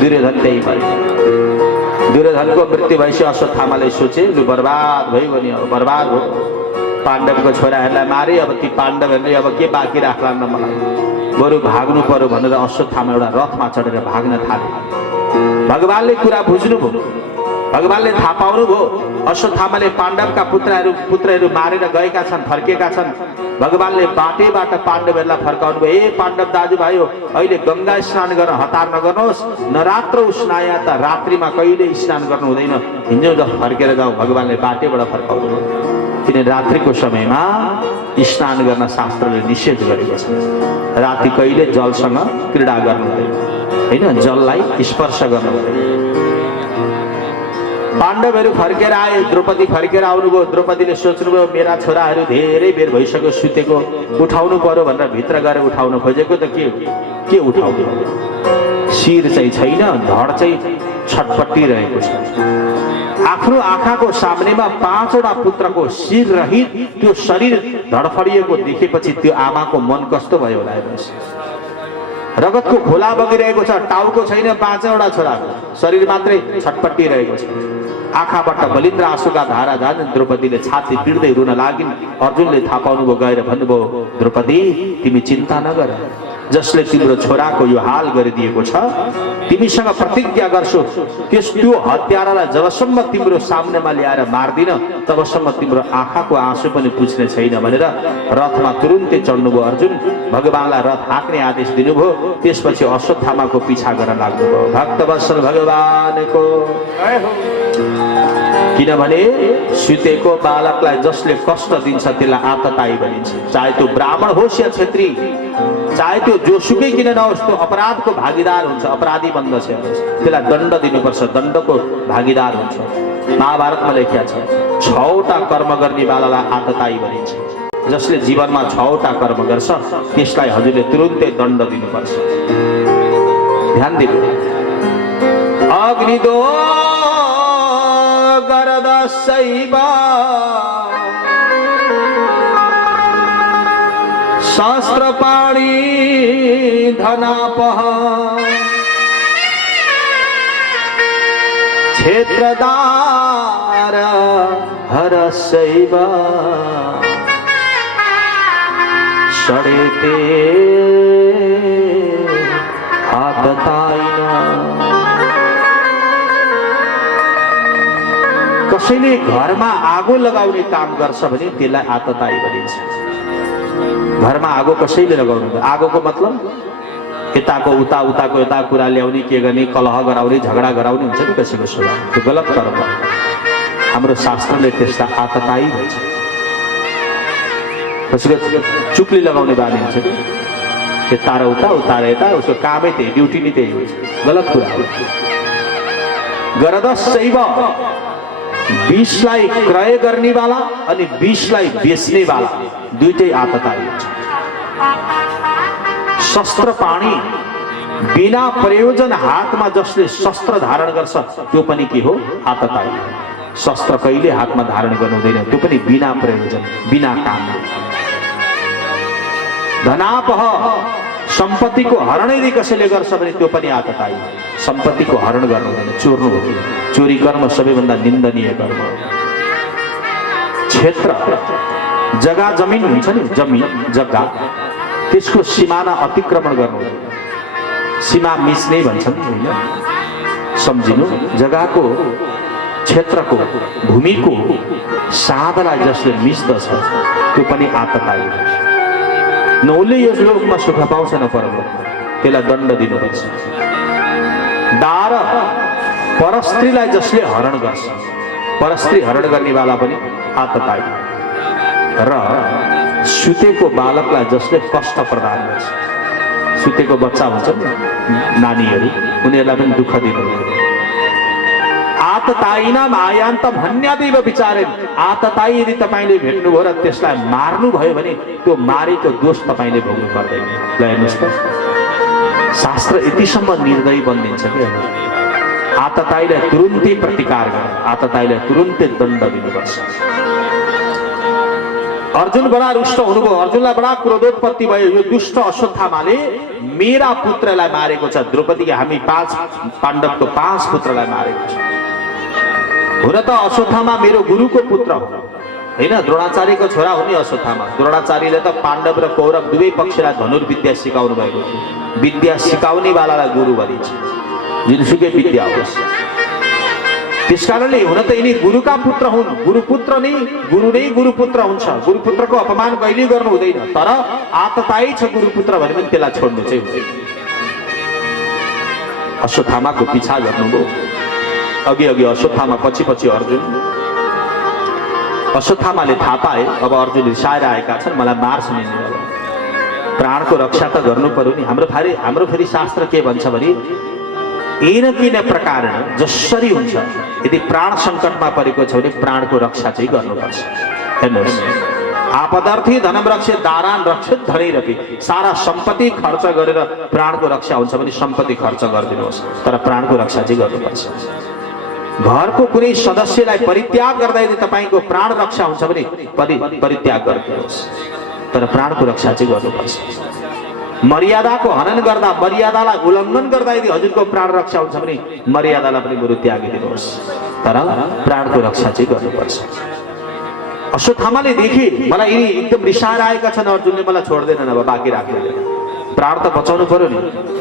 दुर्योधन त्यही मरे। दुर्योधनको मृत्यु भएपछि अश्वत्थामाले सोचे लु बर्बाद भयो नि, अब बर्बाद हो। पाण्डवको छोराहरूलाई मारे, अब ती पाण्डवहरूले अब के बाँकी राख्ला न मलाई, बरु भाग्नु पर्यो भनेर अश्वत्थामा एउटा रथमा चढेर भाग्न थाले। भगवानले कुरा बुझ्नुभयो, भगवानले थाहा पाउनुभयो अश्वत्थामाले पाण्डवका पुत्रहरू मारेर गएका छन्, फर्केका छन्। भगवानले बाटेबाट पाण्डवहरूलाई फर्काउनु भयो। ए पाण्डव दाजुभाइ, अहिले गंगा स्नान गर्न हतार नगर्नुहोस्, नरात्र स्नाया त रात्रिमा कहिले स्नान गर्नु हुँदैन, हिँड्यो जब फर्केर जाऊ। भगवानले बाटेबाट फर्काउनु भयो, किन रात्रिको समयमा स्नान गर्न शास्त्रले निषेध गरेको छ। राति कहिले जलसँग क्रीडा गर्नु हुँदैन होइन, जललाई स्पर्श गर्नु हुँदैन। पाण्डवहरू फर्केर आए, द्रौपदी फर्केर आउनुभयो। द्रौपदीले सोच्नुभयो मेरा छोराहरू धेरै बेर भइसक्यो सुतेको, उठाउनु पर्यो भनेर भित्र गएर उठाउन खोजेको त के उठाउनु, शिर चाहिँ छैन, धड चाहिँ छटपट्टिरहेको छ। आफ्नो आँखाको सामनेमा 5वटा पुत्रको शिर रहित त्यो शरीर धडफडिएको देखेपछि त्यो आमाको मन कस्तो भयो होला हेर्नुहोस्। रगतको खोला बगिरहेको छ, टाउको छैन, 5वटा छोराको शरीर मात्रै छटपट्टिरहेको छ। आँखाबाट बलिन्द्र आँसुका धारा जान द्रौपदीले छाती पिड्दै रुन लागिन्। अर्जुनले थाहा पाउनुभयो, गएर भन्नुभयो द्रौपदी तिमी चिन्ता नगर, जसले तिम्रो छोराको यो हाल गरिदिएको छ तिमीसँग प्रतिज्ञा गर्छु त्यो हत्यारालाई जबसम्म तिम्रो सामनेमा ल्याएर मार्दिन तबसम्म तिम्रो आँखाको आँसु पनि पुछ्ने छैन भनेर रथमा तुरुन्तै चढ्नुभयो। अर्जुन भगवानलाई रथ हाँक्ने आदेश दिनुभयो। त्यसपछि अश्वत्थामाको पिछा गर्न लाग्नुभयो। भक्तवत्सल भगवानको किनभने सुतेको बालकलाई जसले कष्ट दिन्छ त्यसलाई आतताई भनिन्छ। चाहे त्यो ब्राह्मण होस् या क्षेत्री, चाहे त्यो जोसुकै किन नहोस्, त्यो अपराधको भागीदार हुन्छ, अपराधी बन्दछ, त्यसलाई दण्ड दिनुपर्छ, दण्डको भागीदार हुन्छ। महाभारतमा लेखिया छ 6वटा कर्म गर्ने बालालाई आतताई भनिन्छ। जसले जीवनमा 6वटा कर्म गर्छ त्यसलाई हजुरले तुरुन्तै दण्ड दिनुपर्छ। ध्यान दिनु। अग्निदो गरदशैव शास्त्रपाणी धनापः क्षेत्रदार हरशैव षडेते आततायिना। कसैले घरमा आगो लगाउने काम गर्छ भने त्यसलाई आतताई भनिन्छ। घरमा आगो कसैले लगाउनु, आगोको मतलब यताको उताको यता कुरा ल्याउने, के गर्ने, कलह गराउने, झगडा गराउने हुन्छ नि कसैको स्वभाव, त्यो गलत कर्म। हाम्रो शास्त्रले त्यसलाई आतताई भन्छ। कसैको चुक्ली लगाउने बानी हुन्छ कि यता र उता यता, उसको कामै त्यही, ड्युटी नै त्यही हुन्छ, गलत कुरा हो। गरदशैव विषलाई क्रय गर्ने वाला अनि विषलाई बेच्ने वाला दुईटै आतताई हुन्छ। शस्त्र पाणी बिना प्रयोजन हातमा जसले शस्त्र धारण गर्छ त्यो पनि के हो, आतताई। शस्त्र कहिले हातमा धारण गर्नु हुँदैन, त्यो पनि बिना प्रयोजन, बिना काम। धनापह सम्पत्तिको हरण यदि कसैले गर्छ भने त्यो पनि आतताई। सम्पत्तिको हरण गर्नु हुँदैन, चोर्नु हुँदैन। चोरी कर्म सबैभन्दा निन्दनीय कर्म हो। क्षेत्र जग्गा जमिन हुन्छ नि, जमिन जग्गा, त्यसको सीमाना अतिक्रमण गर्नु हुँदैन। सीमा मिच्ने भन्छन् होइन, सम्झिनु। जग्गाको, क्षेत्रको, भूमिको साधलाई जसले मिच्दछ त्यो पनि आतताई। न उसले यस लोकमा सुख पाउँछ न परलोकमा, त्यसलाई दण्ड दिनुपर्छ। दार परस्त्रीलाई जसले हरण गर्छ, परस्त्री हरण गर्नेवाला पनि आतताई। र सुतेको बालकलाई जसले कष्ट प्रदान गर्छ, सुतेको बच्चा हुन्छ नि नानीहरू, उनीहरूलाई पनि दुःख दिनु। आततायिना मायान्तम हन्यादेव विचारेन। आततायी यदि तपाईँले भेट्नुभयो र त्यसलाई मार्नुभयो भने त्यो मारेको दोष तपाईँले भोग्नु पर्दैन। ल हेर्नुहोस् त, शास्त्र यतिसम्म निर्दयी बनिदिन्छ कि आततायीलाई तुरुन्तै प्रतिकार गर, आततायीलाई तुरुन्तै दण्ड दिनुपर्छ। अर्जुन बडा रुष्ट हुनुभयो, अर्जुनलाई बडा क्रोधोत्पत्ति भयो। यो दुष्ट अश्वत्थामाले मेरा पुत्रलाई मारेको छ। द्रौपदीले हामी 5 पाण्डवको 5 पुत्रलाई मारेको छ। हुन त अश्वत्थामा मेरो गुरुको पुत्र हो होइन, द्रोणाचार्यको छोरा हो नि अश्वत्थामा। द्रोणाचार्यले त पाण्डव र कौरव दुवै पक्षलाई धनुर्विद्या सिकाउनु भएको थियो। विद्या सिकाउने वालालाई गुरु भनिन्छ, जुनसुकै विद्या होस्। त्यसकारणले हुन त यिनी गुरुका पुत्र हुन्। गुरुपुत्र नै गुरु नै गुरुपुत्र हुन्छ। गुरुपुत्रको अपमान कहिल्यै गर्नु हुँदैन। तर आततायी छ गुरुपुत्र भने पनि त्यसलाई छोड्नु चाहिँ हुँदैन। अश्वत्थामाको पिछा गर्नुभयो। अघि अघि अश्वत्थामा, पछि पछि अर्जुन। अश्वत्थामाले थाहा पाए अब अर्जुन रिसाएर आएका छन्, मलाई मार्छन् यिनीहरू। प्राणको रक्षा त गर्नु पर्यो नि। हाम्रो फेरि शास्त्र के भन्छ भने येन केन प्रकार जसरी हुन्छ, यदि प्राण सङ्कटमा परेको छ भने प्राणको रक्षा चाहिँ गर्नुपर्छ। हेर्नुहोस्, आपदर्थी धनम रक्षे दारान रक्षित धनैरपि। सारा सम्पत्ति खर्च गरेर प्राणको रक्षा हुन्छ भने सम्पत्ति खर्च गरिदिनुहोस्, तर प्राणको रक्षा चाहिँ गर्नुपर्छ। घरको कुनै सदस्यलाई परित्याग गर्दा यदि तपाईँको प्राण रक्षा हुन्छ भने परित्याग गरिदिनुहोस्, तर प्राणको रक्षा चाहिँ गर्नुपर्छ। मर्यादाको हनन गर्दा, मर्यादालाई उल्लङ्घन गर्दा यदि हजुरको प्राण रक्षा हुन्छ भने मर्यादालाई पनि बरु त्यागिदिनुहोस्, तर प्राणको रक्षा चाहिँ गर्नुपर्छ। अश्वत्थामाले देखे मलाई यिनी एकदम रिसाएर आएका छन्, अर्जुनले मलाई छोड्दैनन्, अब बाँकी राख्दैन। प्राण त बचाउनु पर्यो नि।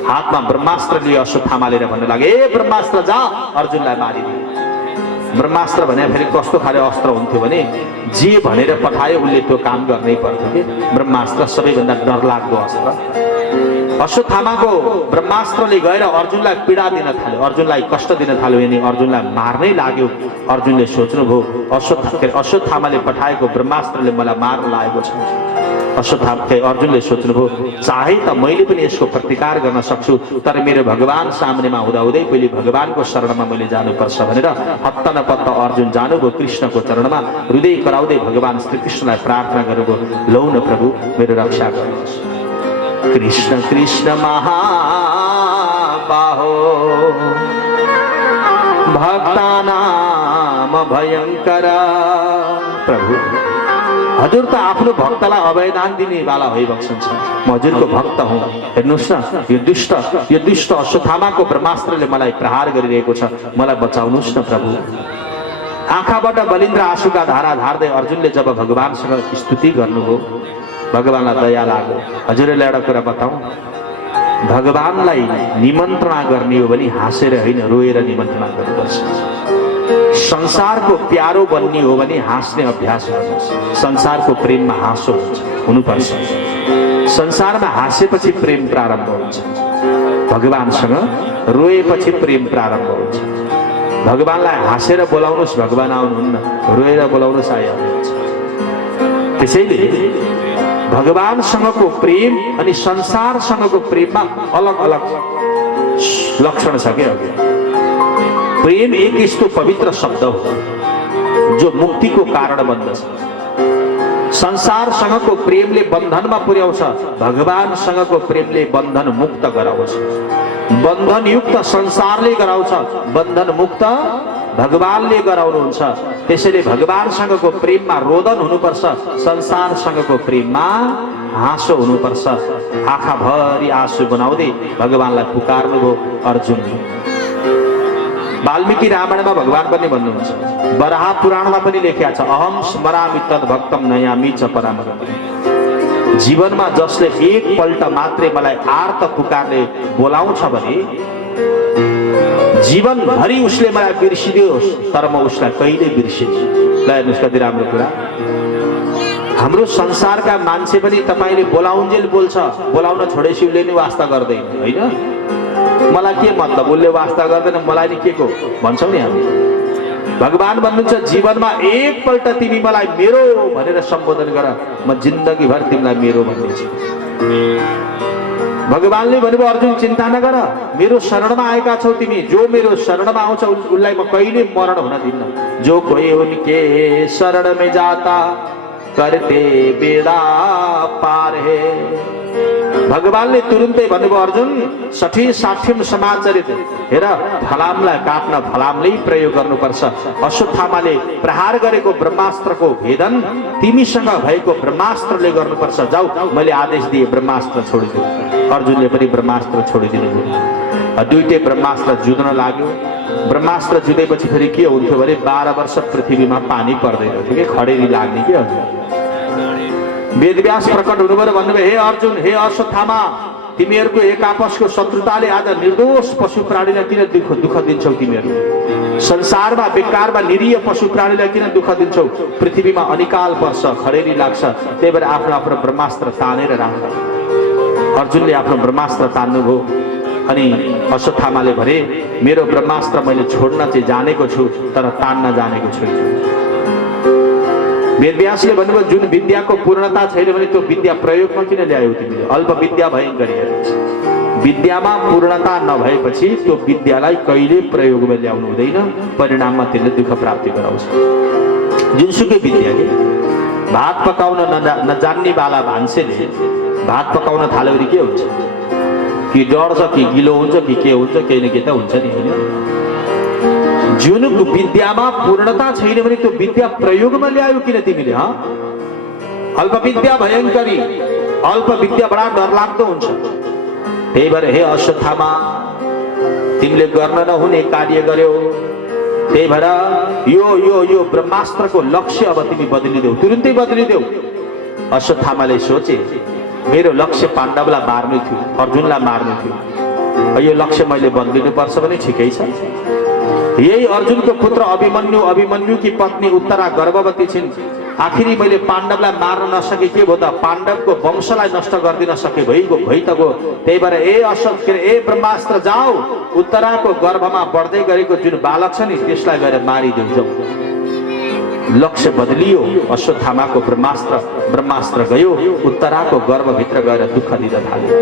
हातमा ब्रह्मास्त्र लिए अश्वत्थामाले भन्नु लागे, ए ब्रह्मास्त्र जा, अर्जुनलाई मारिदिए। ब्रह्मास्त्र भने फेरि कस्तो खाले अस्त्र हुन्थ्यो भने जे भनेर पठायो उसले त्यो काम गर्नै पर्थ्यो कि। ब्रह्मास्त्र सबैभन्दा डरलाग्दो अस्त्र। अश्वत्थामाको ब्रह्मास्त्रले गएर अर्जुनलाई पीडा दिन थाल्यो, अर्जुनलाई कष्ट दिन थाल्यो, यिनी अर्जुनलाई मार्नै लाग्यो। अर्जुनले सोच्नुभयो अश्वत्थामाले पठाएको ब्रह्मास्त्रले मलाई मार्न लागेको छ। अर्जुनले सोच्नुभयो चाहे त मैले पनि यसको प्रतिकार गर्न सक्छु, तर मेरो भगवान सामनेमा हुँदाहुँदै पहिले भगवानको शरणमा मैले जानुपर्छ भनेर हत्त नपत्त अर्जुन जानुभयो कृष्णको चरणमा। हृदय कराउँदै भगवान श्रीकृष्णलाई प्रार्थना गर्नुभयो, लौ न प्रभु मेरो रक्षा गर्नुहोस्। कृष्ण कृष्ण महाबाहो भक्तानाम भयंकर। प्रभु हजुर त आफ्नो भक्तलाई अभयदान दिने वाला भइबक्सन्छ, म हजुरको भक्त हुँ। हेर्नुहोस् न, यो दुष्ट अश्वत्थामाको ब्रह्मास्त्रले मलाई प्रहार गरिरहेको छ, मलाई बचाउनुहोस् न प्रभु। आँखाबाट बलिन्द्र आँसुका धारा धार्दै अर्जुनले जब भगवानसँग स्तुति गर्नुभयो, भगवानलाई दया लाग्यो। हजुरलाई एउटा कुरा बताउँ, भगवानलाई निमन्त्रणा गर्ने हो भने हाँसेर होइन, रोएर निमन्त्रणा गर्नुपर्छ। संसारको प्यारो बन्ने हो भने हाँस्ने अभ्यास गर्नुहोस्। संसारको प्रेममा हाँसो हुनुपर्छ। संसारमा हाँसेपछि प्रेम प्रारम्भ हुन्छ, भगवानसँग रोएपछि प्रेम प्रारम्भ हुन्छ। भगवानलाई हाँसेर बोलाउनुहोस्, भगवान आउनुहुन्न, रोएर बोलाउनुहोस्, आइहाल्नुहुन्छ। त्यसैले भगवानसँगको प्रेम अनि संसारसँगको प्रेममा अलग अलग लक्षण छ क्या। प्रेम एक यस्तो पवित्र शब्द हो जो मुक्तिको कारण बन्दछ। संसारसँगको प्रेमले बन्धनमा पुर्याउँछ, भगवानसँगको प्रेमले बन्धन मुक्त गराउँछ। बन्धनयुक्त संसारले गराउँछ, बन्धन मुक्त भगवानले गराउनुहुन्छ। त्यसैले भगवानसँगको प्रेममा रोदन हुनुपर्छ, संसारसँगको प्रेममा हाँसो हुनुपर्छ। आँखाभरि आँसु बनाउँदै भगवानलाई पुकार्नुभयो अर्जुनले। वाल्मीकि रामायणमा भगवान पनि भन्नुहुन्छ, वराह पुराणमा पनि लेखिया छ, अहम स्मरामि तद् भक्तम नयामि च परामगति। जीवनमा जसले एक पल्ट मात्रै मलाई आर्त पुकारले बोलाउँछ भने जीवनभरि उसले मलाई बिर्सिदियोस्, तर म उसलाई कहिल्यै बिर्सिदिन्छु। ल हेर्नुहोस् कति राम्रो कुरा। हाम्रो संसारका मान्छे पनि तपाईले बोलाउन्जेल बोल्छ, बोलाउन छोडेपछि उसले नि वास्ता गर्दैन, होइन? मलाई के मतलब, उसले वास्ता गर्दैन, मलाई नि के को भन्छौँ नि हामी। भगवान भन्नुहुन्छ, जीवनमा एक पल्ट तिमी मलाई मेरो भनेर सम्बोधन गर, म जिन्दगीभर तिमीलाई मेरो भन्नेछु। भगवानले भन्नुभयो, अर्जुन चिन्ता नगर, मेरो शरणमा आएका छौ तिमी, जो मेरो शरणमा आउँछ उसलाई म कहिले मरण हुन दिन्न। जो कोही उनके शरण में जाता करते बेड़ा पार है। भगवानले तुरुन्तै भन्नुभयो, अर्जुन साठी साठ्यम समाचरित, हेर फलामलाई काट्न फलामले प्रयोग गर्नुपर्छ। अश्वत्थामाले प्रहार गरेको ब्रह्मास्त्रको भेदन तिमीसँग भएको ब्रह्मास्त्रले गर्नुपर्छ। जाऊ, मैले आदेश दिए ब्रह्मास्त्र छोडिदिऊ। अर्जुनले पनि ब्रह्मास्त्र छोडिदिनु भयो। दुईटै ब्रह्मास्त्र जुध्न लाग्यो। ब्रह्मास्त्र जुधेपछि फेरि के हुन्थ्यो भने 12 वर्ष पृथ्वीमा पानी पर्दैन थियो कि खडेरी लाग्ने के हजुर। वेदव्यास प्रकट हुनुभयो, भन्नुभयो, हे अर्जुन, हे अश्वत्थामा, तिमीहरूको एक आपसको शत्रुताले आज निर्दोष पशु प्राणीलाई किन दुःख दिन्छौ? तिमीहरू संसारमा बेकारमा निरीह पशु प्राणीलाई किन दुःख दिन्छौ? पृथ्वीमा अनिकाल पर्छ, खडेरी लाग्छ, त्यही भएर आफ्नो आफ्नो ब्रह्मास्त्र तानेर राख। अर्जुनले आफ्नो ब्रह्मास्त्र तान्नुभयो। अनि अश्वत्थामाले भने, मेरो ब्रह्मास्त्र मैले छोड्न चाहिँ जानेको छु, तर तान्न जानेको छैन। वेदव्यासले भन्नुभयो, जुन विद्याको पूर्णता छैन भने त्यो विद्या प्रयोगमा किन ल्यायौ तिमीले? अल्प विद्या भयङ्करी। विद्यामा पूर्णता नभएपछि त्यो विद्यालाई कहिले प्रयोगमा ल्याउनु हुँदैन, परिणाममा त्यसले दुःख प्राप्ति गराउँछ। जुनसुकै विद्याले भात पकाउन नजान्ने वाला भान्सेले भात पकाउन थाल्यो भने के हुन्छ? कि डढ्छ, कि गिलो हुन्छ, कि के हुन्छ, केही न केही त हुन्छ नि, होइन? जुन विद्यामा पूर्णता छैन भने त्यो विद्या प्रयोगमा ल्यायो किन तिमीले? अल्प विद्या भयङ्करी, अल्प विद्या बडा डरलाग्दो हुन्छ। त्यही भएर हे अश्वत्थामा, तिमीले गर्न नहुने कार्य गर्यौ। त्यही भएर यो ब्रह्मास्त्रको लक्ष्य अब तिमी बदलिदेऊ, तुरुन्तै बदलिदेऊ। अश्वत्थामाले सोचे, मेरो लक्ष्य पाण्डवलाई मार्नु थियो, अर्जुनलाई मार्नु थियो। यो लक्ष्य मैले बदलिनुपर्छ भने ठिकै छ। यही अर्जुनको पुत्र अभिमन्यु की पत्नी उत्तरा गर्भवती छिन्। आखिरी मैले पाण्डवलाई मार्न नसके के भयो त? पाण्डवको वंशलाई नष्ट गरिदिन सके भइ त गयो। त्यही भएर ए ब्रह्मास्त्र जाऊ, उत्तराको गर्भमा बढ्दै गरेको जुन बालक छ नि त्यसलाई गएर मारिदेऊ जाऊ। लक्ष्य बदलियो। अश्वत्थामाको ब्रह्मास्त्र गयो, उत्तराको गर्भभित्र गएर दुःख दिन थाल्यो।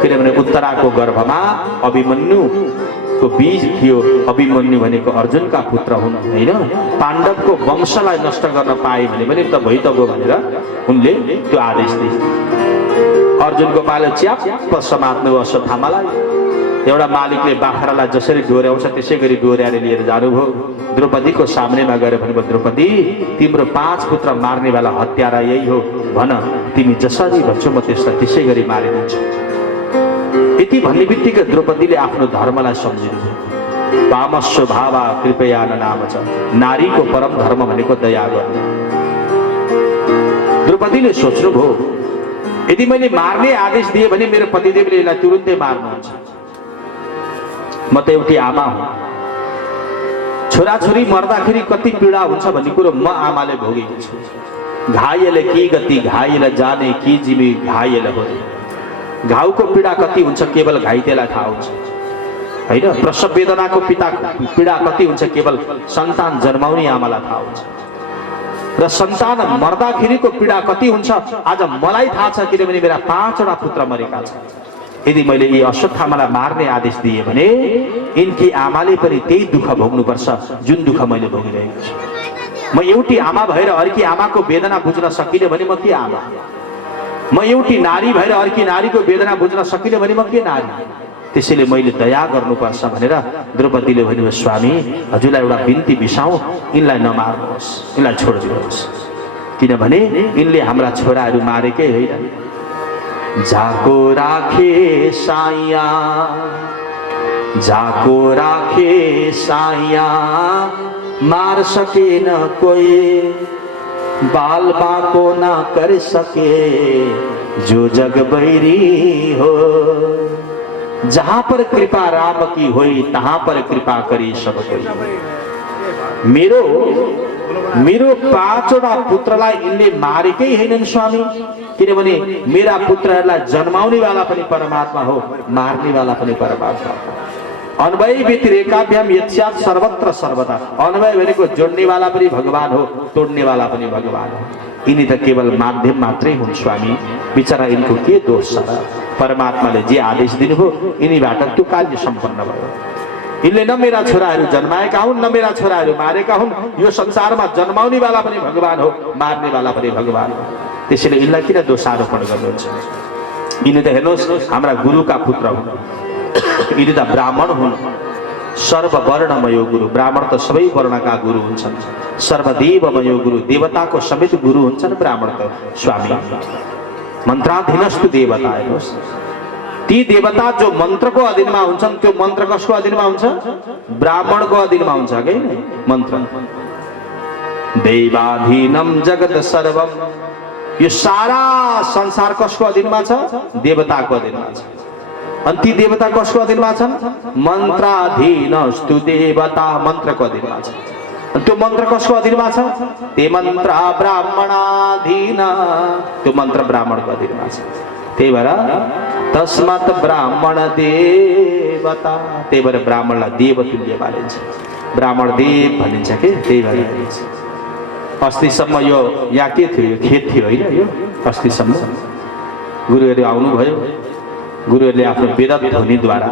किनभने उत्तराको गर्भमा अभिमन्युको बीज थियो। अभिमन्यु भनेको अर्जुनका पुत्र हुन्, होइन? पाण्डवको वंशलाई नष्ट गर्न पाए भने त भइ त गयो भनेर उनले त्यो आदेश दिए। अर्जुनको पालो च्याप्प समात्नु अश्वत्थामालाई। एउटा मालिकले बाख्रालाई जसरी डोर्याउँछ त्यसै गरी डोर्याएर लिएर जानुभयो। द्रौपदीको सामनेमा गएर भन्नुभयो, द्रौपदी, तिम्रो 5 पुत्र मार्ने वाला हत्यारा यही हो, भन तिमी जसरी भन्छौ म त्यसलाई त्यसै गरी मारिदिन्छु। यति भन्ने बित्तिकै द्रौपदीले आफ्नो धर्मलाई सम्झिनुभयो। वामस्व भावा कृपया नाम छ, नारीको परम धर्म भनेको दया गर्नु। द्रौपदीले सोच्नुभयो, यदि मैले मार्ने आदेश दिए भने मेरो पतिदेवले यसलाई तुरुन्तै मार्नुहुन्छ। म त एउटी आमा हुँ। छोराछोरी मर्दाखेरि कति पीडा हुन्छ भन्ने कुरो म आमाले भोगेको छु। घायल की गति घायल जाने की जिमी घायल हो। घाउको पीडा कति हुन्छ केवल घाइतेलाई थाहा हुन्छ, होइन? प्रसव वेदनाको पीडा कति हुन्छ केवल सन्तान जन्माउने आमालाई थाहा हुन्छ। र सन्तान मर्दाखेरिको पीडा कति हुन्छ आज मलाई थाहा छ, किनभने मेरा 5वटा पुत्र मरेका छन्। यदि मैले यी अश्वत्थामालाई मार्ने आदेश दिए भने यिनकी आमाले पनि त्यही दुःख भोग्नुपर्छ जुन दुःख मैले भोगिरहेको छु। म एउटी आमा भएर अर्की आमाको वेदना बुझ्न सकिनँ भने म के आमा? म एउटी नारी भएर अर्की नारीको वेदना बुझ्न सकिनँ भने म के नारी? त्यसैले मैले दया गर्नुपर्छ भनेर द्रौपदीले भन्यो स्वामी हजुरलाई एउटा बिन्ती बिसाउँ यिनलाई नमार्नुहोस् यिनलाई छोडिदिनुहोस् किनभने यिनले हाम्रा छोराहरू मारेकै होइन जाको राखे साइया जाको राखे साइया मार सके न कोई बाल बाको ना कर सके जो जग बैरी हो जहां पर कृपा राम की होई तहां पर कृपा करी सब कोई मेरो मेरो 5 वटा पुत्रलाई यिनले मारेकै हैनन् स्वामी किनभने मेरा पुत्रहरूलाई जन्माउने वाला पनि परमात्मा हो मार्ने वाला पनि परमात्मा हो अन्वय व्यतिरेकाभ्याम यत्स्यात् सर्वत्र सर्वदा अन्वय भनेको जोड्ने वाला पनि भगवान हो तोड्ने वाला पनि भगवान हो यिनी त केवल माध्यम मात्रै हुन् स्वामी बिचरा यिनको के दोष छ परमात्माले जे आदेश दिनुभयो यिनीबाट त्यो कार्य सम्पन्न भयो यिनले न मेरा छोराहरू जन्माएका हुन् न मेरा छोराहरू मारेका हुन् यो संसारमा जन्माउने वाला पनि भगवान हो मार्ने वाला पनि भगवान हो त्यसैले यिनलाई किन दोषारोपण गर्नुहुन्छ यिनी त हेर्नुहोस् हाम्रा गुरुका पुत्र हुन् यिनी त ब्राह्मण हुन् सर्ववर्णमय गुरु ब्राह्मण त सबै वर्णका गुरु हुन्छन् सर्वदेवमय गुरु देवताको समेत गुरु हुन्छन् ब्राह्मण त स्वामी मन्त्राधीनस्तु देवता हेर्नुहोस् ती देवता जो मन्त्रको अधीनमा हुन्छन् त्यो मन्त्र कसको अधीनमा हुन्छ ब्राह्मणको अधीनमा हुन्छ के मन्त्र देवाधीनम जगत सर्वम यो सारा संसार कसको अधीनमा छ देवताको अधीनमा छ अनि ती देवता कसको अधीनमा छन् मन्त्राधीनस्तु देवता मन्त्रको अधीनमा छ अनि त्यो मन्त्र कसको अधीनमा छ ते मन्त्र ब्राह्मणाधीन त्यो मन्त्र ब्राह्मणको अधीनमा छ त्यही भएर तस्मात् ब्राह्मण देवता त्यही भएर ब्राह्मणलाई देवतुल्य मानिन्छ ब्राह्मण देव भनिन्छ के त्यही भएर अस्तिसम्म यो यहाँ के थियो यो खेत थियो होइन यो अस्तिसम्म गुरुहरू आउनुभयो गुरुहरूले आफ्नो वेद ध्वनिद्वारा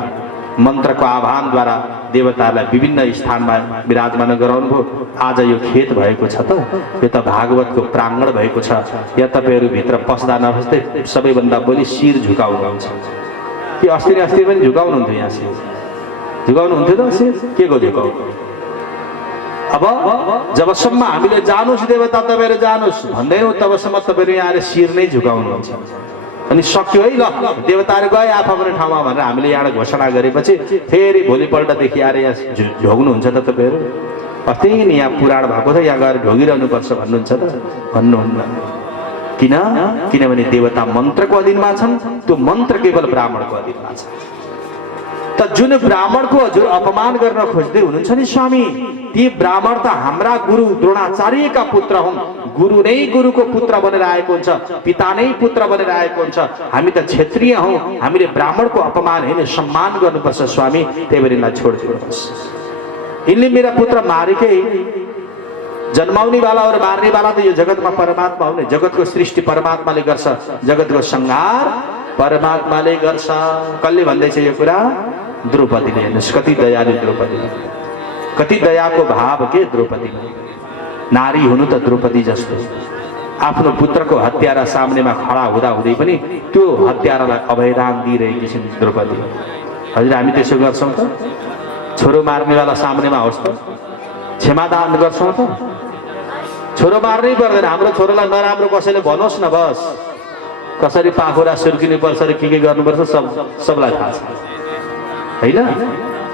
मन्त्रको आह्वानद्वारा देवताहरूलाई विभिन्न स्थानमा विराजमान गराउनुभयो आज यो खेत भएको छ त यो त भागवतको प्राङ्गण भएको छ यहाँ तपाईँहरू भित्र पस्दा नपस्दै सबैभन्दा बढी शिर झुकाउनुहुन्छ कि अस्ति पनि झुकाउनुहुन्थ्यो यहाँ शिर झुकाउनुहुन्थ्यो त शिर के को झुकाउनु अब जबसम्म हामीले जानुहोस् देवता तपाईँहरू जानुहोस् भन्दैनौँ तबसम्म तपाईँहरू यहाँ आएर शिर नै झुकाउनुहुन्छ अनि सक्यो है ल देवताहरू गए आफ्नो ठाउँमा भनेर हामीले यहाँ घोषणा गरेपछि फेरि भोलिपल्टदेखि आएर यहाँ ढोग्नुहुन्छ त तपाईँहरू अस्ति नि यहाँ पुराण भएको छ यहाँ गएर ढोगिरहनुपर्छ भन्नुहुन्छ त भन्नुहुन्न किनभने देवता मन्त्रको अधीनमा छन् त्यो मन्त्र केवल ब्राह्मणको अधीनमा छ त जुन ब्राह्मणको हजुर अपमान गर्न खोज्दै हुनुहुन्छ नि स्वामी ती ब्राह्मण त हाम्रा गुरु द्रोणाचार्यका पुत्र हुन् गुरु नै गुरुको पुत्र बनेर आएको हुन्छ पिता नै पुत्र बनेर आएको हुन्छ हामी त क्षत्रिय हौं हामीले ब्राह्मणको अपमान होइन सम्मान गर्नुपर्छ स्वामी त्यही भएर यिनलाई छोडिदिनुहोस् यिनले मेरा पुत्र मारेकै जन्माउने वाला और मार्ने वाला त यो जगतमा परमात्मा हो नि जगतको सृष्टि परमात्माले गर्छ जगतको संहार परमात्माले गर्छ कसले भन्दैछ यो कुरा द्रौपदीले हेर्नुहोस् कति दयालु द्रौपदी कति दयाको भाव के द्रौपदी नारी हुनु त द्रौपदी जस्तो आफ्नो पुत्रको हत्यारा सामनेमा खडा हुँदा हुँदै पनि त्यो हत्यारालाई अभयदान दिइरहेकी छिन् द्रौपदी हजुर हामी त्यसो गर्छौं त छोरो मार्नेवाला सामनेमा होस् त क्षमादान गर्छौं त छोरो मार्नै पर्दैन हाम्रो छोरोलाई नराम्रो कसैले भनोस् न बस कसरी पाखुरा सुर्किनु पर्छ र के गर्नुपर्छ सबलाई थाहा छ हैन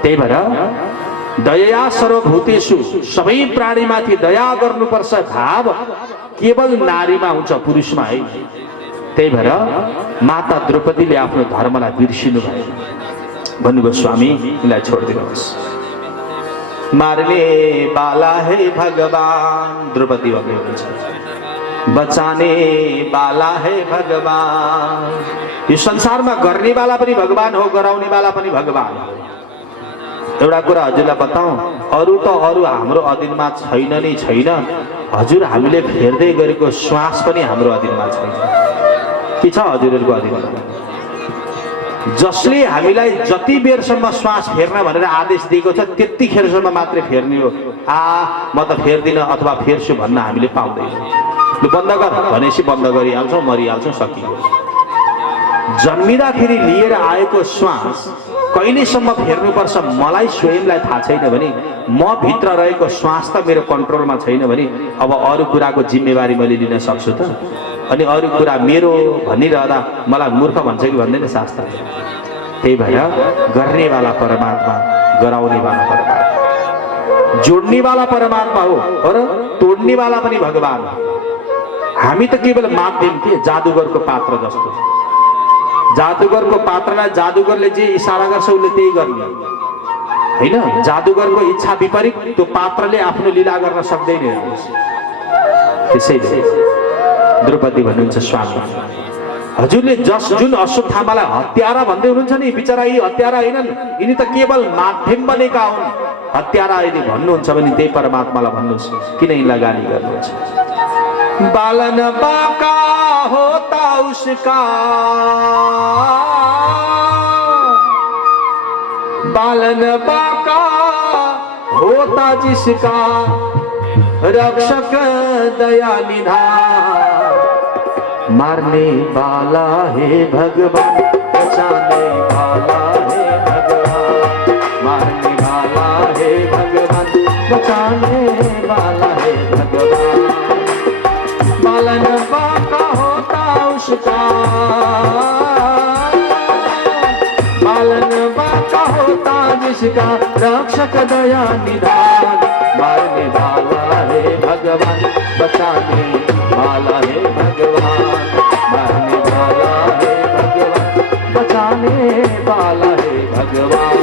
त्यही भएर दया सर्वभूतेषु सबै प्राणीमाथि दया गर्नुपर्छ भाव केवल नारीमा हुन्छ पुरुषमा है त्यही भएर माता द्रौपदीले आफ्नो धर्मलाई बिर्सिनु भयो भन्नुभयो स्वामी यिनलाई छोडिदिनुहोस् मार्ने बाला है भगवान द्रौपदी भन्नुहुन्छ बचाने बाला है भगवान यो संसारमा गर्ने वाला पनि भगवान हो गराउने वाला पनि भगवान हो एउटा कुरा हजुरलाई बताऊं अरु त अरु हाम्रो अधीनमा छैन नै छैन हजुर हामीले फेर्दै गरेको श्वास पनि हाम्रो अधीनमा छैन के छ हजुरहरुको अधीनमा जसले हामीलाई जति बेरसम्म श्वास फेर्न भनेर आदेश दिएको छ त्यतिखेरसम्म मात्रै फेर्ने हो म त फेर्दिन अथवा फेर्छु भन्न हामीले पाउँदैनौं लु बन्द गर भनेपछि बन्द गरिहाल्छौं मरिहाल्छौं सकियो जन्मिँदाखेरि लिएर आएको श्वास कहिलेसम्म फेर्नुपर्छ मलाई स्वयंलाई थाहा छैन भने, म भित्र रहेको श्वास त मेरो कन्ट्रोलमा छैन भने अब अरू कुराको जिम्मेवारी मैले लिन सक्छु त? अनि अरू कुरा मेरो भनिरहँदा मलाई मूर्ख भन्छ कि भन्दैन शास्त्र? त्यही भएर गर्नेवाला परमात्मा, गराउनेवाला परमात्मा, जोड्नेवाला परमात्मा हो र तोड्नेवाला पनि भगवान। हामी त केवल माध्यम थिए, जादुगरको पात्र जस्तो। जादुगरको पात्रलाई जादुगरले जे इसारा गर्छ उसले त्यही गर्ने होइन। जादुगरको इच्छा विपरीत त्यो पात्रले आफ्नो लीला गर्न सक्दैन। त्यसैले द्रौपदी भन्नुहुन्छ स्वामी, हजुरले जुन अश्वत्थामालाई हत्यारा भन्दै हुनुहुन्छ नि, बिचरा यी हत्यारा होइनन्, यिनी त केवल माध्यम बनेका हुन्। हत्यारा यदि भन्नुहुन्छ भने त्यही परमात्मालाई भन्नुहोस्, किन यिनलाई गाली गर्नुहुन्छ? बालन बाका होता उसका, बालन बाका होता जिसका, रक्षक दया निधान। मारने वाला है भगवान, बचाने वाला है भगवान। मारने वाला है भगवान, बचाने वाला है भगवान। बालन बाका होता उसका, बालन बाका होता जिसका, रक्षक दया निधान। मारने वाला है भगवान, बचाने वाला है भगवान। मारने वाला है भगवान, बचाने वाला है भगवान।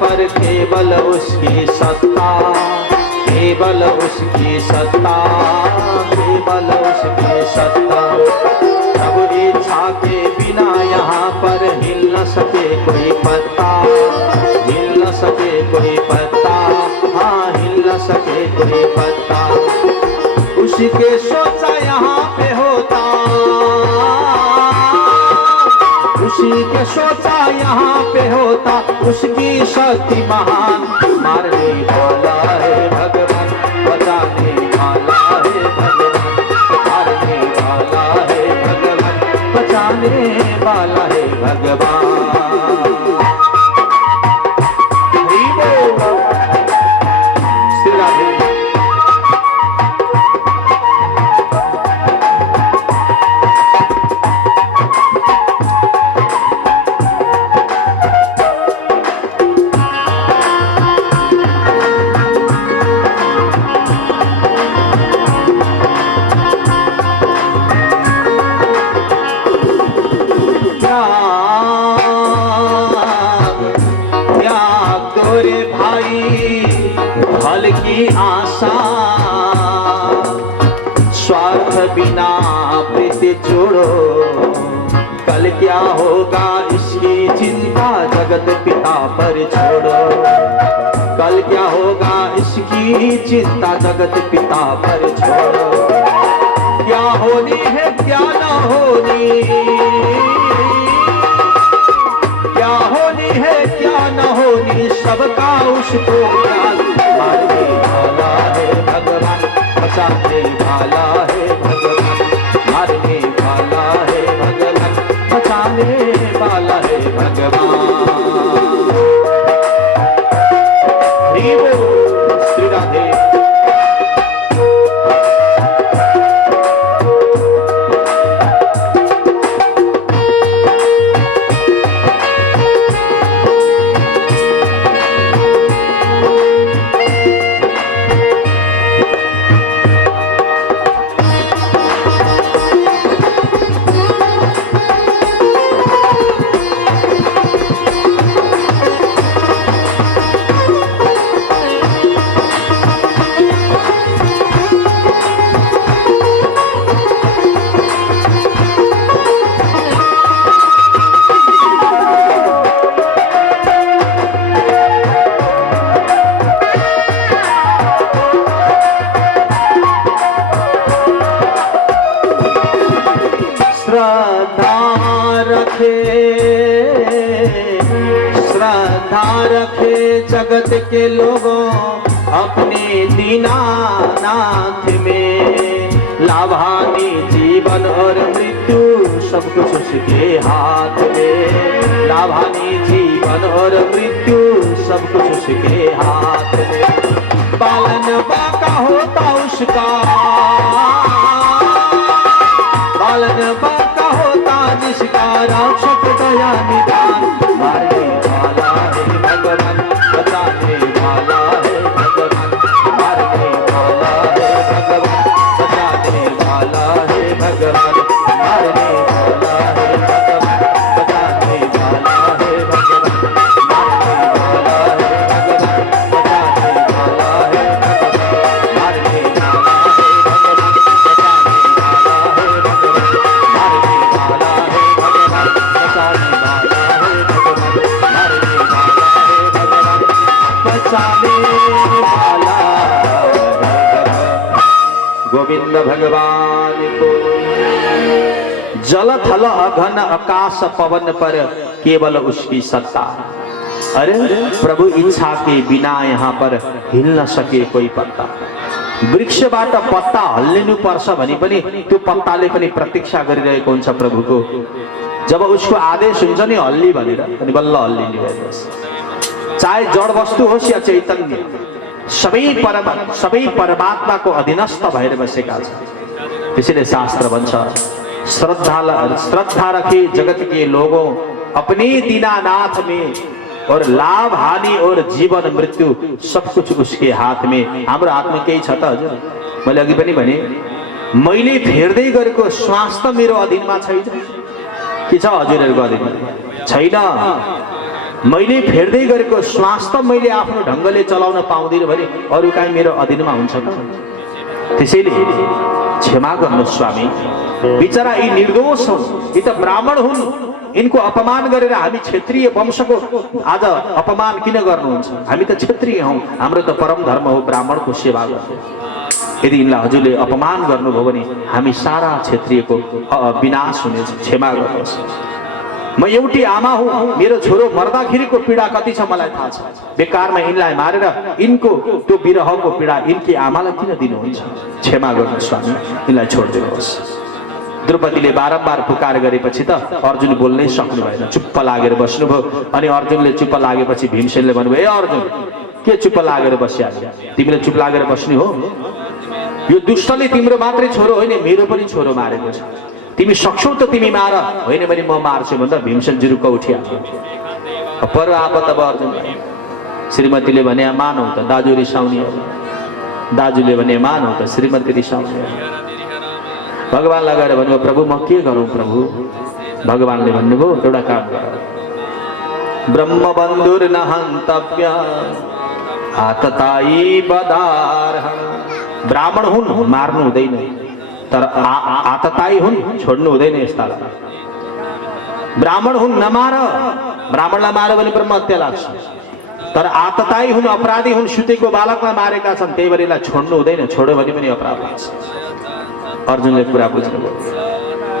पर केवल उसकी सत्ता, केवल उसकी सत्ता, केवल उसकी सत्ता। प्रभु इच्छा के बिना यहाँ पर हिल न सके कोई पत्ता, हिल न सके कोई पत्ता, हाँ हिल न सके कोई पत्ता। उसी के सोचा यहाँ पे होता, उसी के सोचा यहाँ पे होता, उसकी शक्ति महान। मारने वाला है भगवान, बचाने वाला है भगवान। मारने वाला है भगवान, बचाने वाला है भगवान। आशा स्वार्थ बिना प्रीति जोड़ो, कल क्या होगा इसकी चिंता जगत पिता पर छोड़ो। कल क्या होगा इसकी चिंता जगत पिता पर छोड़ो। क्या होनी है क्या न होनी, क्या होनी है क्या न होनी, सबका उसको ख्याल। मारने वाला है भगवान, बचाने वाला है भगवान। मारने वाला है भगवान, बचाने वाला है भगवान। श्री राधे। जगत के लोगों अपने दीनानाथ में, लाभानी जीवन और मृत्यु सब कुछ उसके हाथ में, लाभानी जीवन और मृत्यु सब कुछ उसके हाथ में। पालन बाका होता उसका, पालन बाका होता जिसका रक्षक दया निदान, मारने वाला है भगवान, बचाने वाला है भगवान, मारने वाला है भगवान, बचाने वाला है भगवान, मारने वाला है भगवान, बचाने वाला है भगवान, मारने वाला है भगवान, बचाने वाला है भगवान, मारने वाला है भगवान, बचाने वाला है भगवान, मारने वाला है भगवान, बचाने वाला है भगवान, मारने वाला है भगवान, बचाने वाला है। गोविंद भगवान को जल थल अघन आकाश पवन पर केवल उसकी सत्ता। अरे प्रभु इच्छा के बिना यहाँ पर हिल न सके कोई पत्ता। वृक्षबाट पत्ता हल्लिनु पर्छ भने पनि त्यो पत्ताले पनि प्रतीक्षा गरिरहेको हुन्छ प्रभुको। जब उसको आदेश हुन्छ नि हल्ली भनेर अनि बल्ल हल्लिने भएछ। चाहे जड वस्तु होस् या चैतन्य, सबै परमात्माको अधीनस्थ भएर बसेका छन्। त्यसैले शास्त्र भन्छ श्रद्धा रखे जगत के लोगों अपने दीनानाथ में, और लाभ हानि और जीवन मृत्यु सब कुछ उसके हाथ में। हाम्रो हातमा केही छ त हजुर? मैले अघि पनि भने मैले फेर्दै गरेको श्वास त मेरो अधीनमा छैन। के छ हजुरहरूको अधीनमा? छैन। मैले फेर्दै गरेको श्वास त मैले आफ्नो ढङ्गले चलाउन पाउँदिन भने अरू काहीँ मेरो अधीनमा हुन्छ त? त्यसैले क्षमा गर्नु स्वामी, बिचरा यी निर्दोष हुन्, यी त ब्राह्मण हुन्, इनको अपमान गरेर हामी क्षेत्रीय वंशको आज अपमान किन गर्नुहुन्छ? हामी त क्षेत्रीय हौं, हाम्रो त परम धर्म हो ब्राह्मणको सेवा गर्नु। यदि यिनलाई हजुरले अपमान गर्नुभयो भने हामी सारा क्षेत्रीयको विनाश हुनेछ। क्षमा गर्नुहोस्। म एउटी आमा हुँ, मेरो छोरो मर्दाखेरिको पीडा कति छ मलाई थाहा छ। बेकारमा यिनलाई मारेर यिनको त्यो विरहको पीडा यिनकी आमालाई किन दिनुहुन्छ? क्षमा गर्नु स्वामी, यिनलाई छोडिदिनुहोस्। द्रौपदीले बारम्बार पुकार गरेपछि त अर्जुन बोल्नै सक्नु भएन, चुप्प लागेर बस्नुभयो। अनि अर्जुनले चुप्प लागेपछि भीमसेनले भन्नुभयो, ए अर्जुन के चुप्प लागेर बसिहाल्यो? तिमीले चुप लागेर बस्ने हो? यो दुष्टले तिम्रो मात्रै छोरो होइन, मेरो पनि छोरो मारेको छ। तिमी सक्छौ त तिमी मार, होइन भने म मार्छु भन्दा भीमसेन जुरुक्क उठिहाल्यो। पर आपत अब अर्जुन श्रीमतीले भने मानौ त दाजु रिसाउने, दाजुले भने मानौ त श्रीमती रिसाउने। भगवानलाई गएर भन्नुभयो प्रभु म के गरौँ प्रभु? भगवानले भन्नुभयो एउटा काम गर, ब्रह्म बन्धुर न हन्तव्य आतताई बदार। ब्राह्मण हुन् मार्नु हुँदैन, तर आतताई हुन् छोड्नु हुँदैन। यस्तालाई ब्राह्मण हुन् नमार, ब्राह्मणलाई मार्यो भने ब्रह्म हत्या लाग्छ। तर आतताई हुन्, अपराधी हुन्, सुतेको बालकलाई मारेका छन्, त्यही भएर यसलाई छोड्नु हुँदैन, छोड्यो भने पनि अपराध लाग्छ। अर्जुनले कुरा बुझ्नुभयो,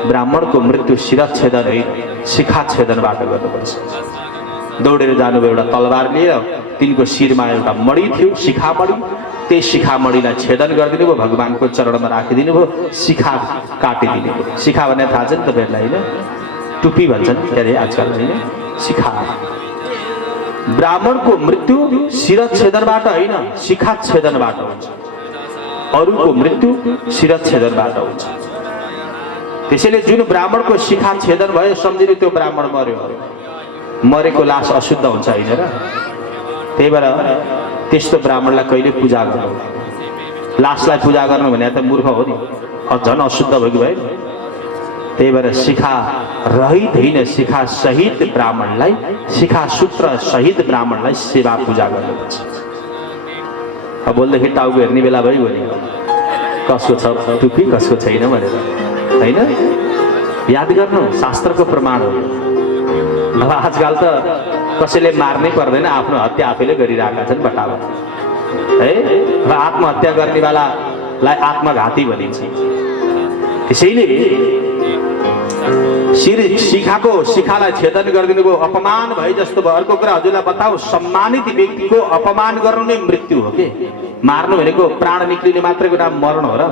ब्राह्मणको मृत्यु शिरच्छेदन होइन शिखाच्छेदनबाट गर्नुपर्छ। दौडेर जानुभयो, एउटा तलवार लिएर तिनको शिरमा एउटा मणि थियो, शिखामणि। त्यही शिखामणिलाई छेदन गरिदिनु भयो, भगवानको चरणमा राखिदिनु भयो, शिखा काटिदिनु भयो। शिखा भने थाहा छ नि तपाईँहरूलाई होइन? टुपी भन्छन् के अरे आजकल होइन, शिखा। ब्राह्मणको मृत्यु शिरच्छेदनबाट होइन शिखाच्छेदनबाट हुन्छ। अरूको मृत्यु शिरच्छेदनबाट हुन्छ। त्यसैले जुन ब्राह्मणको शिखाच्छेदन भयो सम्झिनु त्यो ब्राह्मण मर्यो। मरेको लास अशुद्ध हुन्छ होइन र? त्यही भएर त्यस्तो ब्राह्मणलाई कहिले पूजा गर्नु? लासलाई पूजा गर्नु भने त मूर्ख हो नि, झन् अशुद्ध भएको भयो। त्यही भएर शिखा रहित होइन शिखा सहित ब्राह्मणलाई, शिखा सूत्र सहित ब्राह्मणलाई सेवा पूजा गर्नुपर्छ। अब बोल्दाखेरि टाउको हेर्ने बेला भइगयो नि, कसको छ टुपी कसको छैन भनेर होइन? याद गर्नु, शास्त्रको प्रमाण हो। अब आजकल त कसैले मार्नै पर्दैन, आफ्नो हत्या आफैले गरिरहेका छन् बटावा है। अब आत्महत्या गर्नेवालालाई आत्मघाती भनिन्छ। त्यसैले शिखालाई छेदन गरिदिनु भयो, अपमान भए जस्तो भयो। अर्को कुरा हजुरलाई बताऊ, सम्मानित व्यक्तिको अपमान गर्नु नै मृत्यु हो के? मार्नु भनेको प्राण निक्लिने मात्रैको नाम मरण हो र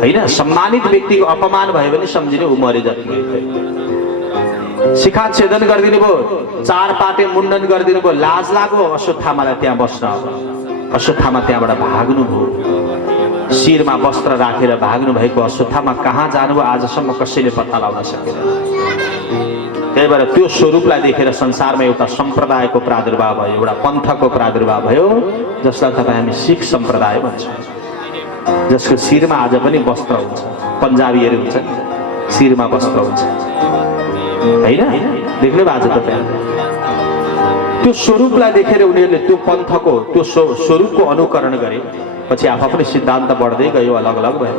होइन? सम्मानित व्यक्तिको अपमान भयो भने सम्झिने ऊ मरे जति। शिखा छेदन गरिदिनु भयो, 4 पाटे मुण्डन गरिदिनु भयो। लाज लाग्यो अश्वत्थामालाई त्यहाँ बस्न। अश्वत्थामा त्यहाँबाट भाग्नु भयो। शिरमा वस्त्र राखेर भाग्नु भएको अश्वत्थामा कहाँ जानुभयो आजसम्म कसैले पत्ता लगाउन सकेन। त्यही भएर त्यो स्वरूपलाई देखेर संसारमा एउटा सम्प्रदायको प्रादुर्भाव भयो, एउटा पन्थको प्रादुर्भाव भयो, जसलाई तपाईँ हामी सिख सम्प्रदाय भन्छौँ, जसको शिरमा आज पनि वस्त्र हुन्छ। पन्जाबीहरू हुन्छ शिरमा वस्त्र हुन्छ होइन? देख्नु भएको छ तपाईँ? त्यो स्वरूपलाई देखेर उनीहरूले त्यो पन्थको त्यो स्वरूपको अनुकरण गरे। पछि आफू पनि सिद्धान्त बढ्दै गयो, अलग अलग भयो।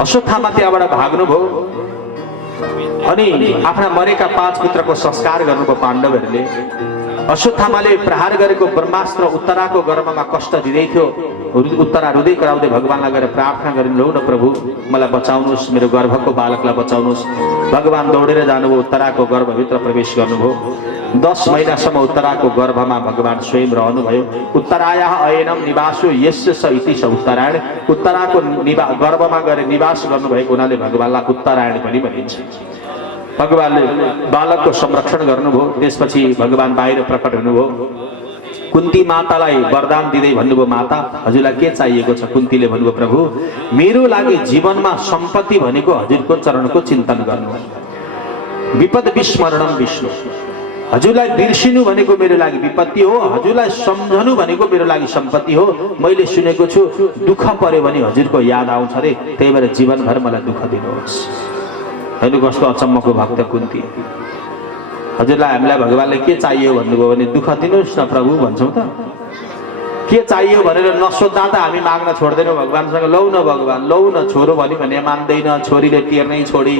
अश्वत्थामा त्यहाँबाट भाग्नुभयो अनि आफ्ना मरेका 5 पुत्रको संस्कार गर्नुभयो पाण्डवहरूले। अश्वत्थामाले प्रहार गरेको ब्रह्मास्त्र उत्तराको गर्भमा कष्ट दिँदै थियो। उत्तरा रुँदै कराउँदै भगवानलाई गएर प्रार्थना गरिन्, लौ न प्रभु मलाई बचाउनुहोस्, मेरो गर्भको बालकलाई बचाउनुहोस्। भगवान दौडेर जानुभयो, उत्तराको गर्भभित्र प्रवेश गर्नुभयो। 10 महिनासम्म उत्तराको गर्भमा भगवान स्वयं रहनुभयो। उत्तरायाः अयनम निवासो यस्य स इति स उत्तरायण। उत्तराको गर्भमा गएर निवास गर्नुभएको हुनाले भगवानलाई उत्तरायण पनि भनिन्छ। भगवानले बालकको संरक्षण गर्नुभयो। त्यसपछि भगवान बाहिर प्रकट हुनुभयो। कुन्ती मातालाई वरदान दिँदै भन्नुभयो, माता हजुरलाई के चाहिएको छ? कुन्तीले भन्नुभयो, प्रभु मेरो लागि जीवनमा सम्पत्ति भनेको हजुरको चरणको चिन्तन गर्नु, विपद विस्मरणम विष्णु। हजुरलाई बिर्सिनु भनेको मेरो लागि विपत्ति हो, हजुरलाई सम्झनु भनेको मेरो लागि सम्पत्ति हो। मैले सुनेको छु दुःख पर्यो भने हजुरको याद आउँछ रे, त्यही भएर जीवनभर मलाई दुःख दिनुहोस्। हेर्नु कस्तो अचम्मको भक्त कुन्ती। हजुरलाई हामीलाई भगवानले के चाहियो भन्नुभयो भने दुःख दिनुहोस् न प्रभु भन्छौँ त। के चाहियो भनेर नसोध्दा त हामी माग्न छोड्दैनौँ भगवानसँग। लौ न भगवान, लौ न छोरो भने मान्दैन, छोरीले टेर्नै छोडी,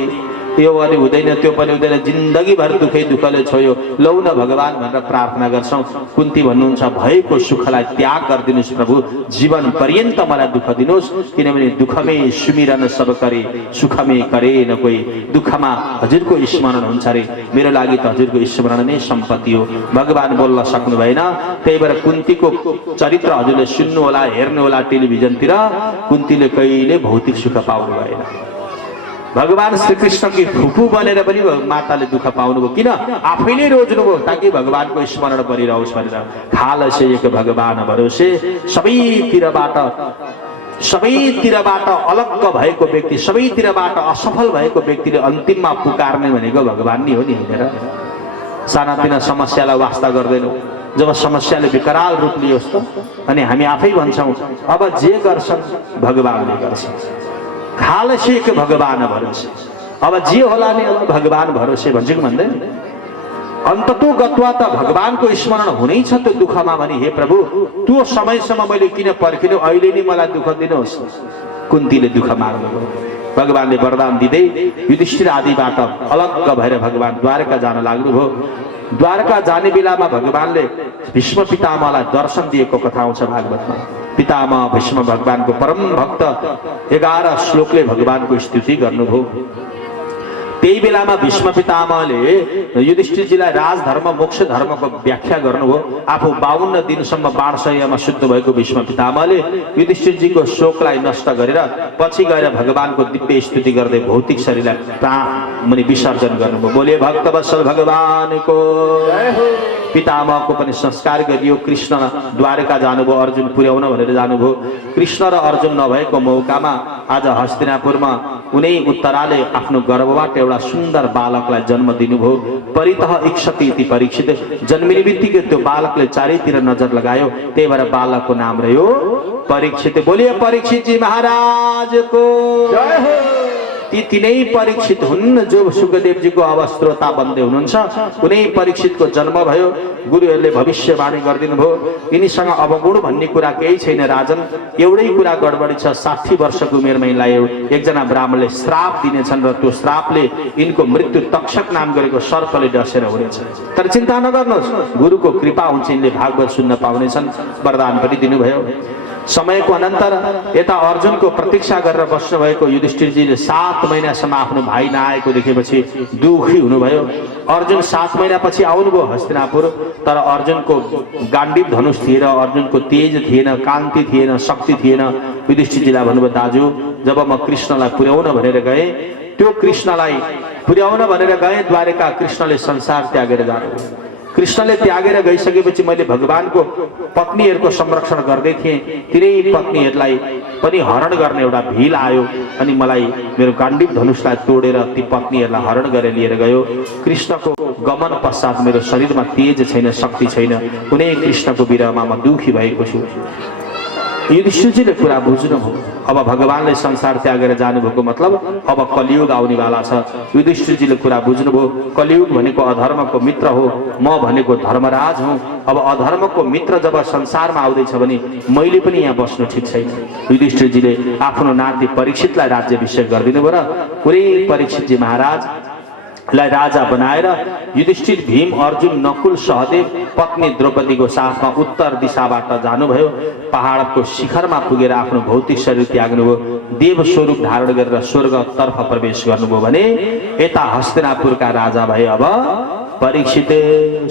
यो पनि हुँदैन त्यो पनि हुँदैन, जिन्दगीभर दुःखै दुःखले छोयो, लौ न भगवान भनेर प्रार्थना गर्छौँ। कुन्ती भन्नुहुन्छ भएको सुखलाई त्याग गरिदिनुहोस् प्रभु, जीवन पर्यन्त मलाई दुःख दिनुहोस्, किनभने दुःखमै सुमिरन सब करे सुखमै करे न कोही। दुःखमा हजुरको स्मरण हुन्छ रे, मेरो लागि त हजुरको स्मरण नै सम्पत्ति हो। भगवान बोल्न सक्नु भएन। त्यही भएर कुन्तीको चरित्र हजुरले सुन्नु होला, हेर्नु होला टेलिभिजनतिर। कुन्तीले कहिले भौतिक सुख पाउनु भएन। भगवान श्रीकृष्णकी फुफू बनेर पनि माताले दुःख पाउनुभयो। किन? आफैले रोज्नुभयो ताकि भगवानको स्मरण परिरहोस् भनेर। खालसे एक भगवान भरोसे, सबैतिरबाट अलग भएको व्यक्ति, सबैतिरबाट असफल भएको व्यक्तिले अन्तिममा पुकार्ने भनेको भगवान नै हो नि हेरेर। सानातिना समस्यालाई वास्ता गर्दैनौँ। जब समस्याले विकराल रूप लियोस् त अनि हामी आफै भन्छौँ अब जे गर्छन् भगवानले गर्छन्। खालसे एक भगवान भरोसे, अब जे होला नि भगवान भरोसे भन्छ कि भन्दैन? अन्ततो गत्वा त भगवानको स्मरण हुनै छ त्यो दुःखमा भने हे प्रभु त्यो समयसम्म मैले किन पर्खिनु, अहिले नै मलाई दुःख दिनुहोस्। कुन्तीले दुःख माग्नुभयो। भगवानले वरदान दिँदै युधिष्ठिर आदिबाट अलग भएर भगवान द्वारका जान लाग्नुभयो। द्वारका जाने बेलामा भगवानले भीष्म पितामहलाई दर्शन दिएको कथा आउँछ भागवतमा। पितामह भीष्म भगवानको परम भक्त 11 श्लोकले भगवानको स्तुति गर्नुभयो। त्यही बेलामा भीष्म पितामहले युधिष्ठिरजीलाई राजधर्म मोक्ष धर्मको व्याख्या गर्नुभयो। आफू 52 दिनसम्म बाणशय्यामा सुत्नु भएको भीष्म पितामहले युधिष्ठिरजीको शोकलाई नष्ट गरेर पछि गएर भगवानको दिव्य स्तुति गर्दै भौतिक शरीरलाई प्राण विसर्जन गर्नुभयो। बोले भक्तवत्सल भगवानको जय हो। पितामहको पनि संस्कार गरियो। कृष्ण द्वारका जानुभयो, अर्जुन पुर्याउन भनेर जानुभयो। कृष्ण र अर्जुन नभएको मौकामा आज हस्तिनापुरमा उनै उत्तराले आफ्नो गर्भबाट एउटा सुन्दर बालकलाई जन्म दिनुभयो। परितः इक्षति इति परीक्षित। जन्मिने बित्तिकै त्यो बालकले चारैतिर नजर लगायो, त्यही भएर बालकको नाम रह्यो परीक्षित। बोलिए परीक्षितजी महाराजको जय हो। तिनै परीक्षित हुन् जो सुखदेवजीको अवस्थ्रोता बन्दै हुनुहुन्छ। उनै परीक्षितको जन्म भयो। गुरुहरूले भविष्यवाणी गरिदिनु भयो, यिनीसँग अवगुण भन्ने कुरा केही छैन राजन, एउटै कुरा गडबडी छ। 60 वर्षको उमेरमा यिनलाई एकजना ब्राह्मणले श्राप दिनेछन् र त्यो श्रापले यिनको मृत्यु तक्षक नाम गरेको सर्पले डसेर हुनेछ। तर चिन्ता नगर्नुहोस्, गुरुको कृपा हुन्छ, यिनले भागवत सुन्न पाउनेछन्। वरदान पनि दिनुभयो। समयको अनन्तर यता अर्जुनको प्रतीक्षा गरेर बस्नुभएको युधिष्ठिरजीले 7 महिनासम्म आफ्नो भाइ नआएको देखेपछि दुखी हुनुभयो। अर्जुन 7 महिनापछि आउनुभयो हस्तिनापुर, तर अर्जुनको गाण्डीव धनुष थिएन, अर्जुनको तेज थिएन, कान्ति थिएन, शक्ति थिएन। युधिष्ठिरजीलाई भन्नुभयो, दाजु जब म कृष्णलाई पुर्याउन भनेर गएँ, त्यो कृष्णलाई पुर्याउन भनेर गएँ द्वारका, कृष्णले संसार त्यागेर जानुभयो। कृष्णले त्यागेर गइसकेपछि मैले भगवानको पत्नीहरूको संरक्षण गर्दै थिएँ, तिनै पत्नीहरूलाई पनि हरण गर्ने एउटा भील आयो अनि मलाई मेरो गाण्डीव धनुषलाई तोडेर ती पत्नीहरूलाई हरण गरेर लिएर गयो। कृष्णको गमन पश्चात मेरो शरीरमा तेज छैन, शक्ति छैन, कुनै कृष्णको विरहमा म दुखी भएको छु। युधिष्ठिरजीले कुरा बुझ्नुभयो। अब भगवानले संसार त्यागेर जानुभएको मतलब अब कलियुग आउनेवाला छ। युधिष्ठिरजीले कुरा बुझ्नुभयो, कलियुग भनेको अधर्मको मित्र हो, म भनेको धर्मराज हुँ। अब अधर्मको मित्र जब संसारमा आउँदैछ भने मैले पनि यहाँ बस्नु ठिक छैन। युधिष्ठिरजीले आफ्नो नाति परीक्षितलाई राज्याभिषेक गरिदिनु भयो र पुरै परीक्षितजी महाराजलाई राजा बनाएर युधिष्ठिर, भीम, अर्जुन, नकुल, सहदेव, पत्नी द्रौपदीको साथमा उत्तर दिशाबाट जानुभयो। पहाडको शिखरमा पुगेर आफ्नो भौतिक शरीर त्याग्नुभयो, देव स्वरूप धारण गरेर स्वर्गतर्फ प्रवेश गर्नुभयो भने यता हस्तिनापुरका राजा भए अब परीक्षित।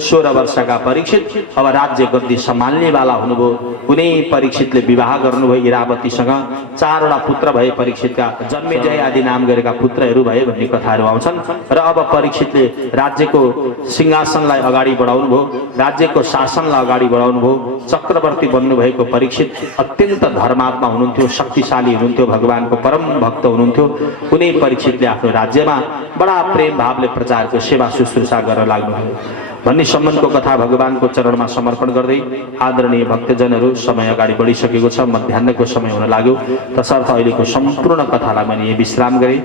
16 वर्षका परीक्षित अब राज्य गद्दी सम्हाल्नेवाला हुनुभयो। कुनै परीक्षितले विवाह गर्नुभयो इरावतीसँग। 4वटा पुत्र भए परीक्षितका, जन्मेजय आदि नाम गरेका पुत्रहरू भए भन्ने कथाहरू आउँछन्। र अब परीक्षितले राज्यको सिंहासनलाई अगाडि बढाउनु भयो, राज्यको शासनलाई अगाडि बढाउनु भयो। चक्रवर्ती बन्नुभएको परीक्षित अत्यन्त धर्मात्मा हुनुहुन्थ्यो, शक्तिशाली हुनुहुन्थ्यो, भगवानको परम भक्त हुनुहुन्थ्यो। कुनै परीक्षितले आफ्नो राज्यमा बडा प्रेम भावले प्रचारको सेवा शुश्रूषा गर्न लाग्नुभयो भन्ने सम्बन्धको कथा भगवानको चरणमा समर्पण गर्दै आदरणीय भक्तजनहरू, समय अगाडि बढिसकेको छ, मध्याह्नको समय हुन लाग्यो। तसर्थ अहिलेको सम्पूर्ण कथालाई मैले विश्राम गरेँ।